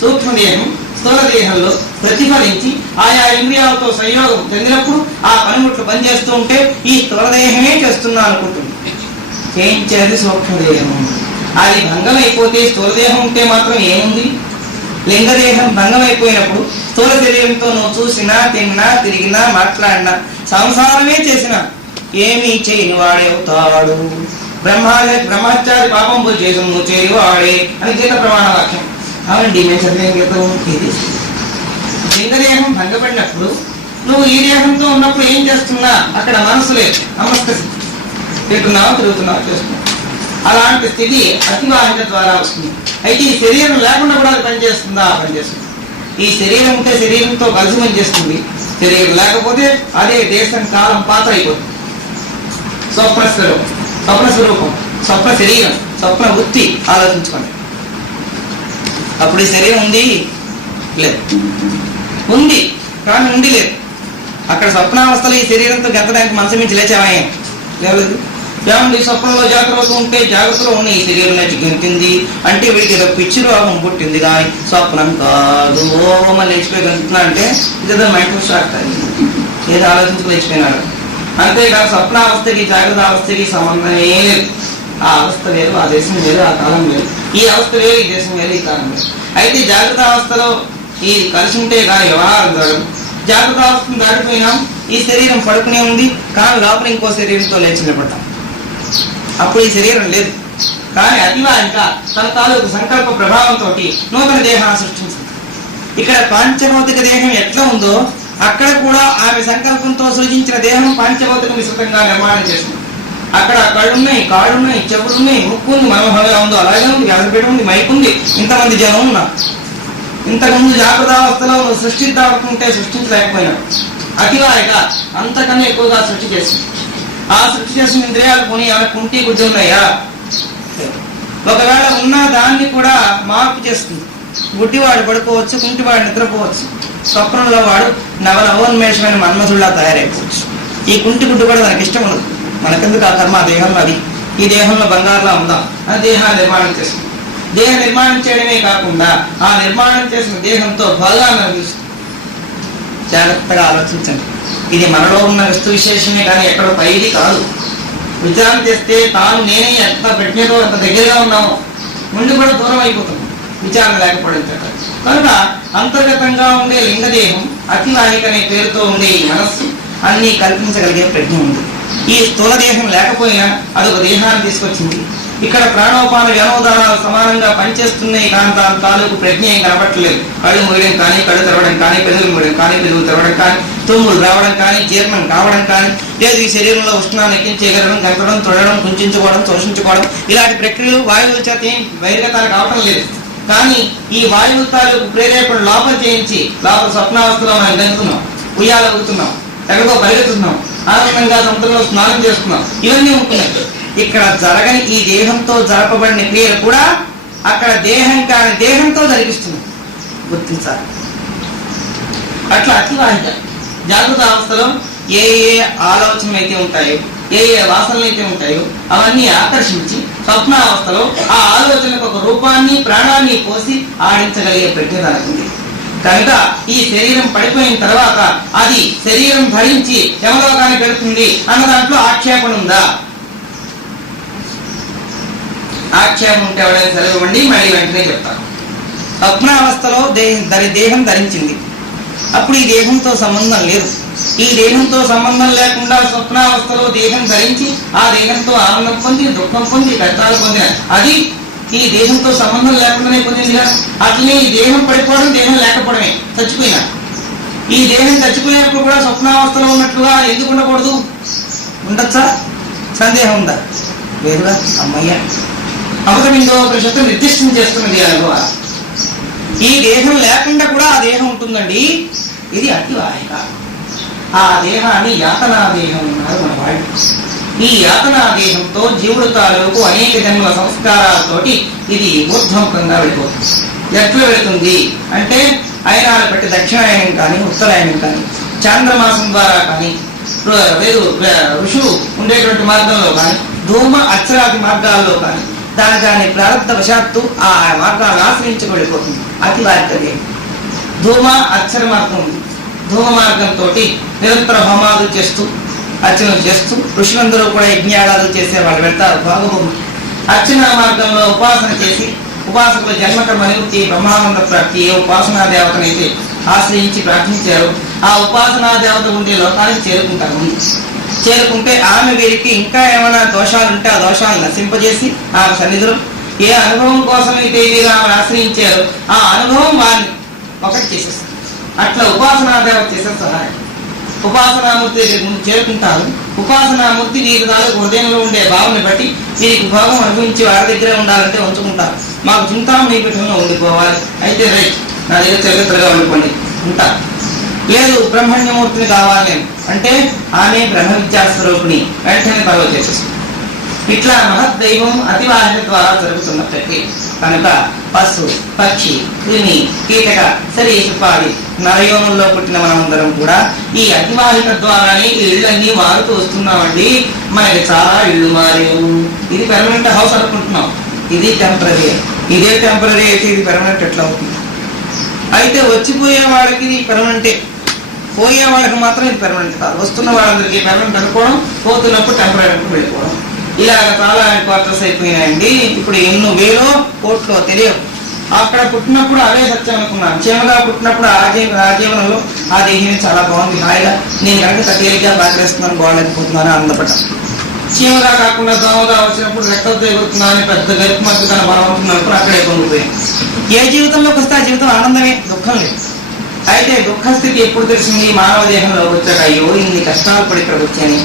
సూక్ష్మదేహం స్థూలదేహంలో ప్రతిఫలించి ఆయా ఇంద్రియాలతో సంయోగం చెందినప్పుడు ఆ పనిముట్లు పనిచేస్తూ ఉంటే ఈ స్థూలదేహమే చేస్తున్నా అనుకుంటుంది. చేయించేది సూక్ష్మదేహం. అది భంగం అయిపోతే స్థూలదేహం ఉంటే మాత్రం ఏముంది? లింగదేహం భంగం అయిపోయినప్పుడు స్థూల శరీరంతో నువ్వు చూసినా, తిన్నా, తిరిగినా, మాట్లాడినా, సంసారమే చేసినా ఏమీ చేయని వాడేవుతాడు. బ్రహ్మచారి పాపం పోయి చేసి నువ్వు చేయని వాడే అని గీత ప్రమాణ వాక్యం. అవునండి, మేము చదివే గీతం ఇది. లింగదేహం భంగపడినప్పుడు నువ్వు ఈ దేహంతో ఉన్నప్పుడు ఏం చేస్తున్నా అక్కడ మనసు లేదు, నమస్క తింటున్నావు, తిరుగుతున్నావు, చేస్తున్నావు. అలాంటి స్థితి అతివాహిక ద్వారా వస్తుంది. అయితే ఈ శరీరం లేకుండా కూడా అది పనిచేస్తుందా? పనిచేస్తుంది. ఈ శరీరం ఉంటే శరీరంతో కలిసి పనిచేస్తుంది. శరీరం లేకపోతే అదే దేశం, కాలం పాత అయిపోతుంది. స్వప్న స్వరూపం, స్వప్న శరీరం, స్వప్న వృత్తి ఆలోచించుకోండి. అప్పుడు ఈ శరీరం ఉంది లేదు, ఉంది కానీ ఉండి లేదు. అక్కడ స్వప్నావస్థలో ఈ శరీరంతో గెంతడానికి మనసు మించి లేచావా? లేదు. ఏమండి స్వప్నంలో జాగ్రత్త ఉంటే జాగ్రత్తలో ఉన్న ఈ శరీరం నుంచి గెంతింది అంటే వీడికి ఏదో పిచ్చి రోగం పుట్టింది కానీ స్వప్నం కాదు మళ్ళీ లేచిపోయి గెంతున్నా అంటే ఇదేదో మైండ్ షాక్ ఏదో ఆలోచించుకు లేచిపోయినాడు. అంతేకాదు స్వప్నావస్థకి జాగ్రత్త అవస్థకి సంబంధమే లేదు. ఆ అవస్థ వేరు, ఆ దేశం వేరు, ఆ కాలం వేరు. ఈ అవస్థ వేరు, ఈ దేశం వేరు, ఈ కాలం వేరు. అయితే జాగ్రత్త అవస్థలో ఈ కలిసి ఉంటే కానీ వ్యవహారం జరగదు. జాగ్రత్త అవస్థను దాటిపోయినాం, ఈ శరీరం పడుకునే ఉంది కానీ లోపల ఇంకో శరీరంతో లేచి నిలబడ్డాం. అప్పుడు ఈ శరీరం లేదు కానీ అతివాహిక తన తాలూకు సంకల్ప ప్రభావంతో నూతన దేహాన్ని సృష్టించింది. ఇక్కడ పాంచభౌతిక దేహం ఎట్లా ఉందో అక్కడ కూడా ఆమె సంకల్పంతో సృజించిన దేహం పాంచభౌతిక విస్తృతంగా నిర్మాణం చేసింది. అక్కడ కళ్ళున్నాయి, కాళ్ళున్నాయి, చెవులున్నాయి, ముక్కు ఉంది, మనోహంగా ఉందో అలాగే ఉంది, వ్యాసపీఠం ఉంది, మైక్ ఉంది, ఇంతమంది జనం ఉన్నా. ఇంతకుముందు జాగ్రత్తావస్థలో నువ్వు సృష్టిద్దామనుకుంటే సృష్టించలేకపోయినావు. అతివాహిక అంతకన్నా ఎక్కువగా సృష్టి చేసింది. ఆ సృష్టి చేసిన ఇంద్రియాలు కొని ఏమైనా కుంటి గుడ్డి ఉన్నాయా? ఒకవేళ ఉన్న దాన్ని కూడా మార్పు చేస్తుంది. గుడ్డివాడు పడుకోవచ్చు, కుంటివాడు నిద్రపోవచ్చు, స్వప్నంలో వాడు నవనవోన్మేషమైన మన్మధుల్లా తయారైపోవచ్చు. ఈ కుంటి గుడ్డు కూడా మనకి ఇష్టం ఉండదు. మనకెందుకు ఆ కర్మ ఆ దేహంలో అది, ఈ దేహంలో బంగారులా ఉందాం ఆ దేహాన్ని నిర్మాణం చేసింది. దేహ నిర్మాణం చేయడమే కాకుండా ఆ నిర్మాణం చేసిన దేహంతో బాగా నిర్మిస్తుంది. జాగ్రత్తగా ఆలోచించండి. ఇది మనలో ఉన్న వస్తు విశేషమే కానీ ఎక్కడో పైది కాదు. విచారణ చేస్తే తాను నేనే ఎంత ప్రజ్ఞతో ఎంత దగ్గరగా ఉన్నామో ముందు కూడా దూరం అయిపోతాం విచారణ లేకపోవడం చేత. కనుక అంతర్గతంగా ఉండే లింగదేహం, అతివాహిక అనే పేరుతో ఉండే ఈ మనస్సు అన్ని కల్పించగలిగే ప్రజ్ఞ ఉంది. ఈ స్థూల దేహం లేకపోయినా అదొక దేహాన్ని తీసుకొచ్చింది. ఇక్కడ ప్రాణోపాన వ్యానోదానాలు సమానంగా పనిచేస్తున్నాయి కానీ దాని తాలూకు ప్రజ్ఞ ఏం కనబట్టలేదు. కళ్ళు మూయడం కానీ, కళ్ళు తెరవడం కానీ, పెదవులు మూయడం కానీ, పెదవులు తెరవడం కానీ, తుమ్ములు రావడం కానీ, జీర్ణం కావడం కానీ, లేదు ఈ శరీరంలో ఉష్ణాన్ని ఎక్కించేయగలడం, గంటడం, తొడడం, కుంచుకోవడం, శోషించుకోవడం ఇలాంటి ప్రక్రియలు వాయువుల చేత ఏం బహిర్గతాలు కావటం లేదు. కానీ ఈ వాయువు తాలూకు ప్రేరేపణ లోపల చేయించి లోపల స్వప్నావస్థలో మనం గంతుతున్నాం, ఉయ్యాలు ఊగుతున్నాం, ఎక్కడికో పరిగెత్తుతున్నాం, ఆనందంగా సముద్రంలో స్నానం చేస్తున్నాం, ఇవన్నీ ఉంటున్నాయి. ఇక్కడ జరగని ఈ దేహంతో జరపబడిన క్రియలు కూడా అక్కడ దేహం కాని దేహంతో జరిపిస్తున్నాం. గుర్తించాలి. అట్లా అతివాహిక జాగ్రత్త అవస్థలో ఏ ఏ ఆలోచనలు అయితే ఉంటాయో, ఏ ఏ వాసనలు అయితే ఉంటాయో అవన్నీ ఆకర్షించి స్వప్నావస్థలో ఆ ఆలోచనకు ఒక రూపాన్ని, ప్రాణాన్ని పోసి ఆడించగలిగే ప్రజ్ఞ దానికి. కనుక ఈ శరీరం పడిపోయిన తర్వాత అది శరీరం ధరించి యమలోకానికి వెళుతుంది అన్న దాంట్లో ఆక్షేపణ ఉందా? ఆక్షేపం ఉంటే ఎవరైనా చదవండి, మళ్ళీ వెంటనే చెప్తాను. స్వప్నావస్థలో దేహం ధరించింది. అప్పుడు ఈ దేహంతో సంబంధం లేదు. ఈ దేహంతో సంబంధం లేకుండా స్వప్నావస్థలో దేహం ధరించి ఆ దేహంతో ఆనందం పొంది, దుఃఖం పొంది, కష్టాలు పొందిన అది ఈ దేహంతో సంబంధం లేకుండానే పొందిందిగా. అట్లనే ఈ దేహం పడిపోవడం, దేహం లేకపోవడమే, చచ్చిపోయినా. ఈ దేహం చచ్చిపోయినప్పుడు కూడా స్వప్నావస్థలో ఉన్నట్లుగా ఎందుకు ఉండకూడదు? ఉండొచ్చా? సందేహం ఉందా? లేదుగా. అమ్మయ్య, అమృతమిందో ఉపనిషత్తు నిర్దిష్టం చేస్తున్నది అనుభవ. ఈ దేహం లేకుండా కూడా ఆ దేహం ఉంటుందండి. ఇది అతివాహిక. ఆ దేహాన్ని యాతనా దేహం ఉన్నారు మన వాళ్ళు. ఈ యాతనా దేహంతో జీవుడు తాలూకు అనేక జన్మల సంస్కారాలతోటి ఇది ఊర్ధ్వముఖంగా వెళ్ళిపోతుంది. ఎట్లా వెళుతుంది అంటే అయనాలు పెట్టి దక్షిణాయనం కానీ, ఉత్తరాయణం కానీ, చాంద్రమాసం ద్వారా కానీ, లేదు ఋషులు ఉండేటువంటి మార్గంలో కానీ, ధూమ అక్షరాది మార్గాల్లో కానీ దాని ప్రారంభ వశాత్తు ఆ మార్గాన్ని ఆశ్రయించబడిపోతుంది. అతివాహిక దేహం. ధూమ అక్షర మార్గం ఉంది. ధూమ మార్గంతో నిరంతర హోమాలు చేస్తూ, అర్చనలు చేస్తూ, ఋషులందరూ కూడా యజ్ఞాలు చేసే వాళ్ళు వెళ్తారు భాగభూమి. అర్చన మార్గంలో ఉపాసన చేసి ఉపాసకుల జన్మకర్మ నివృత్తి, బ్రహ్మానంద ప్రాప్తి ఏ ఉపాసనా దేవతనైతే ఆశ్రయించి ప్రార్థించారు ఆ ఉపాసనా దేవత ఉండే లోకానికి చేరుకుంటారు. చేరుకుంటే ఆమె వీరికి ఇంకా ఏమైనా దోషాలు ఉంటే ఆ దోషాలను నశింపజేసి ఆమె సన్నిధిలో ఏ అనుభవం కోసమైతే వీరు ఆమెను ఆశ్రయించారో ఆ అనుభవం వారిని ఒకటి చేసేస్తారు. అట్లా ఉపాసనా దేవత చేసే సహాయం. ఉపాసనామూర్తి ముందు చేరుకుంటారు. ఉపాసనామూర్తి వీరి తాలూకు హృదయంలో ఉండే భావనని బట్టి వీరికి భోగం అనుభవించి వారి దగ్గరే ఉండాలంటే ఉంచుకుంటారు. మాకు చింతామణి పీఠంలో ఉండిపోవాలి, అయితే రైట్ నా దగ్గర చరిత్రగా ఉండిపోండి ఉంటారు. లేదు బ్రహ్మణ్యమూర్తిని కావాలి అంటే ఆమె బ్రహ్మ విద్యాస్వరూపిణి, వెంటనే పర్వ చేసేస్తుంది. ఇట్లా మహద్దైవం అతివాహిక ద్వారా జరుగుతున్న ప్రక్రియ. కనుక పశు, పక్షి, క్రిమి, కీటక, సరీసృపాది నరయోనంలో పుట్టిన మనమందరం కూడా ఈ అతివాహిక ద్వారానే ఈ ఇళ్ళన్నీ మారుతూ వస్తున్నామండి. మనకి చాలా ఇళ్ళు మారేవు. ఇది పెర్మనెంట్ హౌస్ అనుకుంటున్నాం, ఇది టెంపరీ. ఇదే టెంపరీ అయితే ఇది పెర్మనెంట్ ఎట్లా అవుతుంది? అయితే వచ్చిపోయే వాళ్ళకి ఇది పెర్మనెంటే, పోయే వాళ్ళకి మాత్రం ఇది పెర్మనెంట్ కాదు. వస్తున్న వాళ్ళందరికీ పెర్మనెంట్ అనుకోవడం, పోతున్నప్పుడు టెంపరీ అనుకుని వెళ్ళిపోవడం, ఇలాగ చాలా క్వార్టర్స్ అయిపోయినాయండి. ఇప్పుడు ఎన్నో వేలో కోట్లో తెలియవు. అక్కడ పుట్టినప్పుడు అవే సత్యం అనుకున్నాను. క్షేమగా పుట్టినప్పుడు ఆ జీవనంలో ఆ దేహం చాలా బాగుంది, హాయిగా నేను కనుక తేలిగ్గా బాగేస్తున్నాను, బాగలేకపోతున్నాను అందపట. క్షేమగా కాకుండా దోమగా వచ్చినప్పుడు రెక్కలతో ఎగురుతున్నాను, పెద్ద గరిపి మధ్య తన బలవంతున్నప్పుడు అక్కడే పొంగిపోయాను. ఏ జీవితంలోకి వస్తే ఆ జీవితం ఆనందమే, దుఃఖం లేదు. అయితే దుఃఖ స్థితి ఎప్పుడు తెలిసింది? మానవ దేహంలోకి వచ్చాక అయ్యో ఇన్ని కష్టాలు పడి ఇక్కడికి వచ్చాను.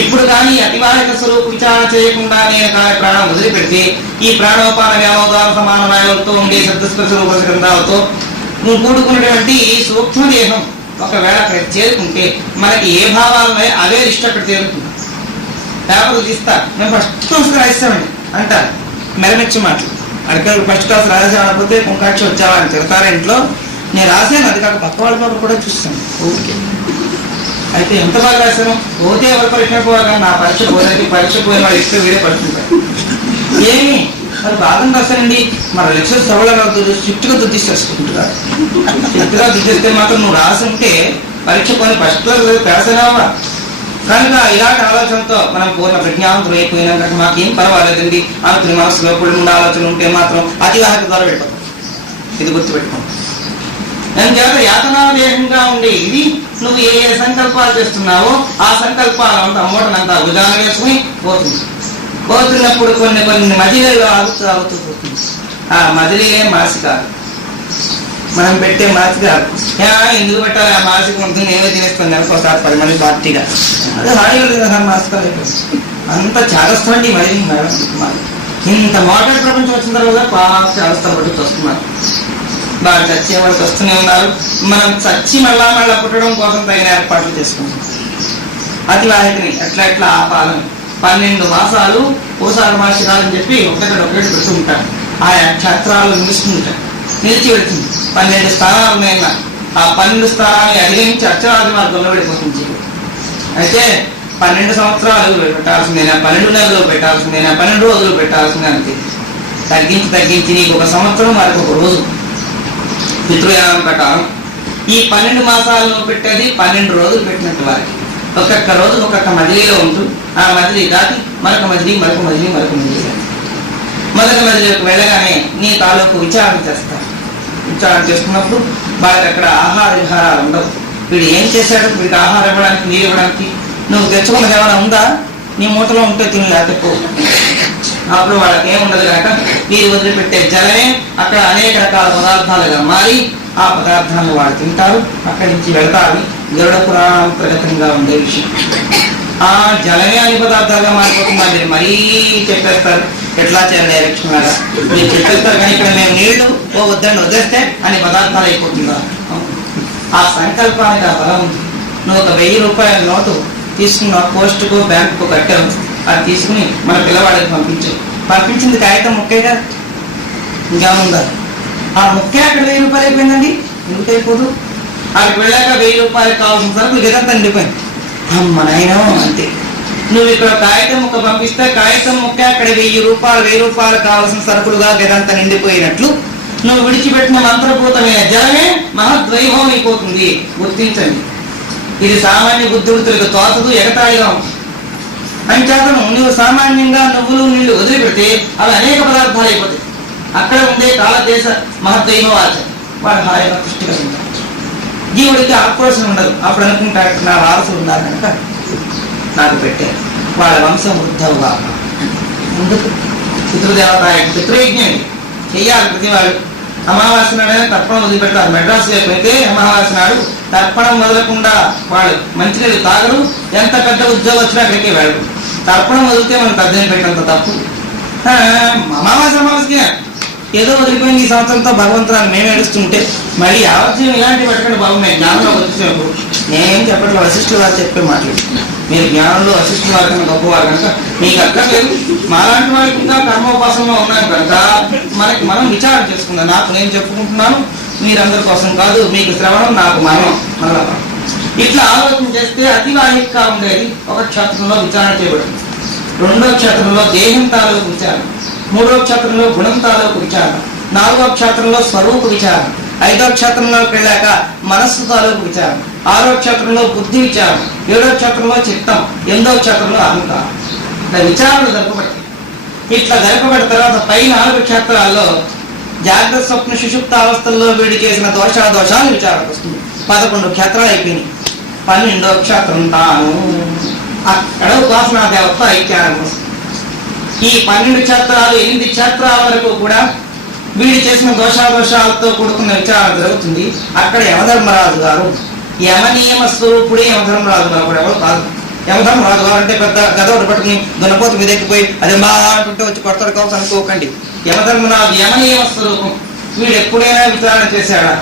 ఇప్పుడు కానీ అతివాహిక స్వరూప విచారణ చేయకుండా నేను కానీ ప్రాణం వదిలిపెడితే ఈ ప్రాణోపాన వ్యామోదాల సమాన వాయువులతో ఉండే శబ్దస్పర్శ రూప గ్రంథాలతో కూడుకున్నటువంటి సూక్ష్మదేహం ఒకవేళ చేరుకుంటే మనకి ఏ భావాలు ఉన్నాయో అవే లిస్ట్ అక్కడ చేరుతుంది. పేపర్లు తీస్తా, మేము ఫస్ట్ క్లాస్ రాయిస్తామండి అంటారు మెరమెచ్చి మాటలు. అక్కడ ఫస్ట్ క్లాస్ రాసేవాడిపోతే కుంకాక్షి వచ్చావా అని తిడతారా ఇంట్లో. నేను రాశాను, అది కాక పక్క వాళ్ళ పాప కూడా చూస్తాను. ఓకే, అయితే ఎంత బాగా రాశాను. పోతే ఎవరి పరీక్ష పోగా నా పరీక్ష పోతే పరీక్ష పోయిన వాళ్ళు ఇస్తే వేరే పడుతుంటారు. ఏమి మరి బాగా రాశానండి. మన లెక్చర్స్ ఎవరైనా స్ట్రిక్ట్గా దుద్దిస్తారు. స్ట్రిక్ట్గా దుద్దిస్తే మాత్రం నువ్వు రాసుంటే పరీక్ష పోయిన ఫస్ట్ క్లాస్ పేసనావా. కనుక ఇలాంటి ఆలోచనతో మనం పూర్ణ ప్రజ్ఞావంతులు అయిపోయినాక మాకేం పర్వాలేదండి అనుకుని మనసులో ఇప్పుడు 3 ఆలోచనలు ఉంటే మాత్రం అతివాహిక ద్వారా వెళ్ళిపోతాం. ఇది గుర్తుపెట్టుకోండి. నేను చేత యాతనాదేహంగా ఉండే ఇది నువ్వు ఏ ఏ సంకల్పాలు చేస్తున్నావో ఆ సంకల్పాలంతా మూటనంతా భుజాన వేసుకుని పోతుంది. పోతున్నప్పుడు కొన్ని మజిలీలు ఆగుతూ పోతుంది. ఆ మజిలీలే మాసి కాదు, మనం పెట్టే మాసి కాదు. ఎందుకు పెట్టాలి ఆ మాసికి ఉంటుంది, నేనే తినేస్తుంది అనుకోసారి 10 మంది పార్టీగా. అదే హాయిగా మాసి కాదు, అంత చాలస్తండి. మరి ఇంత మోడల్ ప్రపంచం వచ్చిన తర్వాత బాగా చాలస్తా పడుతూ వస్తున్నారు. బాగా చచ్చే వాళ్ళకి వస్తూనే ఉన్నారు. మనం చచ్చి మళ్ళా పుట్టడం కోసం తగిన ఏర్పాట్లు చేసుకుంటాం. అతివాహికని ఎట్లా ఆపాలని 12 మాసాలు ఓసారి మాసికాలని చెప్పి ఒకటి పెడుతూ ఉంటారు. ఆయా క్షేత్రాలు నిలిచి వెళుతుంది. 12 స్థానాలు ఉన్నాయన్న ఆ 12 స్థానాన్ని అధిగమించి అక్షరాది మార్గంలో వెళ్ళిపోతుంది. అయితే 12 సంవత్సరాలు పెట్టాల్సిందేనా, 12 నెలలు పెట్టాల్సిందేనా, 12 రోజులు పెట్టాల్సిందే అంతే. తగ్గించి నీకు 1 సంవత్సరం వారికి 1 రోజు పితృయానం ప్రకారం ఈ 12 మాసాలను పెట్టేది 12 రోజులు పెట్టినట్టు వారికి. ఒక్కొక్క రోజు ఒక్కొక్క మజిలీలో ఉంటూ ఆ మజిలీ దాటి మరొక మజిలీ మొదటి మజిలీకి వెళ్ళగానే నీ తాలూకు విచారణ చేస్తారు. విచారణ చేసుకున్నప్పుడు వాళ్ళకి అక్కడ ఆహార విహారాలు ఉండవు. వీడు ఏం చేశాడు, వీడికి ఆహారం ఇవ్వడానికి, నీరు ఇవ్వడానికి నువ్వు తెచ్చుకున్నది ఏమైనా ఉందా? నీ మూటలో ఉంటే తిని లేకపో. అప్పుడు వాళ్ళకి ఏముండదు కనుక వీరు వదిలిపెట్టే జలమే అక్కడ అనేక రకాల పదార్థాలుగా మారి ఆ పదార్థాలను వాళ్ళు తింటారు. అక్కడి నుంచి వెళతారు. గరుడ పురాణాంతర్గతంగా ఉండే విషయం. ఆ జలమే అన్ని పదార్థాలుగా మారిపోతుందా? మీరు మరీ చెప్పేస్తారు ఎట్లా చేయాలి డైరెక్షన్ లాగా మీరు చెప్పేస్తారు. కానీ ఇక్కడ మేము నీళ్లు వద్దండి వదిలేస్తే అన్ని పదార్థాలు అయిపోతుందా? ఆ సంకల్పానికి ఆ బలం ఉంది. నువ్వు ఒక 1000 రూపాయల నోటు తీసుకున్న పోస్టుకు బ్యాంకుకు కట్టావు, అది తీసుకుని మన పిల్లవాడికి పంపించింది కాగితం ముక్కేగా ఇంకేముందా? ఆ ముక్కే అక్కడ 1000 రూపాయలు అయిపోయిందండి. ఎందుకు అయిపోదు? అక్కడికి వెళ్ళాక 1000 రూపాయలకు కావాల్సిన సరుకులు గదంతా నిండిపోయింది. అమ్మ నాయన అంతే. నువ్వు ఇక్కడ కాగితం ముక్క పంపిస్తే కాగితం ముక్క అక్కడ 1000 రూపాయలు కావాల్సిన సరుకులుగా గదంతా నిండిపోయినట్లు నువ్వు విడిచిపెట్టిన మంత్రభూతమైన జలమే మహద్వైభవం అయిపోతుంది. గుర్తించండి, ఇది సామాన్య బుద్ధివృత్తులకు తోచదు, ఎగతాళిగా ఉంటుంది. అంచేతను నువ్వు సామాన్యంగా నువ్వులు నీళ్లు వదిలిపెడితే అవి అనేక పదార్థాలు అయిపోతాయి. అక్కడ ఉండే కాలదేశ మహద్వైభవాచ వాడు హాయిగా పుష్టిగా ఉంటారు. జీవుడికి ఆక్రోశం ఉండదు. అప్పుడు అనుకుంటాడు నా వారసులు ఉన్నారు కనుక నాకు పెట్టారు, వాళ్ళ వంశం వృద్ధవుగా. ముందుకు పితృదేవత పితృయజ్ఞం చెయ్యాలి ప్రతి వాడు. అమావాస్య నాడైనా తర్పణం వదిలిపెడతారు. మెడ్రాసులో అయితే అమావాస్య నాడు తర్పణం వదలకుండా వాళ్ళు మంచినీళ్ళు తాగరు. ఎంత పెద్ద ఉద్యోగం వచ్చినా అక్కడికే వెళ్ళరు. తర్పణం వదిలితే మనం పెద్దని పెట్టంత తప్పు. అమావాస్య ఏదో వదిలిపోయింది ఈ సంవత్సరంతో భగవంతురాన్ని మేము ఏడుస్తుంటే మళ్ళీ యావజ్యం ఇలాంటివి పెట్టకండి బాబు. మేము జ్ఞానంలో వచ్చినప్పుడు నేనేం చెప్పట్లేదు, వశిష్ఠుల వారు చెప్పే మాటలు. మీరు జ్ఞానంలో వశిష్ఠుల వారి కన్నా గొప్పవారు కనుక మీకు అక్కర్లేదు. మాలాంటి వారికి ఇంకా కర్మోపాసనలో ఉన్నాం కనుక మనం విచారం చేసుకుందాం. నాకు నేను చెప్పుకుంటున్నాను, మీరందరి కోసం కాదు, మీకు శ్రవణం నాకు మరణం. మళ్ళా ఇట్లా ఆలోచన చేస్తే అతివాహికగా ఉండేది ఒక క్షేత్రంలో విచారణ చేయబడింది, రెండో క్షేత్రంలో దేహం తాలూకు విచారణ, మూడో క్షేత్రంలో గుణం తాలూకు విచారణ, నాలుగో క్షేత్రంలో స్వరూప విచారణ, ఐదో క్షేత్రంలోకి వెళ్ళాక మనస్సు తాలూకు విచారణ, ఆరో క్షేత్రంలో బుద్ధి విచారణ, ఏడో క్షేత్రంలో చిత్తం, ఎనిమిదో క్షేత్రంలో అహంకారం. ఇట్లా విచారణలు జరపబడతాయి. ఇట్లా జరపబడిన తర్వాత పై 4 క్షేత్రాల్లో జాగ్రత్త స్వప్న సుషుప్త అవస్థల్లో వీడి చేసిన దోషాలు విచారణకు వస్తుంది. 11 క్షేత్రాలు అయిపోయినాయి. 12వ క్షేత్రం తాను, అక్కడ ఉపాసనా దేవత ఐక్యానం వస్తుంది. ఈ 12 క్షేత్రాలు 8 క్షేత్రాల వరకు కూడా వీడి చేసిన దోషాలతో కూడుకున్న విచారణ జరుగుతుంది. అక్కడ యమధర్మరాజు గారు, యమ నియమ స్వరూపుడే యమధర్మరాజు గారు కూడా ఎవరు కాదు. యమధర్మరాజు గారు అంటే పెద్ద గదోడు పట్టుకుని దున్నపోతు మీద ఎక్కిపోయి అదే బాగా అంటుంటే వచ్చి కొడతాడు కావచ్చు అనుకోకండి. యమధర్మరాజు యమ నియమ స్వరూపం. వీడు ఎప్పుడైనా విచారణ చేశాడా?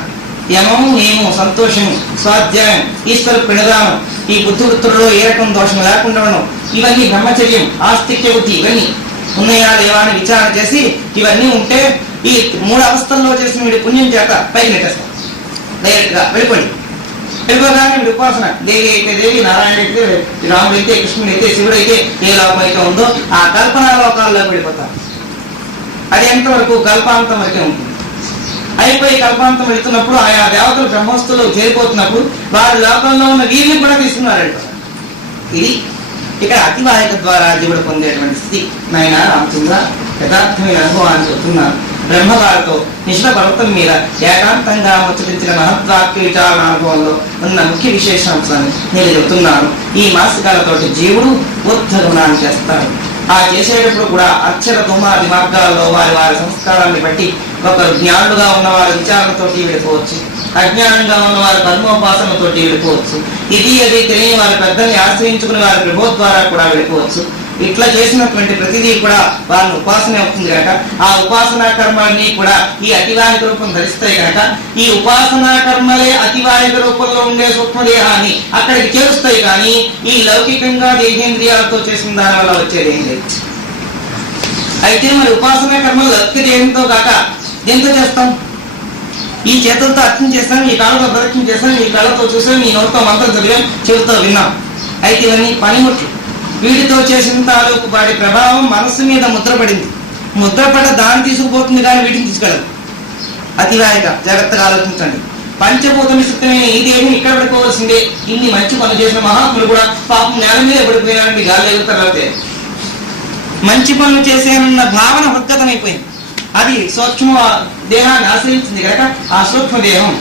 యమము, నియమము, సంతోషము, స్వాధ్యాయం, ఈశ్వర ప్రణిధానం, ఈ బుద్ధి వృత్తుల్లో ఏ రకం దోషం లేకుండా ఉండడం, ఇవన్నీ బ్రహ్మచర్యం, ఆస్తిక్య బుద్ధి, ఇవన్నీ ఉన్నాయా లేవా అని విచారణ చేసి ఇవన్నీ ఉంటే ఈ 3 అవస్థల్లో చేసిన వీడి పుణ్యం చేత పైకి నెట్టేస్తాం. డైరెక్ట్ గా వెళ్ళిపోగానే వీడి ఉపాసన దేవి అయితే దేవి, నారాయణ అయితే రాముడు అయితే, కృష్ణుడు అయితే, శివుడు అయితే, ఏ లోకం అయితే ఉందో ఆ కల్పనా లోకాల్లోకి వెళ్ళిపోతాం. అది ఎంతవరకు? కల్పాంతం వరకే ఉంటుంది. అయిపోయి కల్పాంతం వెళ్తున్నప్పుడు ఆయా దేవతలు బ్రహ్మోత్సవంలో చేరిపోతున్నప్పుడు వారి లోకంలో ఉన్న వీరిని కూడా తీసుకున్నారు. ఇది ఇక్కడ అతివాహిక ద్వారా జీవుడు పొందేటువంటి స్థితి. నాయన రామచంద్ర, యథార్థమైన అనుభవాన్ని చెబుతున్నాను. బ్రహ్మగారితో నిష్ఠ పర్వతం మీద ఏకాంతంగా ముచ్చటించిన మహత్వాక్య విచారణ అనుభవంలో ఉన్న ముఖ్య విశేషాంశాన్ని నేను చెబుతున్నాను. ఈ మాసికాలతోటి జీవుడు ఉద్ధరణాన్ని చేస్తాడు. ఆ చేసేటప్పుడు కూడా అక్షర తుమాది మార్గాల్లో వారి వారి సంస్కారాన్ని బట్టి ఒకరు జ్ఞానులుగా ఉన్నవారు విచారణతోటి వెళ్ళిపోవచ్చు, అజ్ఞానంగా ఉన్న వారి కర్మోపాసనతోటి వెళ్ళిపోవచ్చు, ఇది అది తెలియని వారి పెద్దల్ని ఆశ్రయించుకుని వారి ప్రభో ద్వారా కూడా వెళ్ళిపోవచ్చు. ఇట్లా చేసినటువంటి ప్రతిదీ కూడా వారిని ఉపాసన అవుతుంది కనుక ఆ ఉపాసనా కర్మాన్ని కూడా ఈ అతివాహిక రూపం ధరిస్తాయి కనుక ఈ ఉపాసనా కర్మలే అతివాహిక రూపంలో ఉండే సూక్ష్మదేహాన్ని అక్కడికి చేరుస్తాయి. కానీ ఈ లౌకికంగా దేహేంద్రియాలతో చేసిన దాని వల్ల వచ్చేది ఏం లేదు. అయితే మరి ఉపాసనా కర్మలు లౌకిక దేహంతో కాక దేంతో చేస్తాం? ఈ చేతులతో అర్థం చేస్తాం, ఈ కాళ్ళతో ప్రదక్షిణ చేస్తాం, ఈ కళ్ళతో చూసాం, ఈ నోటితో మంత్రం చదివాం, చెవితో విన్నాం. అయితే ఇవన్నీ పనిముట్లు. వీటితో చేసిన తాలూకు వాటి ప్రభావం మనస్సు మీద ముద్రపడింది. ముద్రపడ దాన్ని తీసుకుపోతుంది కానీ వీటిని తీసుకెళ్ళదు. అతివాహిక జాగ్రత్తగా ఆలోచించండి. పంచభూత మిశ్రితమైన ఈ దేహం ఇక్కడ పడుకోవాల్సిందే. ఇన్ని మంచి పనులు చేసిన మహాత్ములు కూడా పాపం నేల మీద పడిపోయినారండి, గాలి ఎగురుతారు. మంచి పనులు చేసేనన్న భావన హృద్గతమైపోయింది. అది సూక్ష్మ దేహాన్ని ఆశ్రయించింది కనుక ఆ సూక్ష్మ దేహం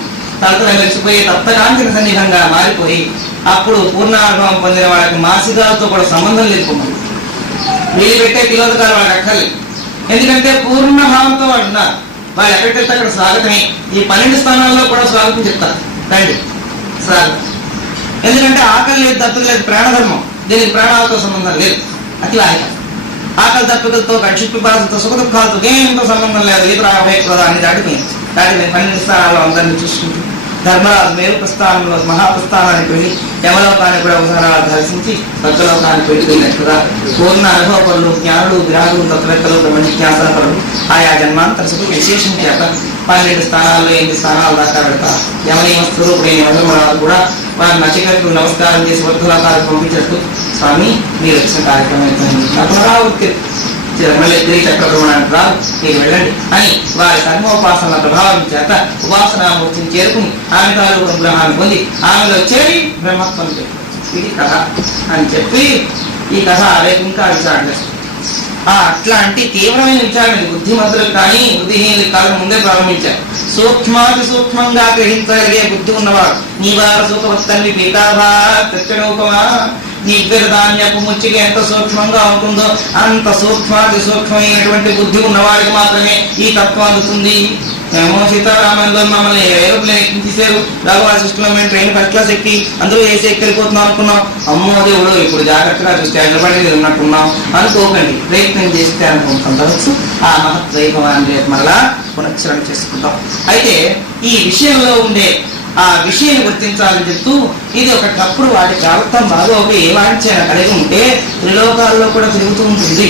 తలతల కలిసిపోయి తప్తకాంతిక సన్నిధంగా మారిపోయి అప్పుడు పూర్ణానుభవం పొందిన వాళ్ళకి మాసికాలతో కూడా సంబంధం లేకపోయింది. వీళ్ళు పెట్టే తిలోదకాలు వాళ్ళకి అక్కర్లేదు. ఎందుకంటే పూర్ణ భావంతో వాళ్ళు ఉన్నారు. వాళ్ళు ఎక్కడికి వెళ్తే అక్కడ స్వాగతమే. ఈ 12 స్థానాల్లో కూడా స్వాగతం చెప్తారు, రండి స్వాగతం. ఎందుకంటే ఆకలి లేదు, దప్పిక లేదు, ప్రాణధర్మం. దీనికి ప్రాణాలతో సంబంధం లేదు. అతివాహిక ఆకలి దప్పికలతో, కక్షిప్పిపాలతో, సుఖ దుఃఖాలతో దేనితో సంబంధం లేదు. ఈ ప్రాణాన్ని దాటిపోయింది. 12 స్థానాల్లో అందరినీ చూసుకుంటూ ధర్మరాజు మేలు ప్రస్థానంలో మహాప్రస్థానానికి వెళ్ళి యమలోకాన్ని కూడా ఉదాహరణలు దర్శించి స్వర్గలోకానికి వెళ్ళినట్టుగా పూర్ణ అనుభవపరులు, జ్ఞానులు, విరాగులు, తత్వవేత్తలు, బ్రహ్మ జిజ్ఞాసాపరులు ఆయా జన్మాంతరసుకు విశేషం చేత 12 స్థానాల్లో 8 స్థానాలు దాకా పెడతారు. యమనియమ స్వరూపుడైన యమధర్మరాజు కూడా వారి నచికేతులకు నమస్కారం చేసి వర్ధులకాలకు పంపించేస్తూ, స్వామి మీరు వచ్చిన కార్యక్రమం మళ్ళీ చక్రభ్రమణానికి రాదు, మీరు వెళ్ళండి అని వారి కర్మోపాసనల ప్రభావం చేత ఉపాసనామూర్తిని చేరుకుని ఆమె తాలూకు అనుగ్రహాన్ని పొంది ఆమెలో చేరి బ్రహ్మత్వం చెప్పి ఇది కథ అని చెప్పి ఈ కథ రేపు ఇంకా విచారణ చేస్తుంది. అట్లాంటి తీవ్రమైన విచారణ బుద్ధిమంతులకు కానీ బుద్ధిహీనులకు కాలం ముందే ప్రారంభించారు. సూక్ష్మాతి సూక్ష్మంగా గ్రహించగలిగే బుద్ధి ఉన్నవాడు నీవార సుఖవత్తన్ని పీతాభా తెచ్చడోపమా నీ ధాన్యపు ముచ్చికి ఎంత సూక్ష్మంగా ఉంటుందో అంత సూక్ష్మాతి సూక్ష్మమైనటువంటి బుద్ధి ఉన్నవాడికి మాత్రమే ఈ తత్వం అందుతుంది. ఏమో సీతారామంలో మమ్మల్ని ఏరోప్లేన్ ఎక్కించేశారు, రాఘవారి సృష్టిలో మేము ట్రైన్ ఫస్ట్ క్లాస్ ఎక్కి అందరూ వేసి ఎక్కిపోతున్నాం అనుకున్నాం. అమ్మో దేవుడు ఇప్పుడు జాగ్రత్తగా చూస్తే ఎగబడి ఉన్నట్టున్నాం అనుకోకండి. ప్రయత్నం చేస్తే అనుకుంటుండవచ్చు. ఆ మహత్వైభవాన్ని రేపు మళ్ళా పునశ్చరణ చేసుకుంటాం. అయితే ఈ విషయంలో ఉండే ఆ విషయాన్ని గుర్తించాలని చెప్తూ ఇది ఒక తప్పుడు వాటి ప్రారంభం బాగోక ఏ వాంఛన కలిగి ఉంటే త్రిలోకాల్లో కూడా తిరుగుతూ ఉంటుంది.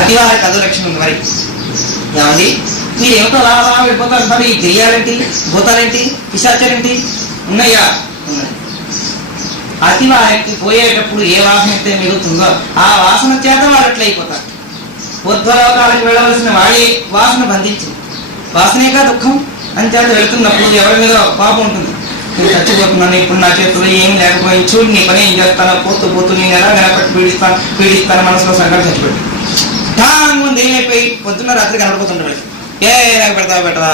అతివాహిక అధోలక్షణం. మరి ఏమండి మీరేమిటో అలా అలా వెళ్ళిపోతారు. మరి ఈ దెయ్యాలేంటి, భూతాలేంటి, పిశాచాలేంటి ఉన్నాయా? ఉన్నాయి. అతివారికి పోయేటప్పుడు ఏ వాసన అయితే మిగులుతుందో ఆ వాసన చేత వాడు ఎట్లా అయిపోతారు. ఉద్భలోకాలకు వెళ్ళవలసిన వాడి వాసన బంధించింది. వాసనేగా దుఃఖం అని చేత వెళ్తున్నప్పుడు ఎవరి మీద పాపం ఉంటుంది. నేను చచ్చిపోతున్నాను, ఇప్పుడు నా చేతుల్లో ఏం లేకపోయింది, చూడు నీ పని ఏం చేస్తాను, పోతూ పోతూ నేను ఎలా వెనకట్టి పీడిస్తాను మనసులో సంకల్పం చచ్చిపెట్టి ముందు ఏమైపోయి పొద్దున్న రాత్రి కనపడుతుంటాడు. ఏ పెడతావా పెట్టవా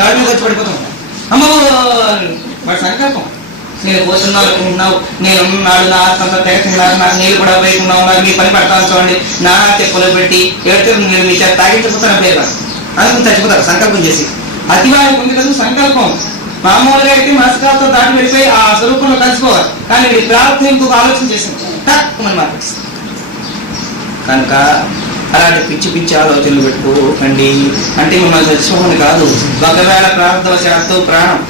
ఎవరి మీద వచ్చి పడిపోతుంటా అమ్మ వాడి సంకల్పం. నేను పోతున్నావు అనుకుంటున్నావు, నేను నాడు నా ఆత్మంతా తెగతున్నారు, నాకు నీళ్ళు కూడా పోయిస్తున్నావు, నాకు మీ పని పడతాను చూడండి, నా తెప్పులు పెట్టి ఎవరితో నేను మీ చేత తాగించకపోతాను పేరు అనుకుని చచ్చిపోతారు సంకల్పం చేసి. అతివారికి ఉంది కదా సంకల్పం. మామూలుగా అయితే మనసుకాలతో దాటి వెళ్ళిపోయి ఆ స్వరూపంలో కలిసిపోవాలి. కానీ వీడి ప్రార్థన ఇంకొక ఆలోచన చేసింది తక్కువని మార్పిస్తుంది. కనుక అలాంటి పిచ్చి పిచ్చి ఆలోచనలు పెట్టుకోకండి. అంటే మిమ్మల్ని చచ్చిపోమని కాదు, ఒకవేళ ప్రారంభవశాత్తు ప్రాణం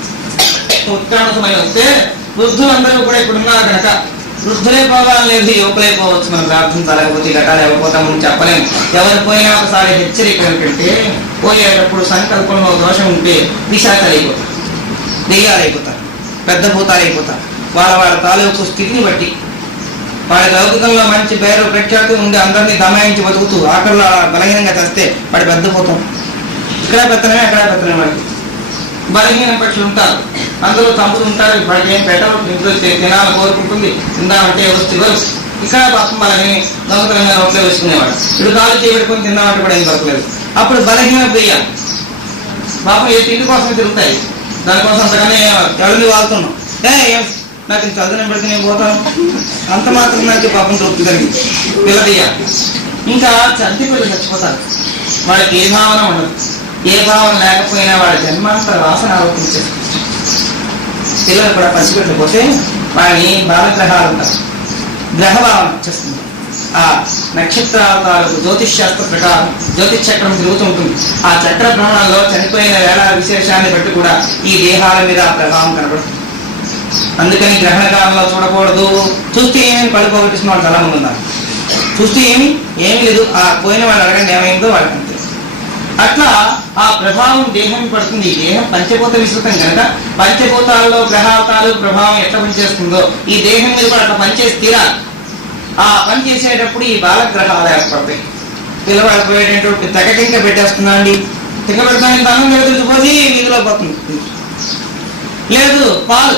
ఉత్క్రాంతమై వస్తే వృద్ధులందరూ కూడా ఇప్పుడున్నారు కనుక వృద్ధులే పోవాలని లేదు, యువకులే పోవచ్చు. మనం ప్రార్థించలేకపోతే ఘటాలు ఎవరిపోతామని చెప్పలేము. ఎవరు పోయినా ఒకసారి హెచ్చరిక ఏంటంటే పోయేటప్పుడు సంకల్పంలో దోషం ఉంటే పిశాచాలు అయిపోతారు, దెయ్యాలు అయిపోతారు, పెద్ద భూతాలు అయిపోతారు. వాళ్ళ తాలూకు స్థితిని బట్టి వాడి లౌకికంలో మంచి పేరు ప్రఖ్యాతి ఉండి అందరినీ దమాయించి బతుకుతూ ఆకలిలో బలహీనంగా తెస్తే వాడి పెద్ద భూతం. ఇక్కడ పెత్తనమే అక్కడ పెత్తనమే. వాడికి బలహీన పక్షులు ఉంటారు, అందరూ చంపుతూ ఉంటారు. వాడికి ఏం పెట్టరు, ఇంట్లో తినాలని కోరుకుంటుంది, తిందామంటే వస్తువు. ఇక్కడ పాపం బలహీన దొంగతనంగా నోట్లో వేసుకునేవాడు. ఇప్పుడు కాలు చేయబెట్టుకుని తిందామంటే కూడా ఏం దొరకలేదు. అప్పుడు బలహీన దెయ్య పాపం ఏ తిండి కోసం తిరుగుతాయి, దానికోసం అంతగానే ఎవరిని వాళ్తున్నాం. నాకు ఇంత చదువుని పెడితే నేను పోతాను అంత మాత్రం నాకు పాపం తృప్తి కలిగింది. పిల్లదయ్య ఇంకా చంటి పిల్లలు చచ్చిపోతారు. వాడికి ఏ భావన ఉండదు. ఏ భావన లేకపోయినా వాడి జన్మాంతర వాసన ఆలోచించారు. పిల్లలు కూడా పసిపెట్టకపోతే వాడిని బాలగ్రహాలు ఉంటారు, గ్రహభావన వచ్చేస్తుంది. ఆ నక్షత్రాలకు జ్యోతిష్ శాస్త్ర ప్రకారం జ్యోతిష్ చక్రం తిరుగుతూ ఉంటుంది. ఆ చక్ర భ్రమణంలో చనిపోయిన వేళ విశేషాన్ని బట్టి కూడా ఈ దేహాల మీద ఆ ప్రభావం కనబడుతుంది. అందుకని గ్రహణ కాలంలో చూడకూడదు. చూస్తే ఏమేమి కళ్ళు పోగొట్టిస్తున్న వాళ్ళు చాలా మంది ఉన్నారు. చూస్తే ఏమీ లేదు. ఆ పోయిన వాళ్ళు అడగండి ఏమైందో వాళ్ళకి అంతే. అట్లా ఆ ప్రభావం దేహం పడుతుంది. ఈ దేహం పంచభూత విస్తృతం కనుక పంచభూతాల్లో గ్రహాలు ప్రభావం ఎట్లా పనిచేస్తుందో ఈ దేహం మీద కూడా అట్లా పనిచేసి తీరాలి. ఆ పని చేసేటప్పుడు ఈ బాలగ్రహాలు ఏర్పడతాయి. పిల్లవాళ్ళు పోయేటటువంటి తెగటింక పెట్టేస్తున్నా అండి, తిక్క పెడతాను ఇంత అన్నం తెలిసిపోయి వీధిలో పోతుంది. లేదు పాలు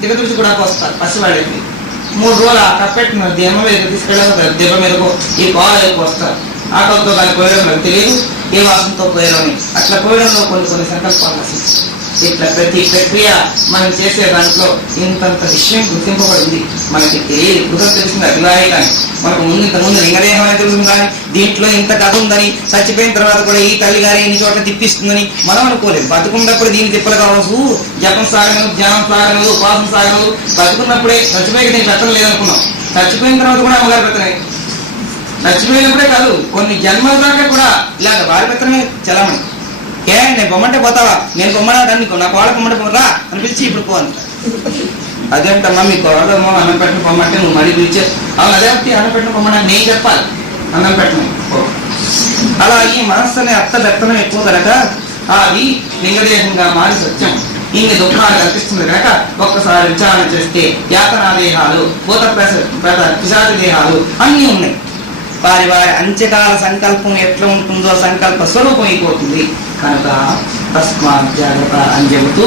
దిగదుడిచి కూడా పోస్తారు. పసివాడికి 3 రోజులు ఆ కప్పెట్టిన దీపం మీద తీసుకెళ్ళారు, దీపం మీదకు ఈ పాలు పోస్తారు. ఆకలితో దాన్ని పోయడం నాకు తెలియదు, ఏ వాసనతో పోయడం అని. అట్లా పోయడంలో కొన్ని సంకల్పాలు నశిస్తాయి. ఇట్లా ప్రతి ప్రక్రియ మనం చేసే దాంట్లో ఇంతంత విషయం గుర్తింపబడింది. మనకి తెలియదు, కుదర తెలిసింది అతివాయి. కానీ మనకు ఇంతకుముందు లింగదేహం అని తెలుస్తుంది, కానీ దీంట్లో ఇంత కథ ఉందని, చచ్చిపోయిన తర్వాత కూడా ఈ తల్లి గారి ఎన్ని చోట్ల తిప్పిస్తుందని మనం అనుకోలేదు. బతుకున్నప్పుడు దీన్ని తిప్పలు కావచ్చు, జపం సాగనదు, ధ్యానం సాగనదు, ఉపాసన సాగనదు. బతుకున్నప్పుడే చచ్చిపోయి నేను పెట్టడం లేదనుకున్నాం. చచ్చిపోయిన తర్వాత కూడా అమ్మగారు పెత్తనే. చచ్చిపోయినప్పుడే కాదు, కొన్ని జన్మల దాకా కూడా ఇలాగ వారి పెత్తనే చలమని. నేను బొమ్మంటే పోతావా, నేను బొమ్మడాన్ని నా కోళ్ళ బొమ్మంటే పోరా అని పిలిచి ఇప్పుడు పో అంట. అదేంటమ్మా మీ కోళ్ళమో అన్నం పెట్టిన బొమ్మంటే నువ్వు మళ్ళీ పిలిచే అవును అదే అన్నం పెట్టిన బొమ్మని నేను చెప్పాలి, అన్నం పెట్టను. అలా ఈ మనస్సుని అర్థదత్తనం ఎక్కువ కనుక అది లింగదేహంగా మారి సత్యం ఇన్ని దుఃఖాలు కల్పిస్తుంది కనుక ఒక్కసారి విచారణ చేస్తే యాతనా దేహాలు, భూత పిశాచ దేహాలు అన్నీ ఉన్నాయి. వారి అంత్యకాల సంకల్పం ఎట్లా ఉంటుందో సంకల్ప స్వరూపం అయిపోతుంది. కనుక తస్మాత్ జాగ్రత్త అని చెబుతూ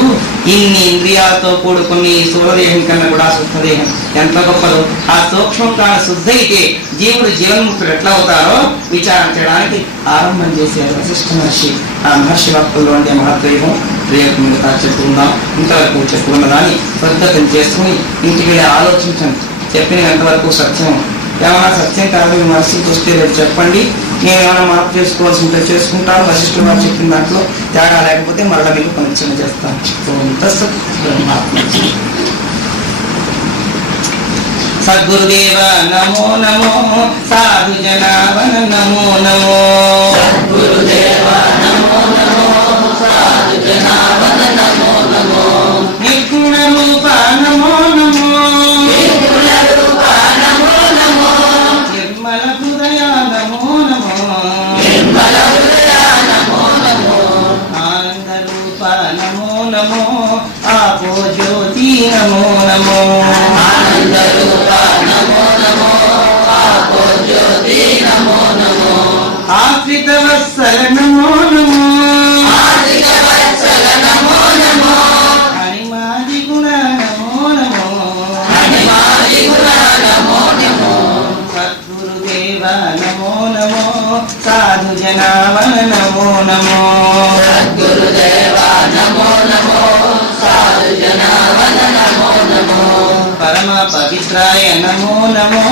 ఇన్ని ఇంద్రియాలతో కూడుకుని స్థూలదేహం కన్నా కూడా శుద్ధదేహం ఎంత గొప్పదో. ఆ సూక్ష్మం కాని శుద్ధ అయితే జీవుడు జీవన్ముక్తుడు ఎట్లా అవుతారో విచారణ చేయడానికి ఆరంభం చేశారు వశిష్ఠ మహర్షి. ఆ మహర్షి భక్తుల్లో అంటే మహద్వైవం రేపు మిగతా చెప్పుకుందాం. ఇంతవరకు చెప్పుకున్నదాన్ని శ్రద్ధతం చేసుకుని ఇంటికి వెళ్ళి ఆలోచించండి. చెప్పిన ఎంతవరకు సత్యం, ఏమైనా సత్యం కాదు మనసుకు చూస్తే రేపు చెప్పండి. నేను ఏమైనా మార్పు చేసుకోవాల్సి ఉంటే చేసుకుంటాను. వశిష్ఠులు వారు చెప్పిన దాంట్లో తేడా లేకపోతే మరలా మీకు పరిచయం చేస్తాను. సద్గురుదేవ నమో నమో, సాధు జనావన నమో నమో. సద్గురుదేవ నమో నమో, సాధు జనావన నమో నమో. నిర్గుణ రూప నమో నమో, నిర్మల హృదయ నమో నమో, నిర్మల హృదయ నమో నమో. నమో నమో ఆనంద రూప నమో నమో ఆపోజ్యోతి నమో నమో ఆశ్రిత వత్సల నమో నమో ఆదిక వత్సల నమో నమో హరిమాది గుణ నమో నమో హనుమాది గుణ నమో నమో సద్గురుదేవ నమో నమో సాధు జనావన నమో నమో సద్గురుదేవ నమో నమో సాధు జనావన నమో నమో పరమ పవిత్రాయ నమో నమో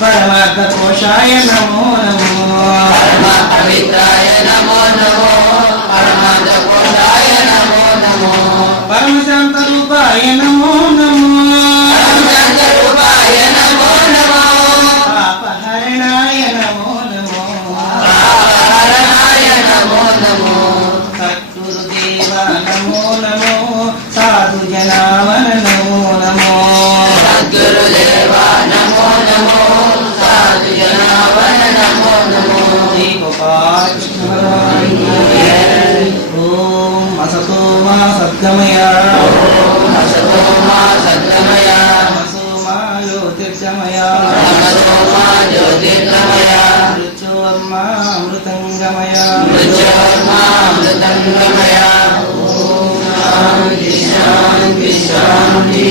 పరమార్థ కోశాయ నమో నమో పరమ పవిత్రాయ నమో నమో పరమార్థ కోశాయ నమో నమో పరమ శాంత రూపాయ నమో నమో పరమానంద రూపాయ నమో నమో పాపహరణాయ నమో నమో పాపహరణాయ నమో నమో సద్గురుదేవ నమో నమో సాధు జనావన నమో నమో సద్గురుదేవ నమో నమో సాధు జనావన నమో నమో శ్రీ గోపాల కృష్ణ భగవాన్ ఓం అసతో మా సద్గమయ అసతో మా సద్గమయ తమసో మా జ్యోతిర్గమయ తమసో మా జ్యోతిర్గమయ మృత్యోర్మా అమృతంగమయ మృత్యోర్మా అమృతంగమయ ఓం శాంతి శాంతి శాంతి